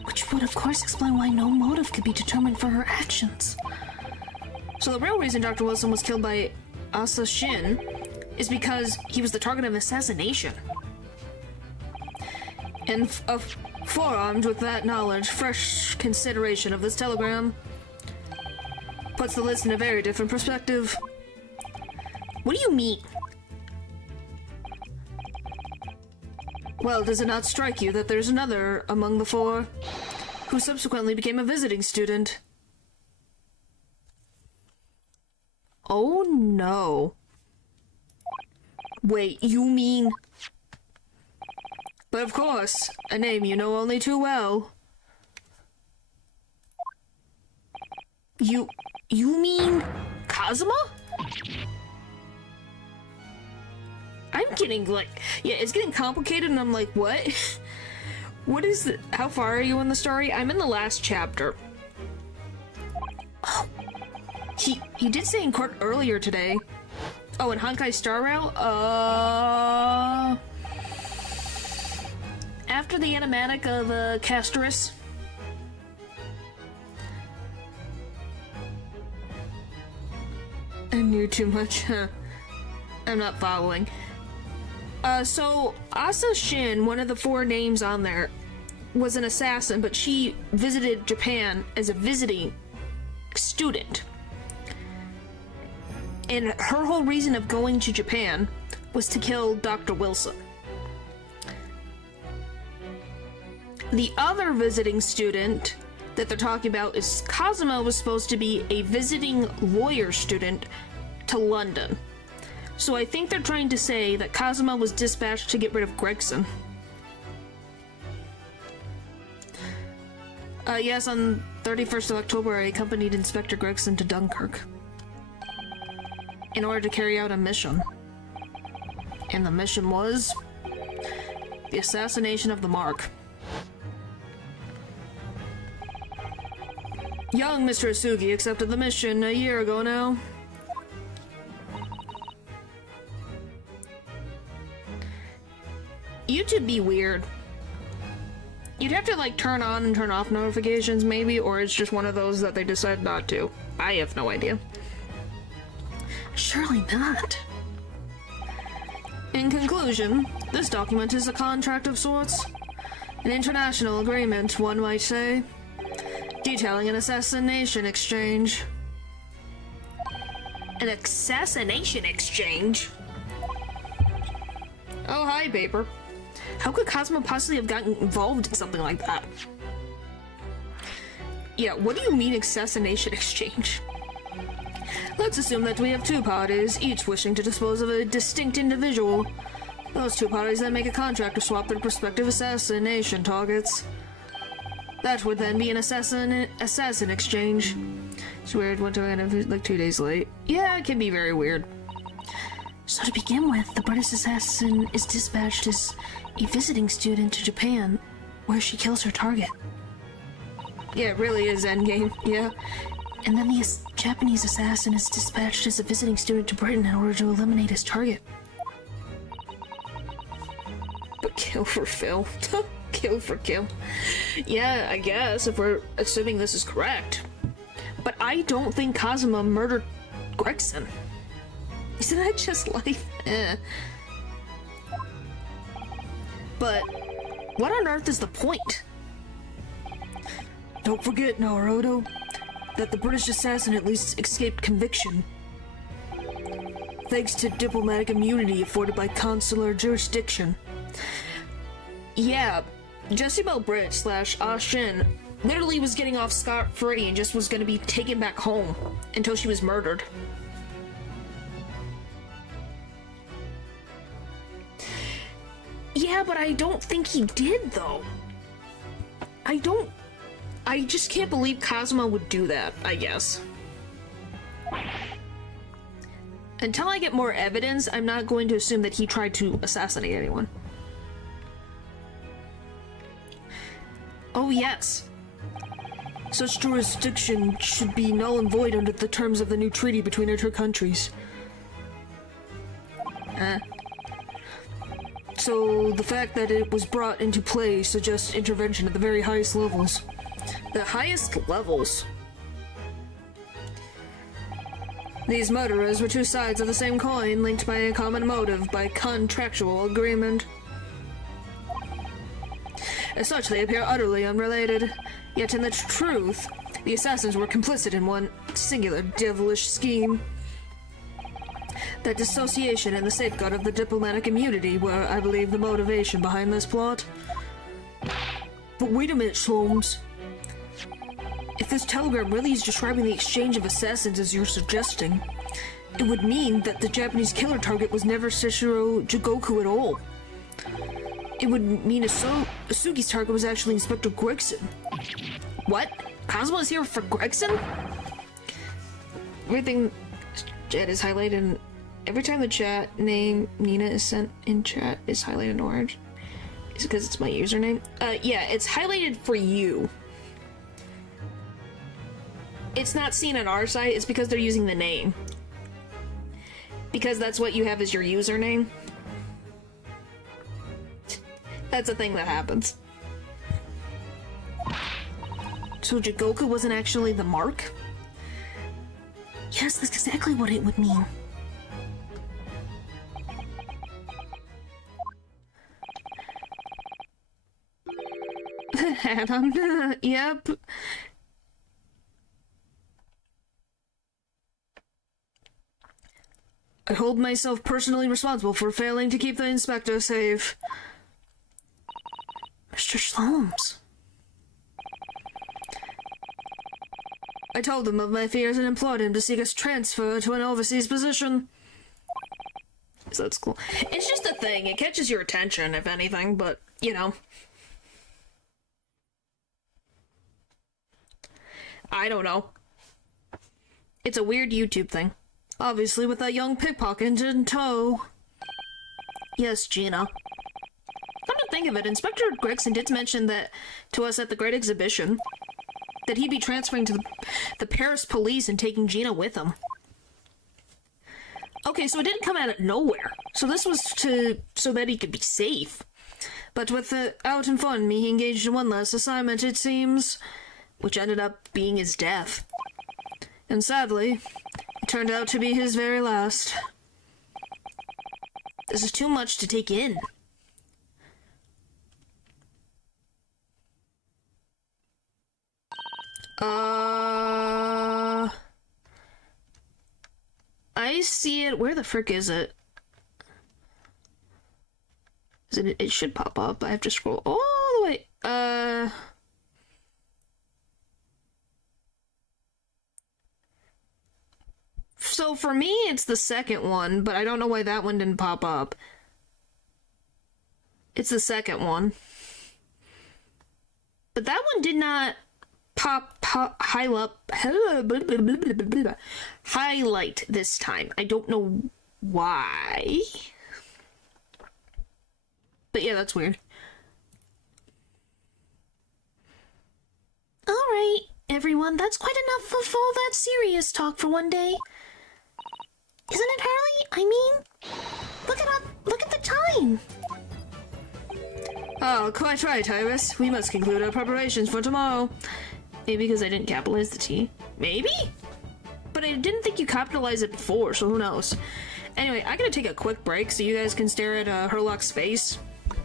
Which would of course explain why no motive could be determined for her actions. So the real reason Dr. Wilson was killed by Asa Shin is because he was the target of assassination. And forearmed with that knowledge, fresh consideration of this telegram puts the list in a very different perspective. What do you mean? Well, does it not strike you that there's another among the four who subsequently became a visiting student? Oh no. Wait, you mean... But of course, a name you know only too well. You mean Kazuma? I'm getting yeah, it's getting complicated and I'm like, what? What is it? How far are you in the story? I'm in the last chapter. Oh, he did say in court earlier today. Oh, in Honkai Star Rail? After the animatic of Castoris. I knew too much, huh? I'm not following. So, Asa Shin, one of the four names on there, was an assassin, but she visited Japan as a visiting student. And her whole reason of going to Japan was to kill Dr. Wilson. The other visiting student that they're talking about is Kazuma was supposed to be a visiting lawyer student to London. So I think they're trying to say that Kazuma was dispatched to get rid of Gregson. Yes, on 31st of October, I accompanied Inspector Gregson to Dunkirk in order to carry out a mission. And the mission was the assassination of the Mark. Young Mr. Asugi accepted the mission a year ago now. YouTube'd be weird. You'd have to like turn on and turn off notifications maybe, or it's just one of those that they decide not to. I have no idea. Surely not. In conclusion, this document is a contract of sorts. An international agreement, one might say, detailing an assassination exchange. An assassination exchange? Oh, hi, paper. How could Cosmo possibly have gotten involved in something like that? Yeah, what do you mean assassination exchange? Let's assume that we have two parties, each wishing to dispose of a distinct individual. Those two parties then make a contract to swap their prospective assassination targets. That would then be an assassin exchange. It's weird, went to end like 2 days late. Yeah, it can be very weird. So to begin with, the British assassin is dispatched as a visiting student to Japan, where she kills her target. Yeah, it really is endgame, yeah. And then the Japanese assassin is dispatched as a visiting student to Britain in order to eliminate his target. But kill for Phil. Kill for kill. Yeah, I guess, if we're assuming this is correct. But I don't think Kazuma murdered Gregson. Isn't that just life? Eh. But what on earth is the point? Don't forget, Naruto, that the British assassin at least escaped conviction, thanks to diplomatic immunity afforded by consular jurisdiction. Yeah, Jessie Bell Britt / Ah Shin literally was getting off scot-free and just was gonna be taken back home until she was murdered. Yeah, but I don't think he did, though. I just can't believe Kazuma would do that, I guess. Until I get more evidence, I'm not going to assume that he tried to assassinate anyone. Oh, yes. Such jurisdiction should be null and void under the terms of the new treaty between our two countries. So the fact that it was brought into play suggests intervention at the very highest levels. The highest levels? These murderers were two sides of the same coin, linked by a common motive, by contractual agreement. As such, they appear utterly unrelated. Yet in the truth, the assassins were complicit in one singular devilish scheme. That dissociation and the safeguard of the diplomatic immunity were, I believe, the motivation behind this plot. But wait a minute, Sholmes. If this telegram really is describing the exchange of assassins as you're suggesting, it would mean that the Japanese killer target was never Seshiro Jigoku at all. It would mean Asugi's target was actually Inspector Gregson. What? Kazuma is here for Gregson? Everything chat is highlighted in... Every time the chat name Nina is sent in chat is highlighted in orange. Is it because it's my username? Yeah, it's highlighted for you. It's not seen on our side, it's because they're using the name. Because that's what you have as your username. That's a thing that happens. So Jigoku wasn't actually the mark? Yes, that's exactly what it would mean. Adam, yep. I hold myself personally responsible for failing to keep the inspector safe. Mr. Sholmes. I told him of my fears and implored him to seek a transfer to an overseas position. So that's cool. It's just a thing. It catches your attention, if anything, but, you know. I don't know. It's a weird YouTube thing. Obviously with that young pickpocket in tow. Yes, Gina. Come to think of it, Inspector Gregson did mention that to us at the Great Exhibition, that he'd be transferring to the Paris police and taking Gina with him. Okay, so it didn't come out of nowhere. So this was so that he could be safe. But with the out and fun, he engaged in one last assignment, it seems, which ended up being his death. And sadly, it turned out to be his very last. This is too much to take in. I see it. Where the frick is it? It should pop up. I have to scroll all the way. So for me, it's the second one, but I don't know why that one didn't pop up. It's the second one. But that one did not highlight this time. I don't know why. But yeah, that's weird. Alright, everyone, that's quite enough of all that serious talk for one day. Isn't it, Harley? I mean, look at the time! Oh, quite right, Iris. We must conclude our preparations for tomorrow. Maybe because I didn't capitalize the T. Maybe? But I didn't think you capitalized it before, so who knows. Anyway, I gotta take a quick break so you guys can stare at Herlock's face.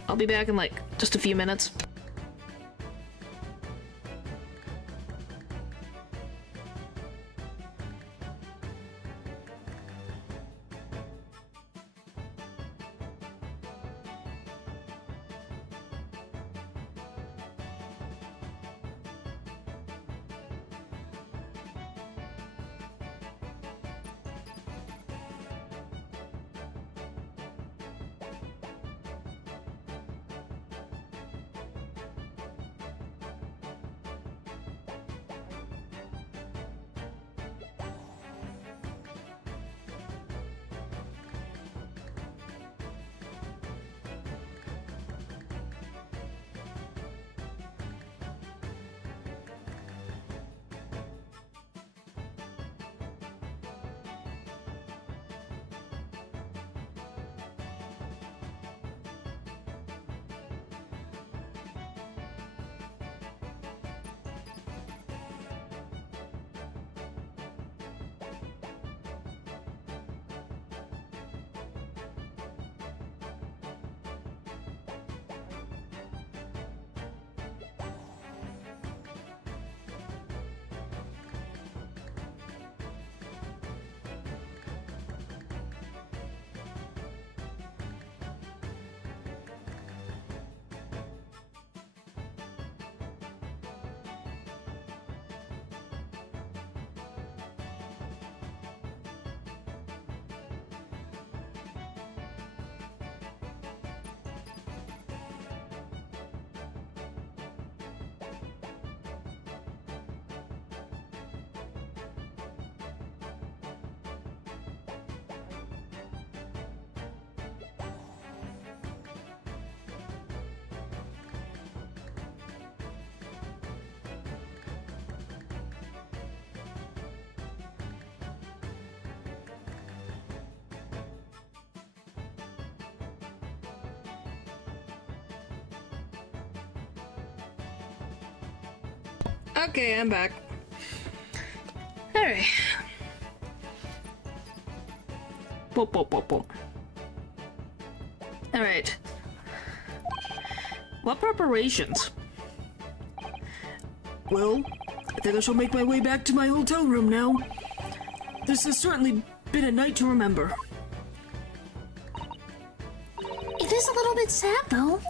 I'll be back in, like, just a few minutes. Okay, I'm back. Alright. Boop, boop, boop, boop. Alright. What preparations? Well, I think I shall make my way back to my hotel room now. This has certainly been a night to remember. It is a little bit sad, though.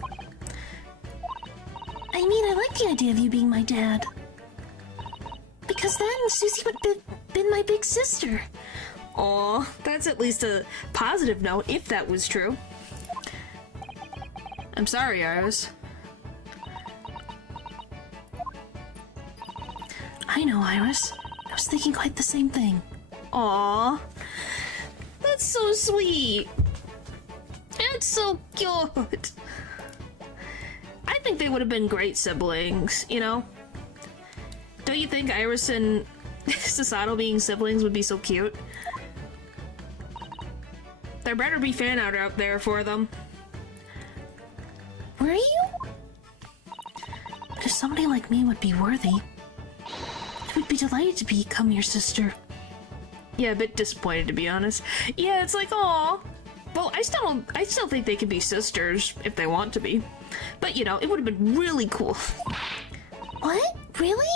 I mean, I like the idea of you being my dad. Because then Susie would have been my big sister. Aw, that's at least a positive note, if that was true. I'm sorry, Iris. I know, Iris. I was thinking quite the same thing. Aw, that's so sweet. And That's so cute. I think they would have been great siblings, you know? Don't you think Iris and Susato being siblings would be so cute? There better be fan art out there for them. Were you? If somebody like me would be worthy, I would be delighted to become your sister. Yeah, a bit disappointed to be honest. Yeah, it's like, aw. Well, I still think they could be sisters if they want to be. But, you know, it would have been really cool. What? Really?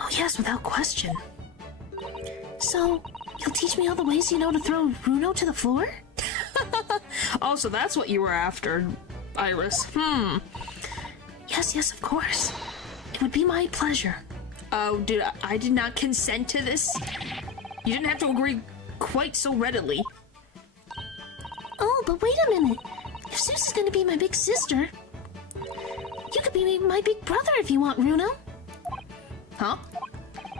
Oh yes, without question. So, you'll teach me all the ways you know to throw Runo to the floor? Oh, so that's what you were after, Iris. Yes, of course. It would be my pleasure. Oh, dude, I did not consent to this. You didn't have to agree quite so readily. Oh, but wait a minute. If Zeus is gonna be my big sister, you could be my big brother if you want, Runo. Huh?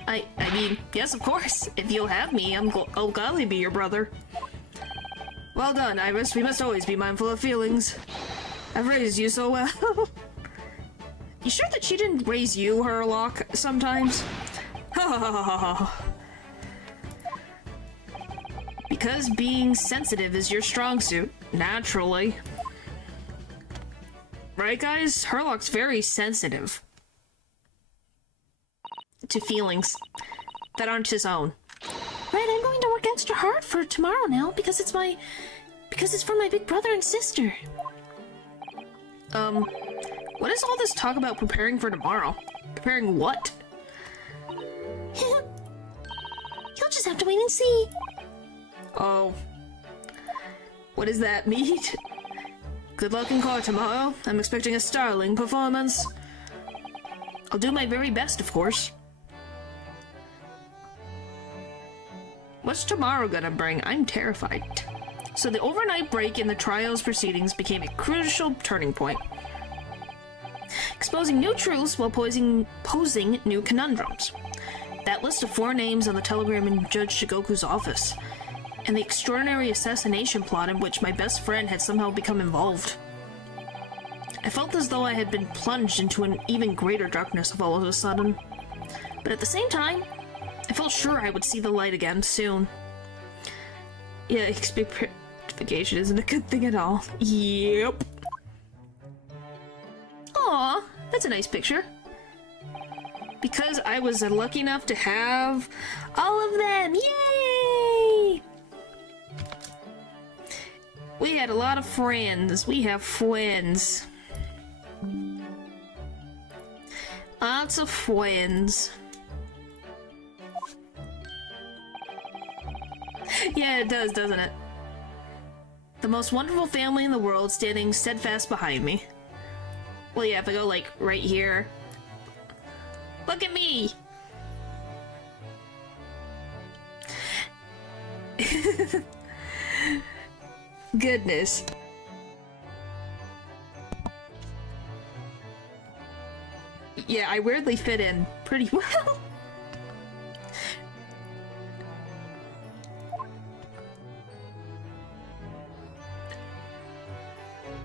I mean, yes, of course. If you'll have me, I'll gladly be your brother. Well done, Iris. We must always be mindful of feelings. I've raised you so well. You sure that she didn't raise you, Herlock, sometimes? Because being sensitive is your strong suit, naturally. Right, guys? Herlock's very sensitive to feelings that aren't his own. Right, I'm going to work extra hard for tomorrow now because it's for my big brother and sister. What is all this talk about preparing for tomorrow? Preparing what? You'll just have to wait and see. Oh. What does that mean? Good luck in court tomorrow. I'm expecting a startling performance. I'll do my very best, of course. What's tomorrow gonna bring? I'm terrified. So the overnight break in the trial's proceedings became a crucial turning point, exposing new truths while posing new conundrums. That list of 4 names on the telegram in Judge Shigoku's office, and the extraordinary assassination plot in which my best friend had somehow become involved. I felt as though I had been plunged into an even greater darkness all of a sudden. But at the same time, I felt sure I would see the light again soon. Yeah, expectation isn't a good thing at all. Yep. Aw, that's a nice picture. Because I was lucky enough to have all of them. Yay! We had a lot of friends. We have friends. Lots of friends. Yeah, it does, doesn't it? The most wonderful family in the world standing steadfast behind me. Well, yeah, if I go, like, right here. Look at me! Goodness. Yeah, I weirdly fit in pretty well.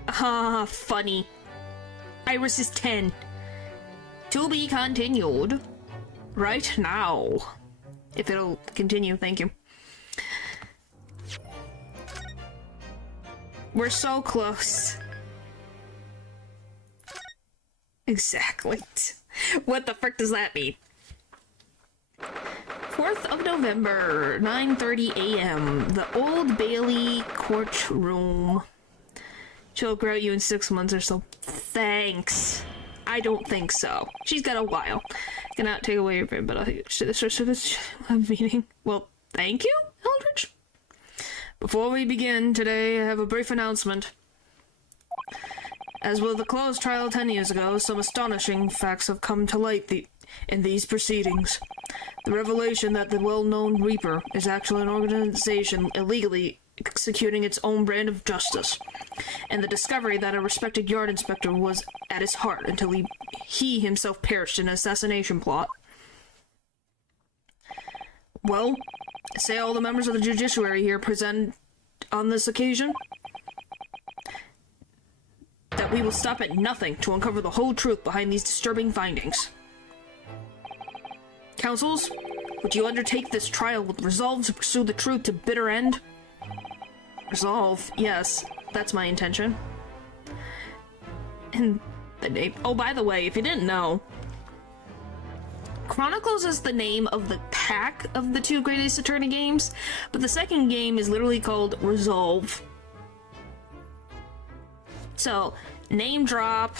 Ah, funny. Iris is 10. To be continued. Right now. If it'll continue, thank you. We're so close. Exactly. What the frick does that mean? 4th of November, 9:30 a.m. The Old Bailey courtroom. She'll grow you in 6 months or so. Thanks. I don't think so. She's got a while. Cannot take away your brain, but I think I'm meeting. Well, thank you, Eldridge. Before we begin today, I have a brief announcement. As with the closed trial 10 years ago, some astonishing facts have come to light in these proceedings. The revelation that the well-known Reaper is actually an organization illegally executing its own brand of justice, and the discovery that a respected yard inspector was at its heart until he himself perished in an assassination plot. Well, say all the members of the judiciary here present on this occasion. We will stop at nothing to uncover the whole truth behind these disturbing findings. Councils, would you undertake this trial with resolve to pursue the truth to bitter end? Resolve, yes, that's my intention. And the name. Oh, by the way, if you didn't know, Chronicles is the name of the pack of the 2 Great Ace Attorney games, but the second game is literally called Resolve. So, name drop.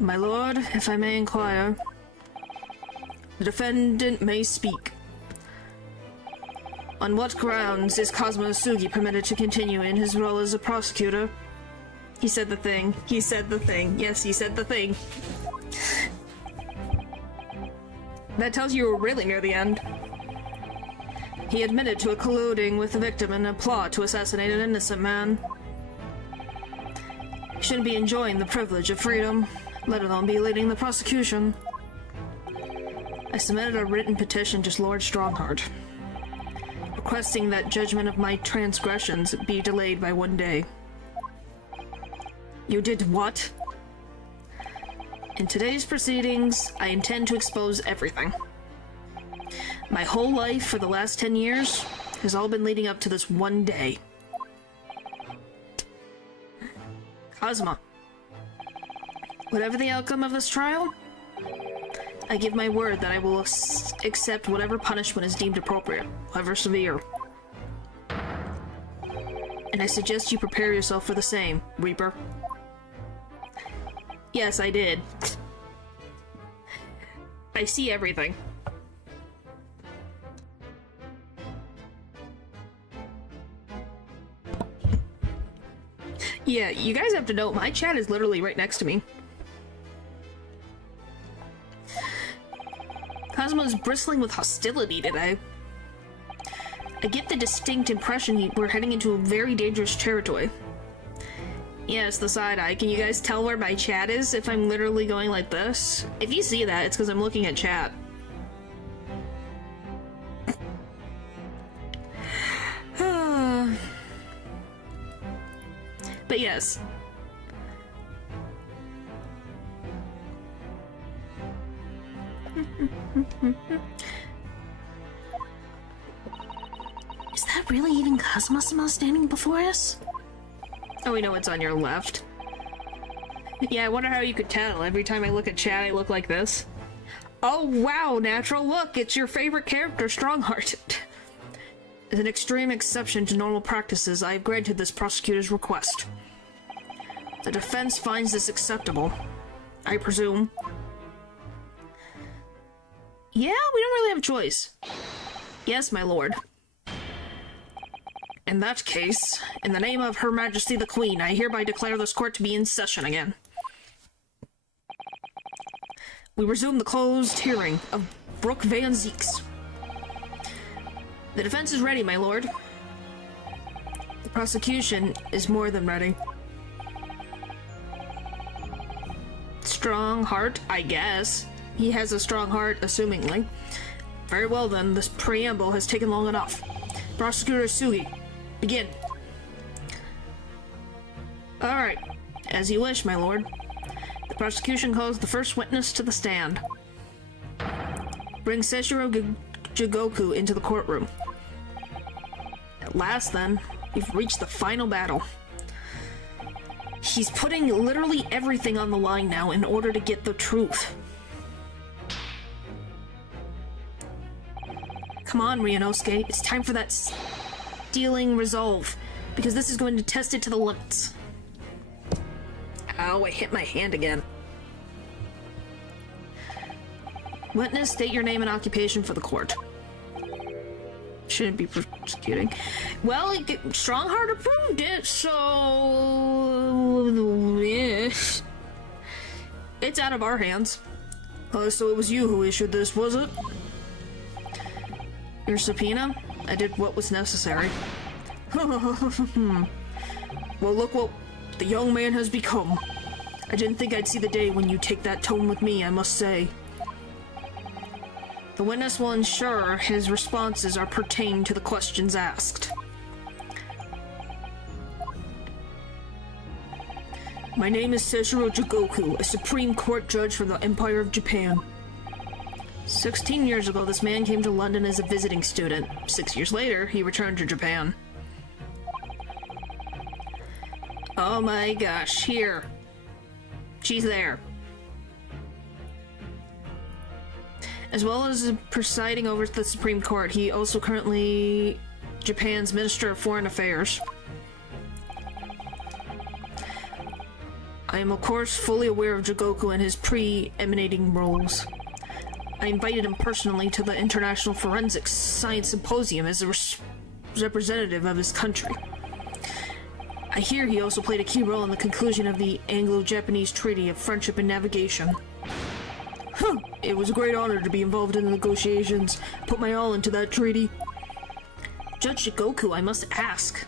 My lord, if I may inquire, the defendant may speak. On what grounds is Kazuma Asugi permitted to continue in his role as a prosecutor? He said the thing. He said the thing. Yes, he said the thing. That tells you we're really near the end. He admitted to colluding with the victim in a plot to assassinate an innocent man. He shouldn't be enjoying the privilege of freedom, let alone be leading the prosecution. I submitted a written petition to Lord Strongheart, requesting that judgment of my transgressions be delayed by 1 day. You did what? In today's proceedings, I intend to expose everything. My whole life for the last 10 years has all been leading up to this 1 day. Kazuma, whatever the outcome of this trial, I give my word that I will accept whatever punishment is deemed appropriate, however severe. And I suggest you prepare yourself for the same, Reaper. Yes, I did. I see everything. Yeah, you guys have to know, my chat is literally right next to me. Kazuma's bristling with hostility today. I get the distinct impression we're heading into a very dangerous territory. Yes, the side-eye. Can you guys tell where my chat is if I'm literally going like this? If you see that, it's because I'm looking at chat. But yes. Is that really even Kazuma-sama standing before us? Oh, we know it's on your left. Yeah, I wonder how you could tell. Every time I look at chat, I look like this. Oh, wow, Natural. Look, it's your favorite character, Strongheart. As an extreme exception to normal practices, I have granted this prosecutor's request. The defense finds this acceptable, I presume. Yeah, we don't really have a choice. Yes, my lord. In that case, in the name of Her Majesty the Queen, I hereby declare this court to be in session again. We resume the closed hearing of Brooke Van Zeeks. The defense is ready, my lord. The prosecution is more than ready. Strong heart, I guess. He has a strong heart, assumingly. Very well then, this preamble has taken long enough. Prosecutor Sugi, begin. Alright, as you wish, my lord. The prosecution calls the first witness to the stand. Bring Seshiro Jigoku into the courtroom. At last, then, we've reached the final battle. He's putting literally everything on the line now in order to get the truth. Come on, Ryunosuke, it's time for that stealing resolve, because this is going to test it to the limits. Ow, I hit my hand again. Witness, state your name and occupation for the court. Shouldn't be prosecuting. Well, Strongheart approved it, so... yeah. It's out of our hands. So it was you who issued this, was it? Your subpoena? I did what was necessary. Well, look what the young man has become. I didn't think I'd see the day when you take that tone with me, I must say. The witness will ensure his responses are pertained to the questions asked. My name is Seishiro Jigoku, a Supreme Court judge from the Empire of Japan. 16 years ago, this man came to London as a visiting student. 6 years later, he returned to Japan. Oh my gosh, here. She's there. As well as presiding over the Supreme Court, he also currently Japan's Minister of Foreign Affairs. I am of course fully aware of Jigoku and his pre-emanating roles. I invited him personally to the International Forensic Science Symposium as a representative of his country. I hear he also played a key role in the conclusion of the Anglo-Japanese Treaty of Friendship and Navigation. It was a great honor to be involved in the negotiations. Put my all into that treaty. Judge Jigoku, I must ask.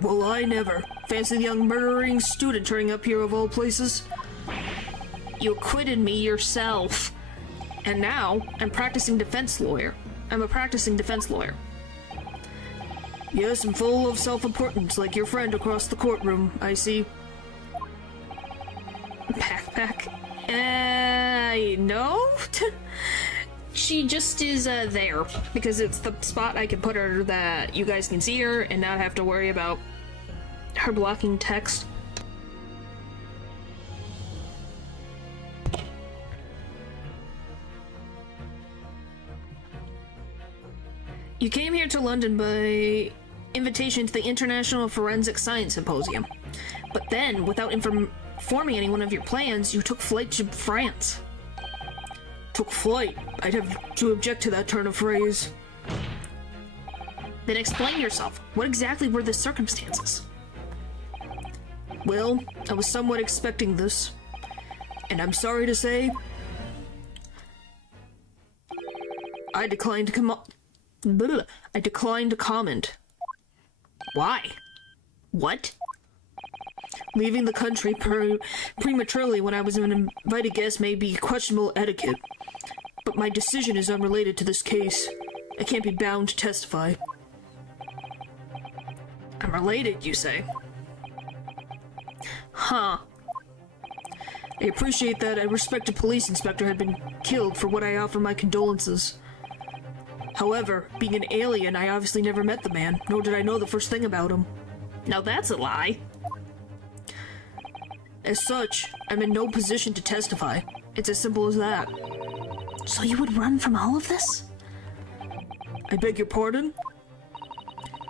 Well, I never. Fancy the young murdering student turning up here of all places. You acquitted me yourself. And now, I'm a practicing defense lawyer. Yes, I'm full of self-importance, like your friend across the courtroom, I see. Backpack? No? She just is, there. Because it's the spot I can put her that you guys can see her and not have to worry about her blocking text. You came here to London by invitation to the International Forensic Science Symposium. But then, without informing anyone of your plans, you took flight to France. Took flight? I'd have to object to that turn of phrase. Then explain yourself. What exactly were the circumstances? Well, I was somewhat expecting this. And I'm sorry to say, I declined to comment. Why? What? Leaving the country prematurely when I was an invited guest may be questionable etiquette, but my decision is unrelated to this case. I can't be bound to testify. Unrelated, you say? Huh. I appreciate that a respected police inspector had been killed, for what I offer my condolences. However, being an alien, I obviously never met the man, nor did I know the first thing about him. Now that's a lie. As such, I'm in no position to testify. It's as simple as that. So you would run from all of this? I beg your pardon?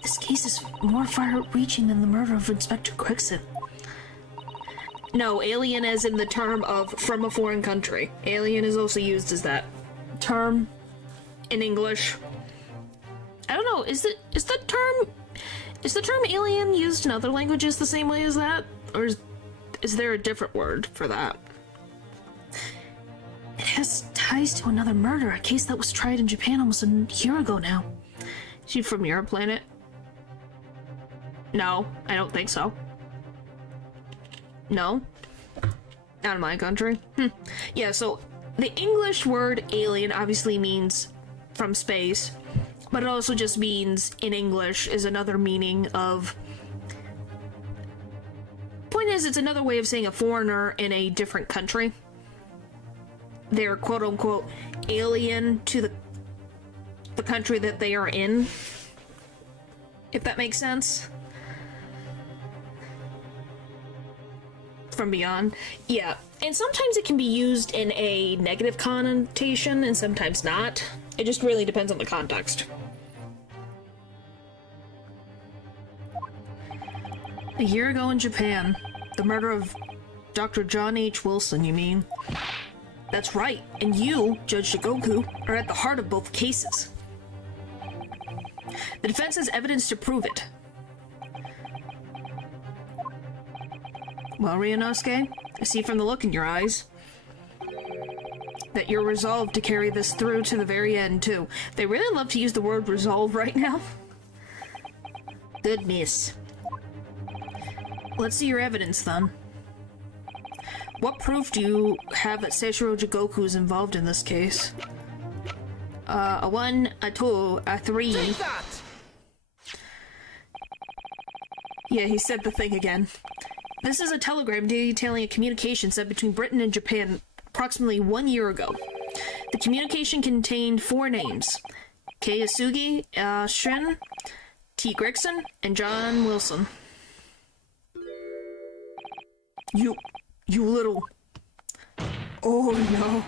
This case is more far-reaching than the murder of Inspector Quickson. No, alien as in the term of from a foreign country. Alien is also used as that term in English. I don't know, is the term alien used in other languages the same way as that? Or is there a different word for that? It has ties to another murder, a case that was tried in Japan almost a year ago now. Is she from your planet? No, I don't think so. No? Not in my country? Yeah, so the English word alien obviously means from space, but it also just means in English is another meaning of... Point is, it's another way of saying a foreigner in a different country. They're quote-unquote alien to the country that they are in. If that makes sense. From beyond. Yeah, and sometimes it can be used in a negative connotation and sometimes not. It just really depends on the context. A year ago in Japan, the murder of Dr. John H. Wilson, you mean? That's right, and you, Judge Jigoku, are at the heart of both cases. The defense has evidence to prove it. Well, Ryunosuke, I see from the look in your eyes that you're resolved to carry this through to the very end, too. They really love to use the word resolve right now. Goodness. Let's see your evidence, then. What proof do you have that Seishiro Jigoku is involved in this case? A 1, a 2, a 3. Take that! Yeah, he said the thing again. This is a telegram detailing a communication sent between Britain and Japan approximately 1 year ago. The communication contained 4 names: Keisugi Shin, T. Gregson, and John Wilson. You little... Oh no.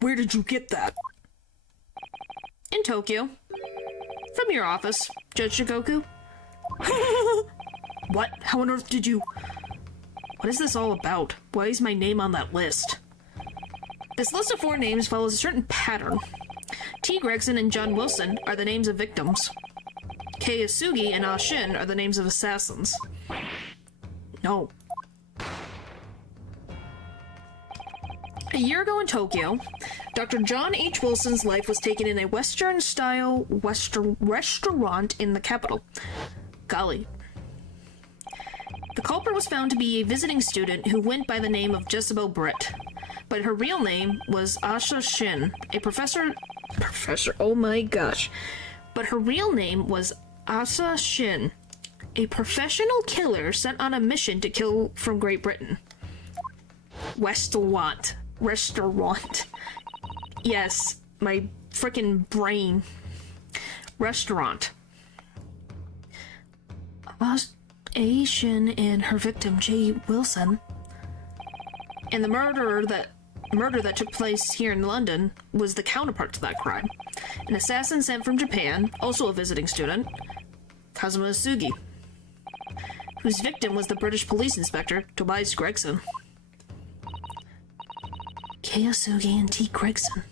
Where did you get that? In Tokyo. From your office, Judge Shikoku. What? How on earth did you... What is this all about? Why is my name on that list? This list of 4 names follows a certain pattern. T. Gregson and John Wilson are the names of victims. Keisugi and Shin are the names of assassins. No. A year ago in Tokyo, Dr. John H. Wilson's life was taken in a Western-style restaurant in the capital. Golly. The culprit was found to be a visiting student who went by the name of Jezebel Britt, but her real name was Asha Shin, a professor, oh my gosh. But her real name was Asa Shin, a professional killer sent on a mission to kill from Great Britain. Restaurant. Yes, my frickin' brain. Restaurant. A. Shin and her victim, J. Wilson. And the murder that took place here in London was the counterpart to that crime. An assassin sent from Japan, also a visiting student, Kazuma Sugi, whose victim was the British police inspector, Tobias Gregson. Keisugi and T. Gregson.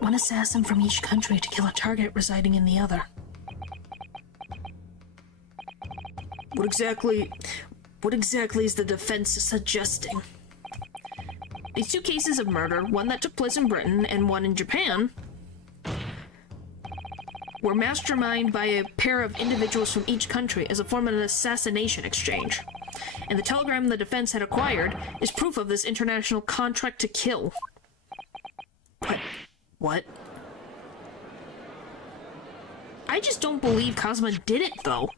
One assassin from each country to kill a target residing in the other. What exactly is the defense suggesting? These 2 cases of murder, one that took place in Britain and one in Japan, were masterminded by a pair of individuals from each country as a form of an assassination exchange. And the telegram the defense had acquired is proof of this international contract to kill. What? I just don't believe Kazuma did it, though.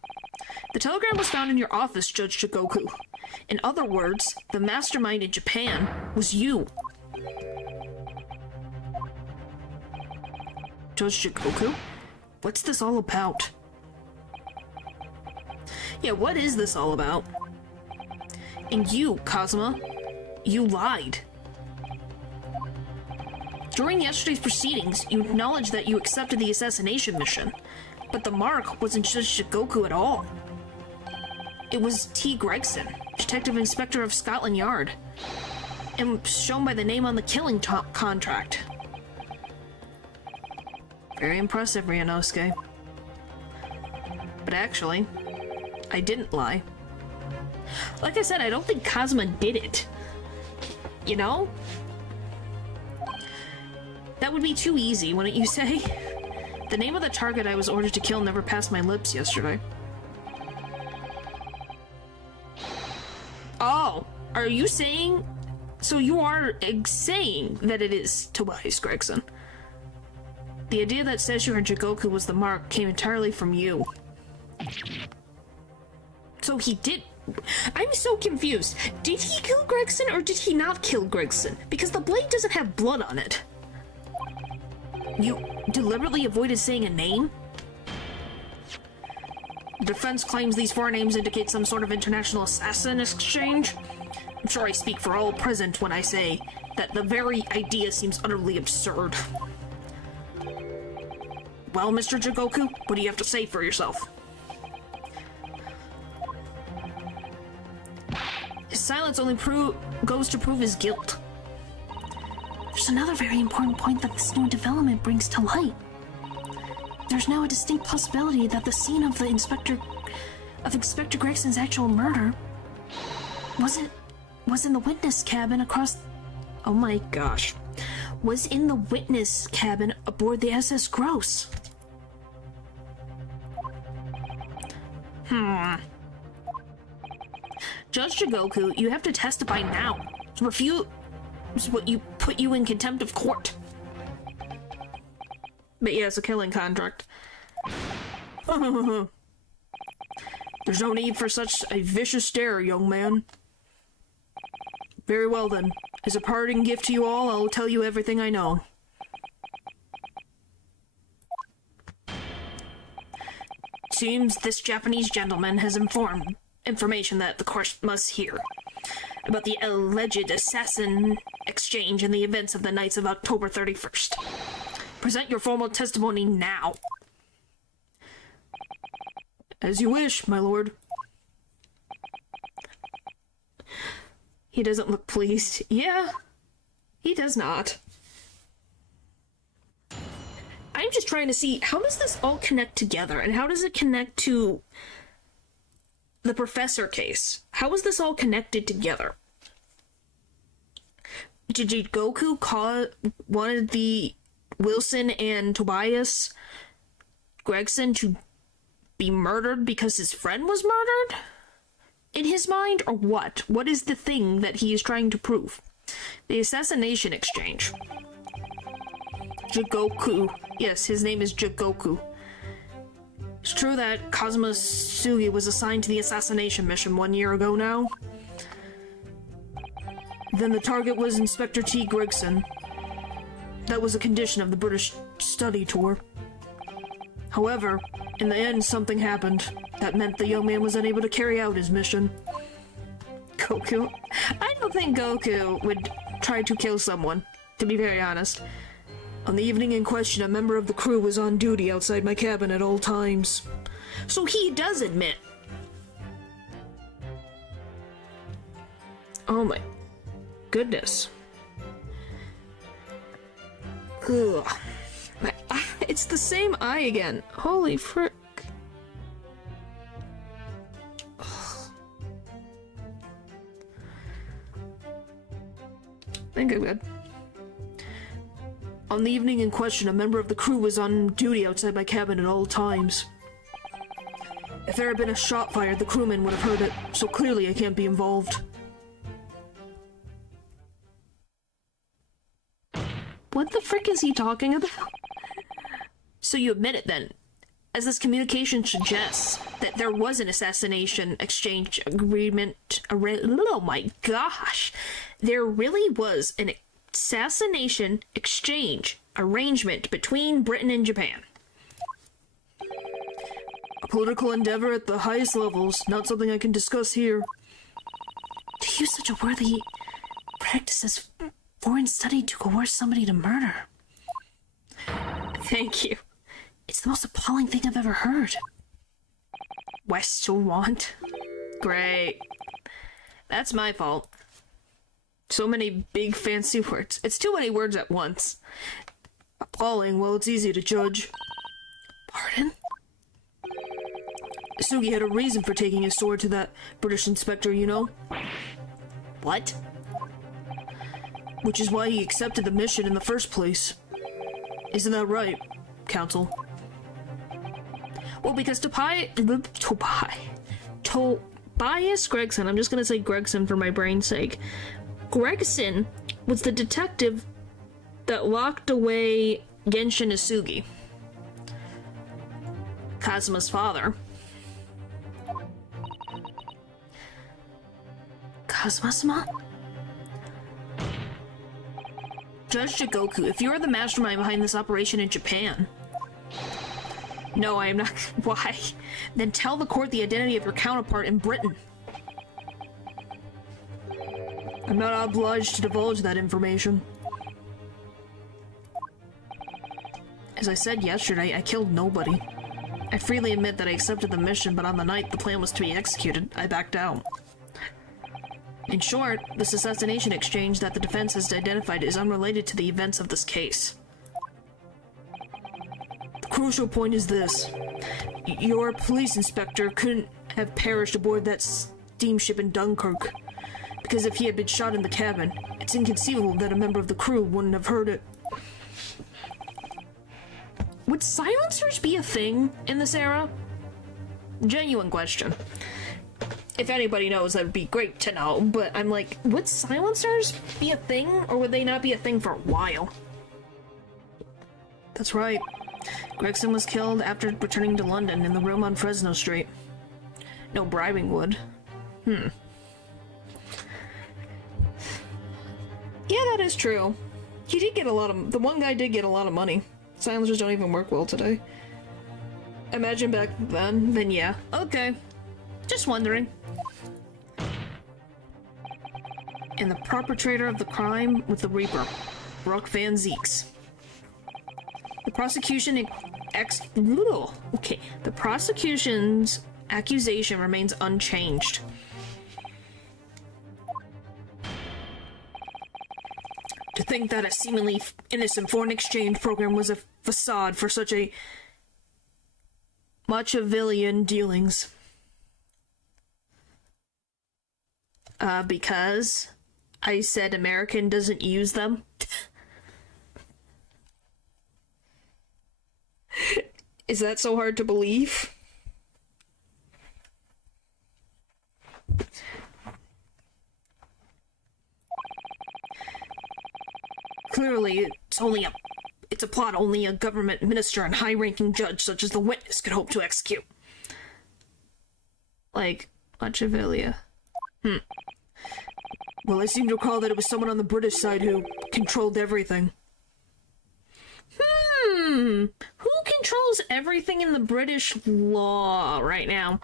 The telegram was found in your office, Judge Shikoku. In other words, the mastermind in Japan was you. Judge Shikoku? What's this all about? Yeah, what is this all about? And you, Kazuma, you lied. During yesterday's proceedings, you acknowledged that you accepted the assassination mission, but the mark wasn't Judge Shikoku at all. It was T. Gregson, Detective Inspector of Scotland Yard, and shown by the name on the killing contract. Very impressive, Ryunosuke. But actually, I didn't lie. Like I said, I don't think Kazuma did it. You know? That would be too easy, wouldn't you say? The name of the target I was ordered to kill never passed my lips yesterday. Oh, are you saying... So you are saying that it is Tobias Gregson. The idea that Sesshu Jigoku was the mark came entirely from you. So he did... I'm so confused. Did he kill Gregson or did he not kill Gregson? Because the blade doesn't have blood on it. You deliberately avoided saying a name? The defense claims these 4 names indicate some sort of international assassin exchange. I'm sure I speak for all present when I say that the very idea seems utterly absurd. Well, Mr. Jigoku, what do you have to say for yourself? His silence only goes to prove his guilt. There's another very important point that this new development brings to light. There's now a distinct possibility that the scene of Inspector Gregson's actual murder was in the witness cabin across... Oh my gosh. Was in the witness cabin aboard the SS Gross. Judge Jigoku, you have to testify now. To refute what you put you in contempt of court. But yeah, it's a killing contract. There's no need for such a vicious stare, young man. Very well then. As a parting gift to you all, I'll tell you everything I know. Seems this Japanese gentleman has information that the court must hear about the alleged assassin exchange and the events of the nights of October 31st. Present your formal testimony now. As you wish, my lord. He doesn't look pleased. Yeah, he does not. I'm just trying to see, how does this all connect together? And how does it connect to the professor case? How is this all connected together? Did Goku wanted the Wilson and Tobias Gregson to be murdered because his friend was murdered? In his mind, or what? What is the thing that he is trying to prove? The assassination exchange. Jigoku. Yes, his name is Jigoku. It's true that Kazuma Sugi was assigned to the assassination mission 1 year ago now. Then the target was Inspector T. Gregson. That was a condition of the British study tour. However, in the end, something happened that meant the young man was unable to carry out his mission. Goku? I don't think Goku would try to kill someone, to be very honest. On the evening in question, a member of the crew was on duty outside my cabin at all times. So he does admit. Oh my goodness. Ugh. It's the same eye again. Holy frick. I think I'm good. On the evening in question, a member of the crew was on duty outside my cabin at all times. If there had been a shot fired, the crewman would have heard it, so clearly I can't be involved. What the frick is he talking about? So you admit it then, as this communication suggests that there was an assassination exchange agreement. Oh my gosh! There really was an assassination exchange arrangement between Britain and Japan. A political endeavor at the highest levels, not something I can discuss here. To use such a worthy practice as foreign study to coerce somebody to murder. Thank you. It's the most appalling thing I've ever heard. Westwant. Great. That's my fault. So many big fancy words. It's too many words at once. Appalling, well, it's easy to judge. Pardon? Sugi had a reason for taking his sword to that British inspector, you know? What? Which is why he accepted the mission in the first place. Isn't that right, Counsel? Well, because Tobias Gregson, I'm just gonna say Gregson for my brain's sake. Gregson was the detective that locked away Genshin Isugi, Kazuma's father. Kazuma-sama? Judge Jigoku, if you're the mastermind behind this operation in Japan... No, I am not. Why? Then tell the court the identity of your counterpart in Britain. I'm not obliged to divulge that information. As I said yesterday, I killed nobody. I freely admit that I accepted the mission, but on the night the plan was to be executed, I backed out. In short, this assassination exchange that the defense has identified is unrelated to the events of this case. The crucial point is this. Your police inspector couldn't have perished aboard that steamship in Dunkirk, because if he had been shot in the cabin, it's inconceivable that a member of the crew wouldn't have heard it. Would silencers be a thing in this era? Genuine question. If anybody knows, that would be great to know, but I'm like, would silencers be a thing, or would they not be a thing for a while? That's right. Gregson was killed after returning to London in the room on Fresno Street. No bribing would. Yeah, that is true. He did get a lot of... The one guy did get a lot of money. Silencers don't even work well today. Imagine back then yeah. Okay. Just wondering. And the perpetrator of the crime with the Reaper, Brooke Van Zeeks. The prosecution the prosecution's accusation remains unchanged. To think that a seemingly innocent foreign exchange program was a facade for such a Machiavellian dealings. Because I said American doesn't use them. Is that so hard to believe? Clearly, it's a plot only a government minister and high-ranking judge such as the witness could hope to execute. Like, Machiavelli. Well, I seem to recall that it was someone on the British side who controlled everything. Who controls everything in the British law right now?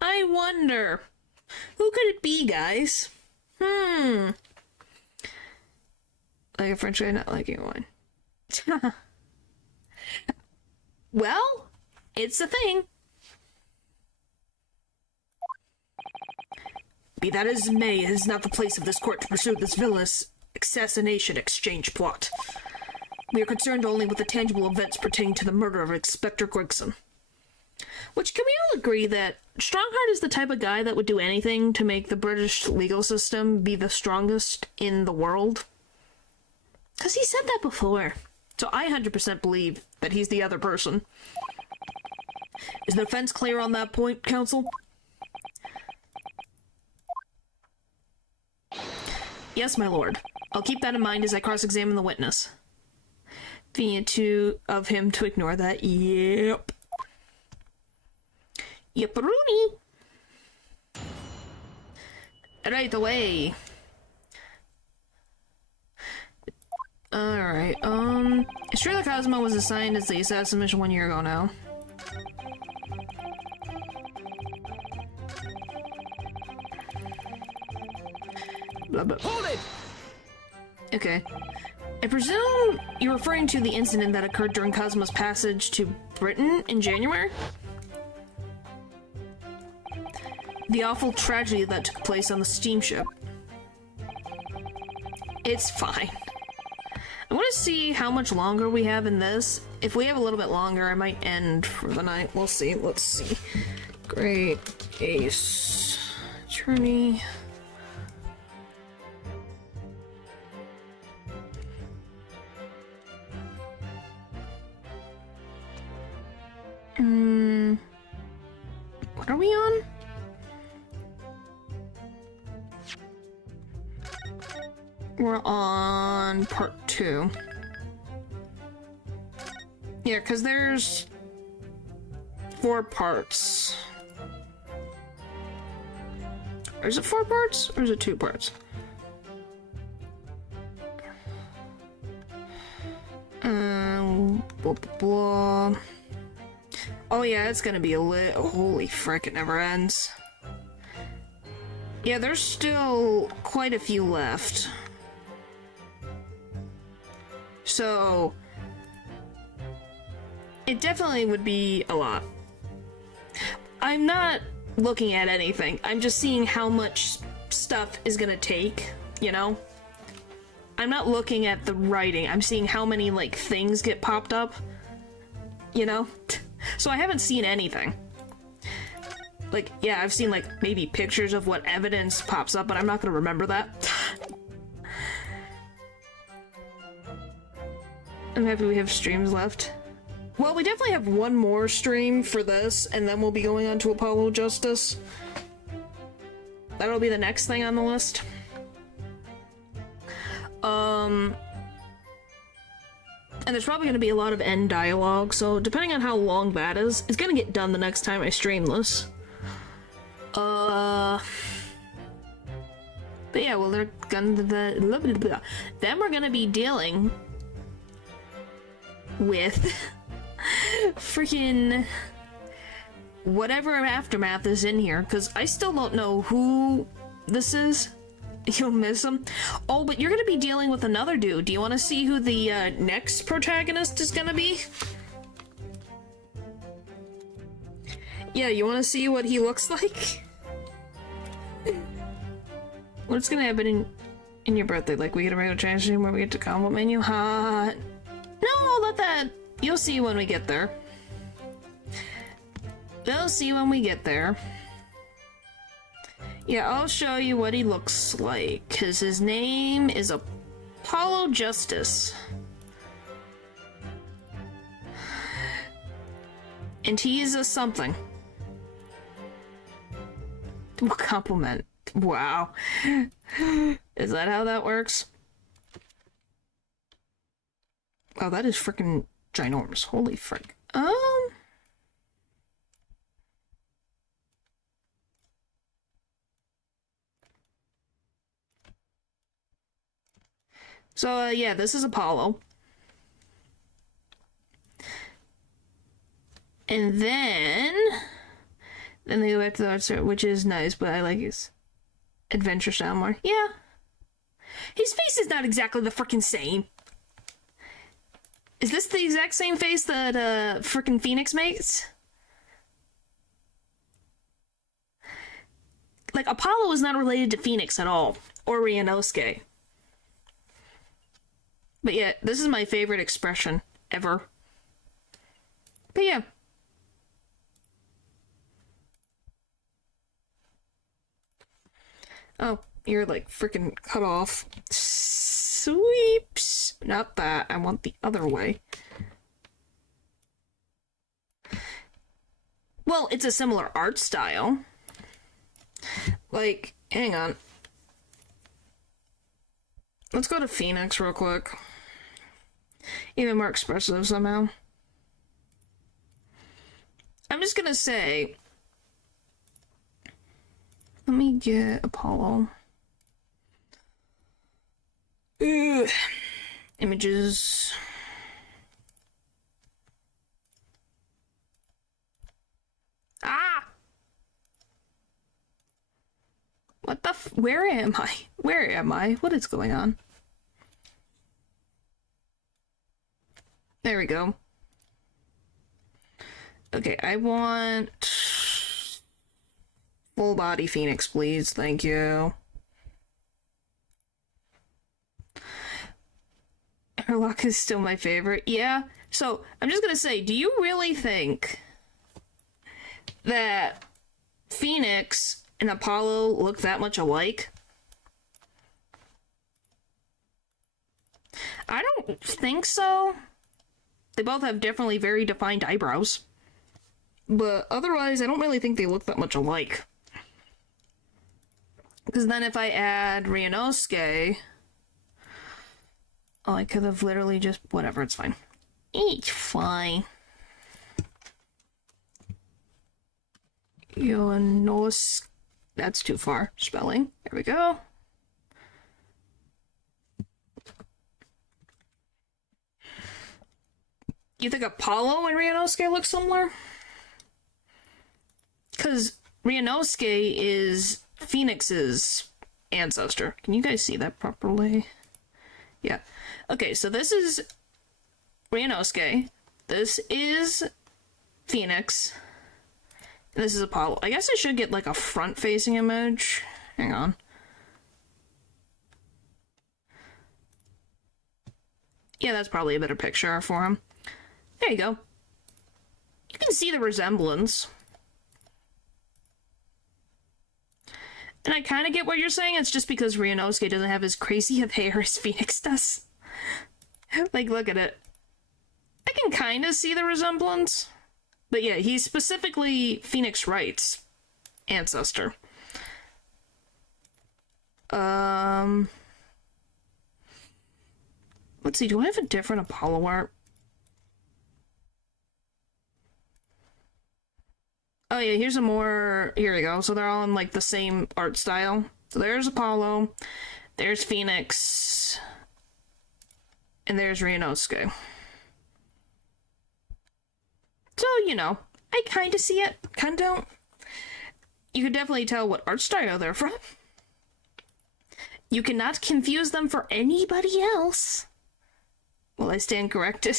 I wonder. Who could it be, guys? Like a French guy not liking wine. Well, it's a thing. Be that as it may, it is not the place of this court to pursue this villainous assassination exchange plot. We are concerned only with the tangible events pertaining to the murder of Inspector Gregson. Which, can we all agree that Strongheart is the type of guy that would do anything to make the British legal system be the strongest in the world? Because he said that before. So I 100% believe that he's the other person. Is the defense clear on that point, counsel? Yes, my lord. I'll keep that in mind as I cross-examine the witness. Convenient of him to ignore that. Yep. Yep-a-rooney. Right away. Alright, it's true that Cosmo was assigned as the assassin mission 1 year ago now. Blah, blah. Hold it! Okay. I presume you're referring to the incident that occurred during Cosmo's passage to Britain in January? The awful tragedy that took place on the steamship. It's fine. I want to see how much longer we have in this. If we have a little bit longer, I might end for the night. We'll see. Let's see. Great Ace Attorney. What are we on? We're on part 2. Yeah, because there's 4 parts. Or is it 4 parts? Or is it 2 parts? Blah, blah, blah. Oh yeah, it's gonna be a holy frick, it never ends. Yeah, there's still quite a few left. So, it definitely would be a lot. I'm not looking at anything. I'm just seeing how much stuff is gonna take, you know? I'm not looking at the writing. I'm seeing how many, like, things get popped up, you know? So I haven't seen anything. Like, yeah, I've seen, like, maybe pictures of what evidence pops up, but I'm not gonna remember that. I'm happy we have streams left. Well, we definitely have one more stream for this, and then we'll be going on to Apollo Justice. That'll be the next thing on the list. And there's probably going to be a lot of end dialogue, so depending on how long that is, it's going to get done the next time I stream this. But yeah, well, they're gonna... Then we're gonna be dealing with freaking whatever Aftermath is in here, because I still don't know who this is. You'll miss him. Oh, but you're gonna be dealing with another dude. Do you want to see who the next protagonist is gonna be? Yeah, you want to see what he looks like? What's gonna happen in your birthday? Like, we get a regular chance where we get to combo menu? No, let that... You'll see when we get there. You'll see when we get there. Yeah, I'll show you what he looks like, because his name is Apollo Justice. And he's a something. Compliment. Wow. Is that how that works? Wow, that is freaking ginormous. Holy frick. So, yeah, this is Apollo. And then they go back to the art style, which is nice, but I like his adventure style more. Yeah. His face is not exactly the freaking same. Is this the exact same face that freaking Phoenix makes? Like, Apollo is not related to Phoenix at all, or Ryunosuke. But yeah, this is my favorite expression ever. But yeah. Oh, you're like freaking cut off. Sweeps. Not that. I want the other way. Well, it's a similar art style. Like, hang on. Let's go to Phoenix real quick. Even more expressive somehow. I'm just gonna say... Let me get Apollo. Ugh. Images. Ah! What the where am I? Where am I? What is going on? There we go. Okay, I want full body Phoenix, please. Thank you. Airlock is still my favorite. Yeah. So, I'm just gonna say, do you really think that Phoenix and Apollo look that much alike? I don't think so. They both have definitely very defined eyebrows. But otherwise, I don't really think they look that much alike. Because then if I add Ryunosuke... Oh, I could have literally just... Whatever, it's fine. It's fine. Ryunosuke... That's too far. Spelling. There we go. You think Apollo and Ryunosuke look similar? Because Ryunosuke is Phoenix's ancestor. Can you guys see that properly? Yeah. Okay, so this is Ryunosuke. This is Phoenix. And this is Apollo. I guess I should get like a front-facing image. Hang on. Yeah, that's probably a better picture for him. There you go. You can see the resemblance. And I kind of get what you're saying. It's just because Ryunosuke doesn't have as crazy of hair as Phoenix does. Like, look at it. I can kind of see the resemblance. But yeah, he's specifically Phoenix Wright's ancestor. Let's see, do I have a different Apollo art? Oh yeah, here's a more... Here we go. So they're all in, like, the same art style. So there's Apollo, there's Phoenix, and there's Ryunosuke. So, you know, I kind of see it, kind of don't. You could definitely tell what art style they're from. You cannot confuse them for anybody else. Will I stand corrected?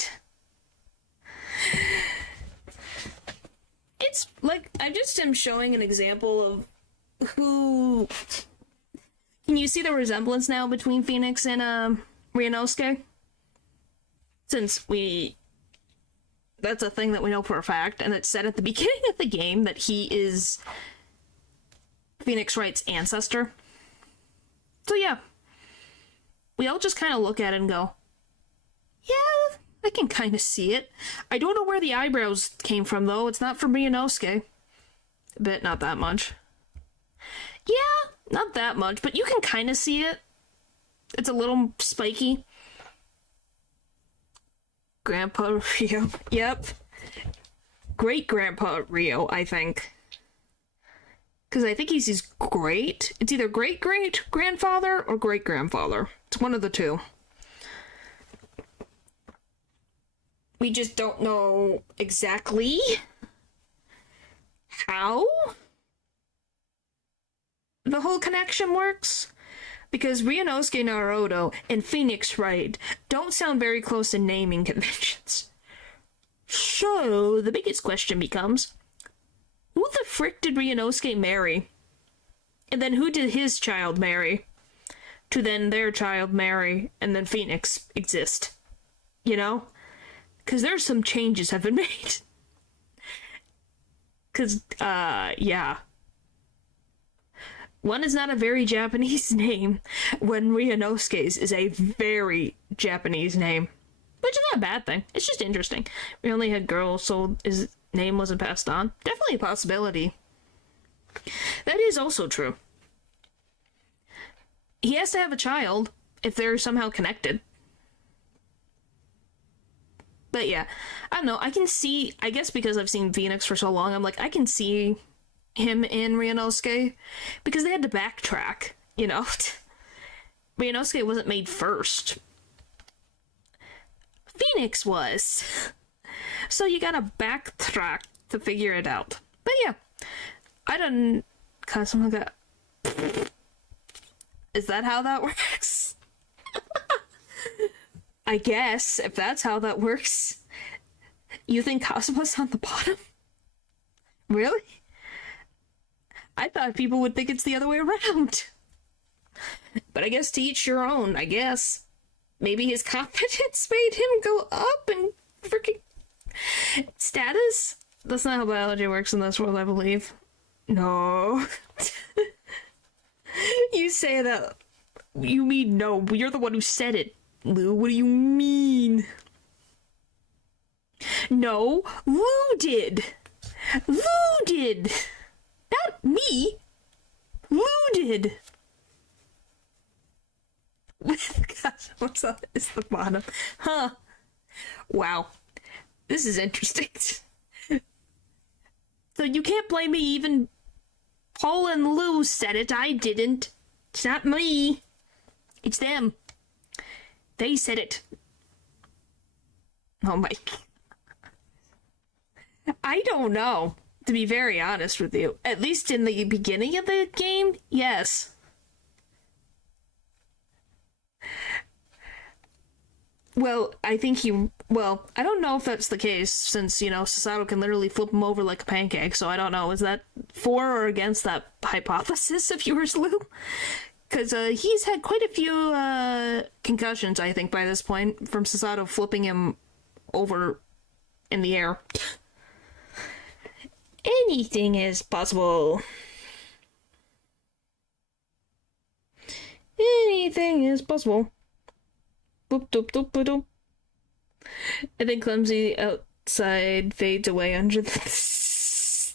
It's like, I just am showing an example of who... Can you see the resemblance now between Phoenix and Ryunosuke? Since that's a thing that we know for a fact, and it's said at the beginning of the game that he is Phoenix Wright's ancestor. So yeah, we all just kind of look at it and go, yeah, I can kind of see it. I don't know where the eyebrows came from, though. It's not from Ryunosuke. But not that much. Yeah, not that much, but you can kind of see it. It's a little spiky. Grandpa Rio. Yep. Great-grandpa Rio, I think. Because I think he's his great. It's either great-great-grandfather or great-grandfather. It's one of the two. We just don't know exactly how the whole connection works. Because Ryunosuke Naruto and Phoenix Wright don't sound very close in naming conventions. So, the biggest question becomes, who the frick did Ryunosuke marry? And then who did his child marry? To then their child marry, and then Phoenix exist. You know? Because there's some changes have been made. Because, yeah. One is not a very Japanese name, when Ryunosuke's is a very Japanese name. Which is not a bad thing. It's just interesting. We only had girls, so his name wasn't passed on. Definitely a possibility. That is also true. He has to have a child, if they're somehow connected. But yeah, I don't know, I can see, I guess because I've seen Phoenix for so long, I'm like, I can see him in Ryunosuke, because they had to backtrack, you know? Ryunosuke wasn't made first. Phoenix was. So you gotta backtrack to figure it out. But yeah, I don't... God, someone got... Is that how that works? I guess, if that's how that works. You think Kazuma's on the bottom? Really? I thought people would think it's the other way around. But I guess to each your own, I guess. Maybe his confidence made him go up and freaking... Status? That's not how biology works in this world, I believe. No. You say that. You mean no. You're the one who said it, Lou. What do you mean? No, Lou did. Lou did. Not me. Lou did. Gosh, what's up? Is the bottom. Huh. Wow. This is interesting. So you can't blame me, even Paul and Lou said it, I didn't. It's not me. It's them. They said it. Oh my... I don't know, to be very honest with you. At least in the beginning of the game, yes. Well, I think he... Well, I don't know if that's the case, since, you know, Sasato can literally flip him over like a pancake, so I don't know. Is that for or against that hypothesis of yours, Lou? Because he's had quite a few concussions, I think, by this point, from Sasato flipping him over in the air. Anything is possible. Anything is possible. Boop, doop, doop, boop, doop. I think Clumsy outside fades away under the...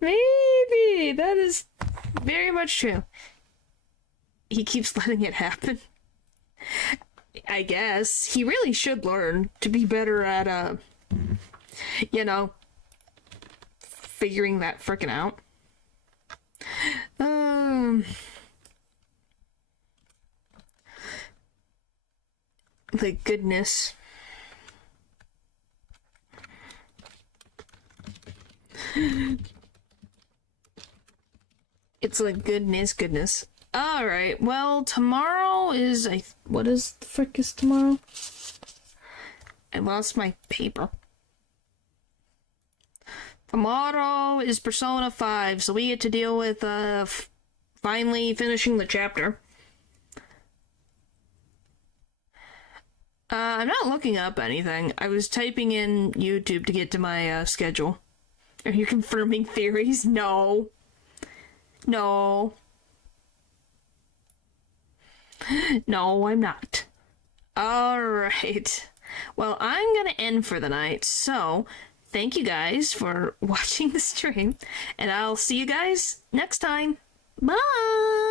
Maybe! That is very much true. He keeps letting it happen. I guess. He really should learn to be better at, you know, figuring that frickin' out. The goodness. It's like goodness. Alright, well, tomorrow is what is the frick is tomorrow? I lost my paper. Tomorrow is Persona 5, so we get to deal with, finally finishing the chapter. I'm not looking up anything. I was typing in YouTube to get to my, schedule. Are you confirming theories? No. No. No, I'm not. Alright. Well, I'm gonna end for the night, so thank you guys for watching the stream, and I'll see you guys next time. Bye!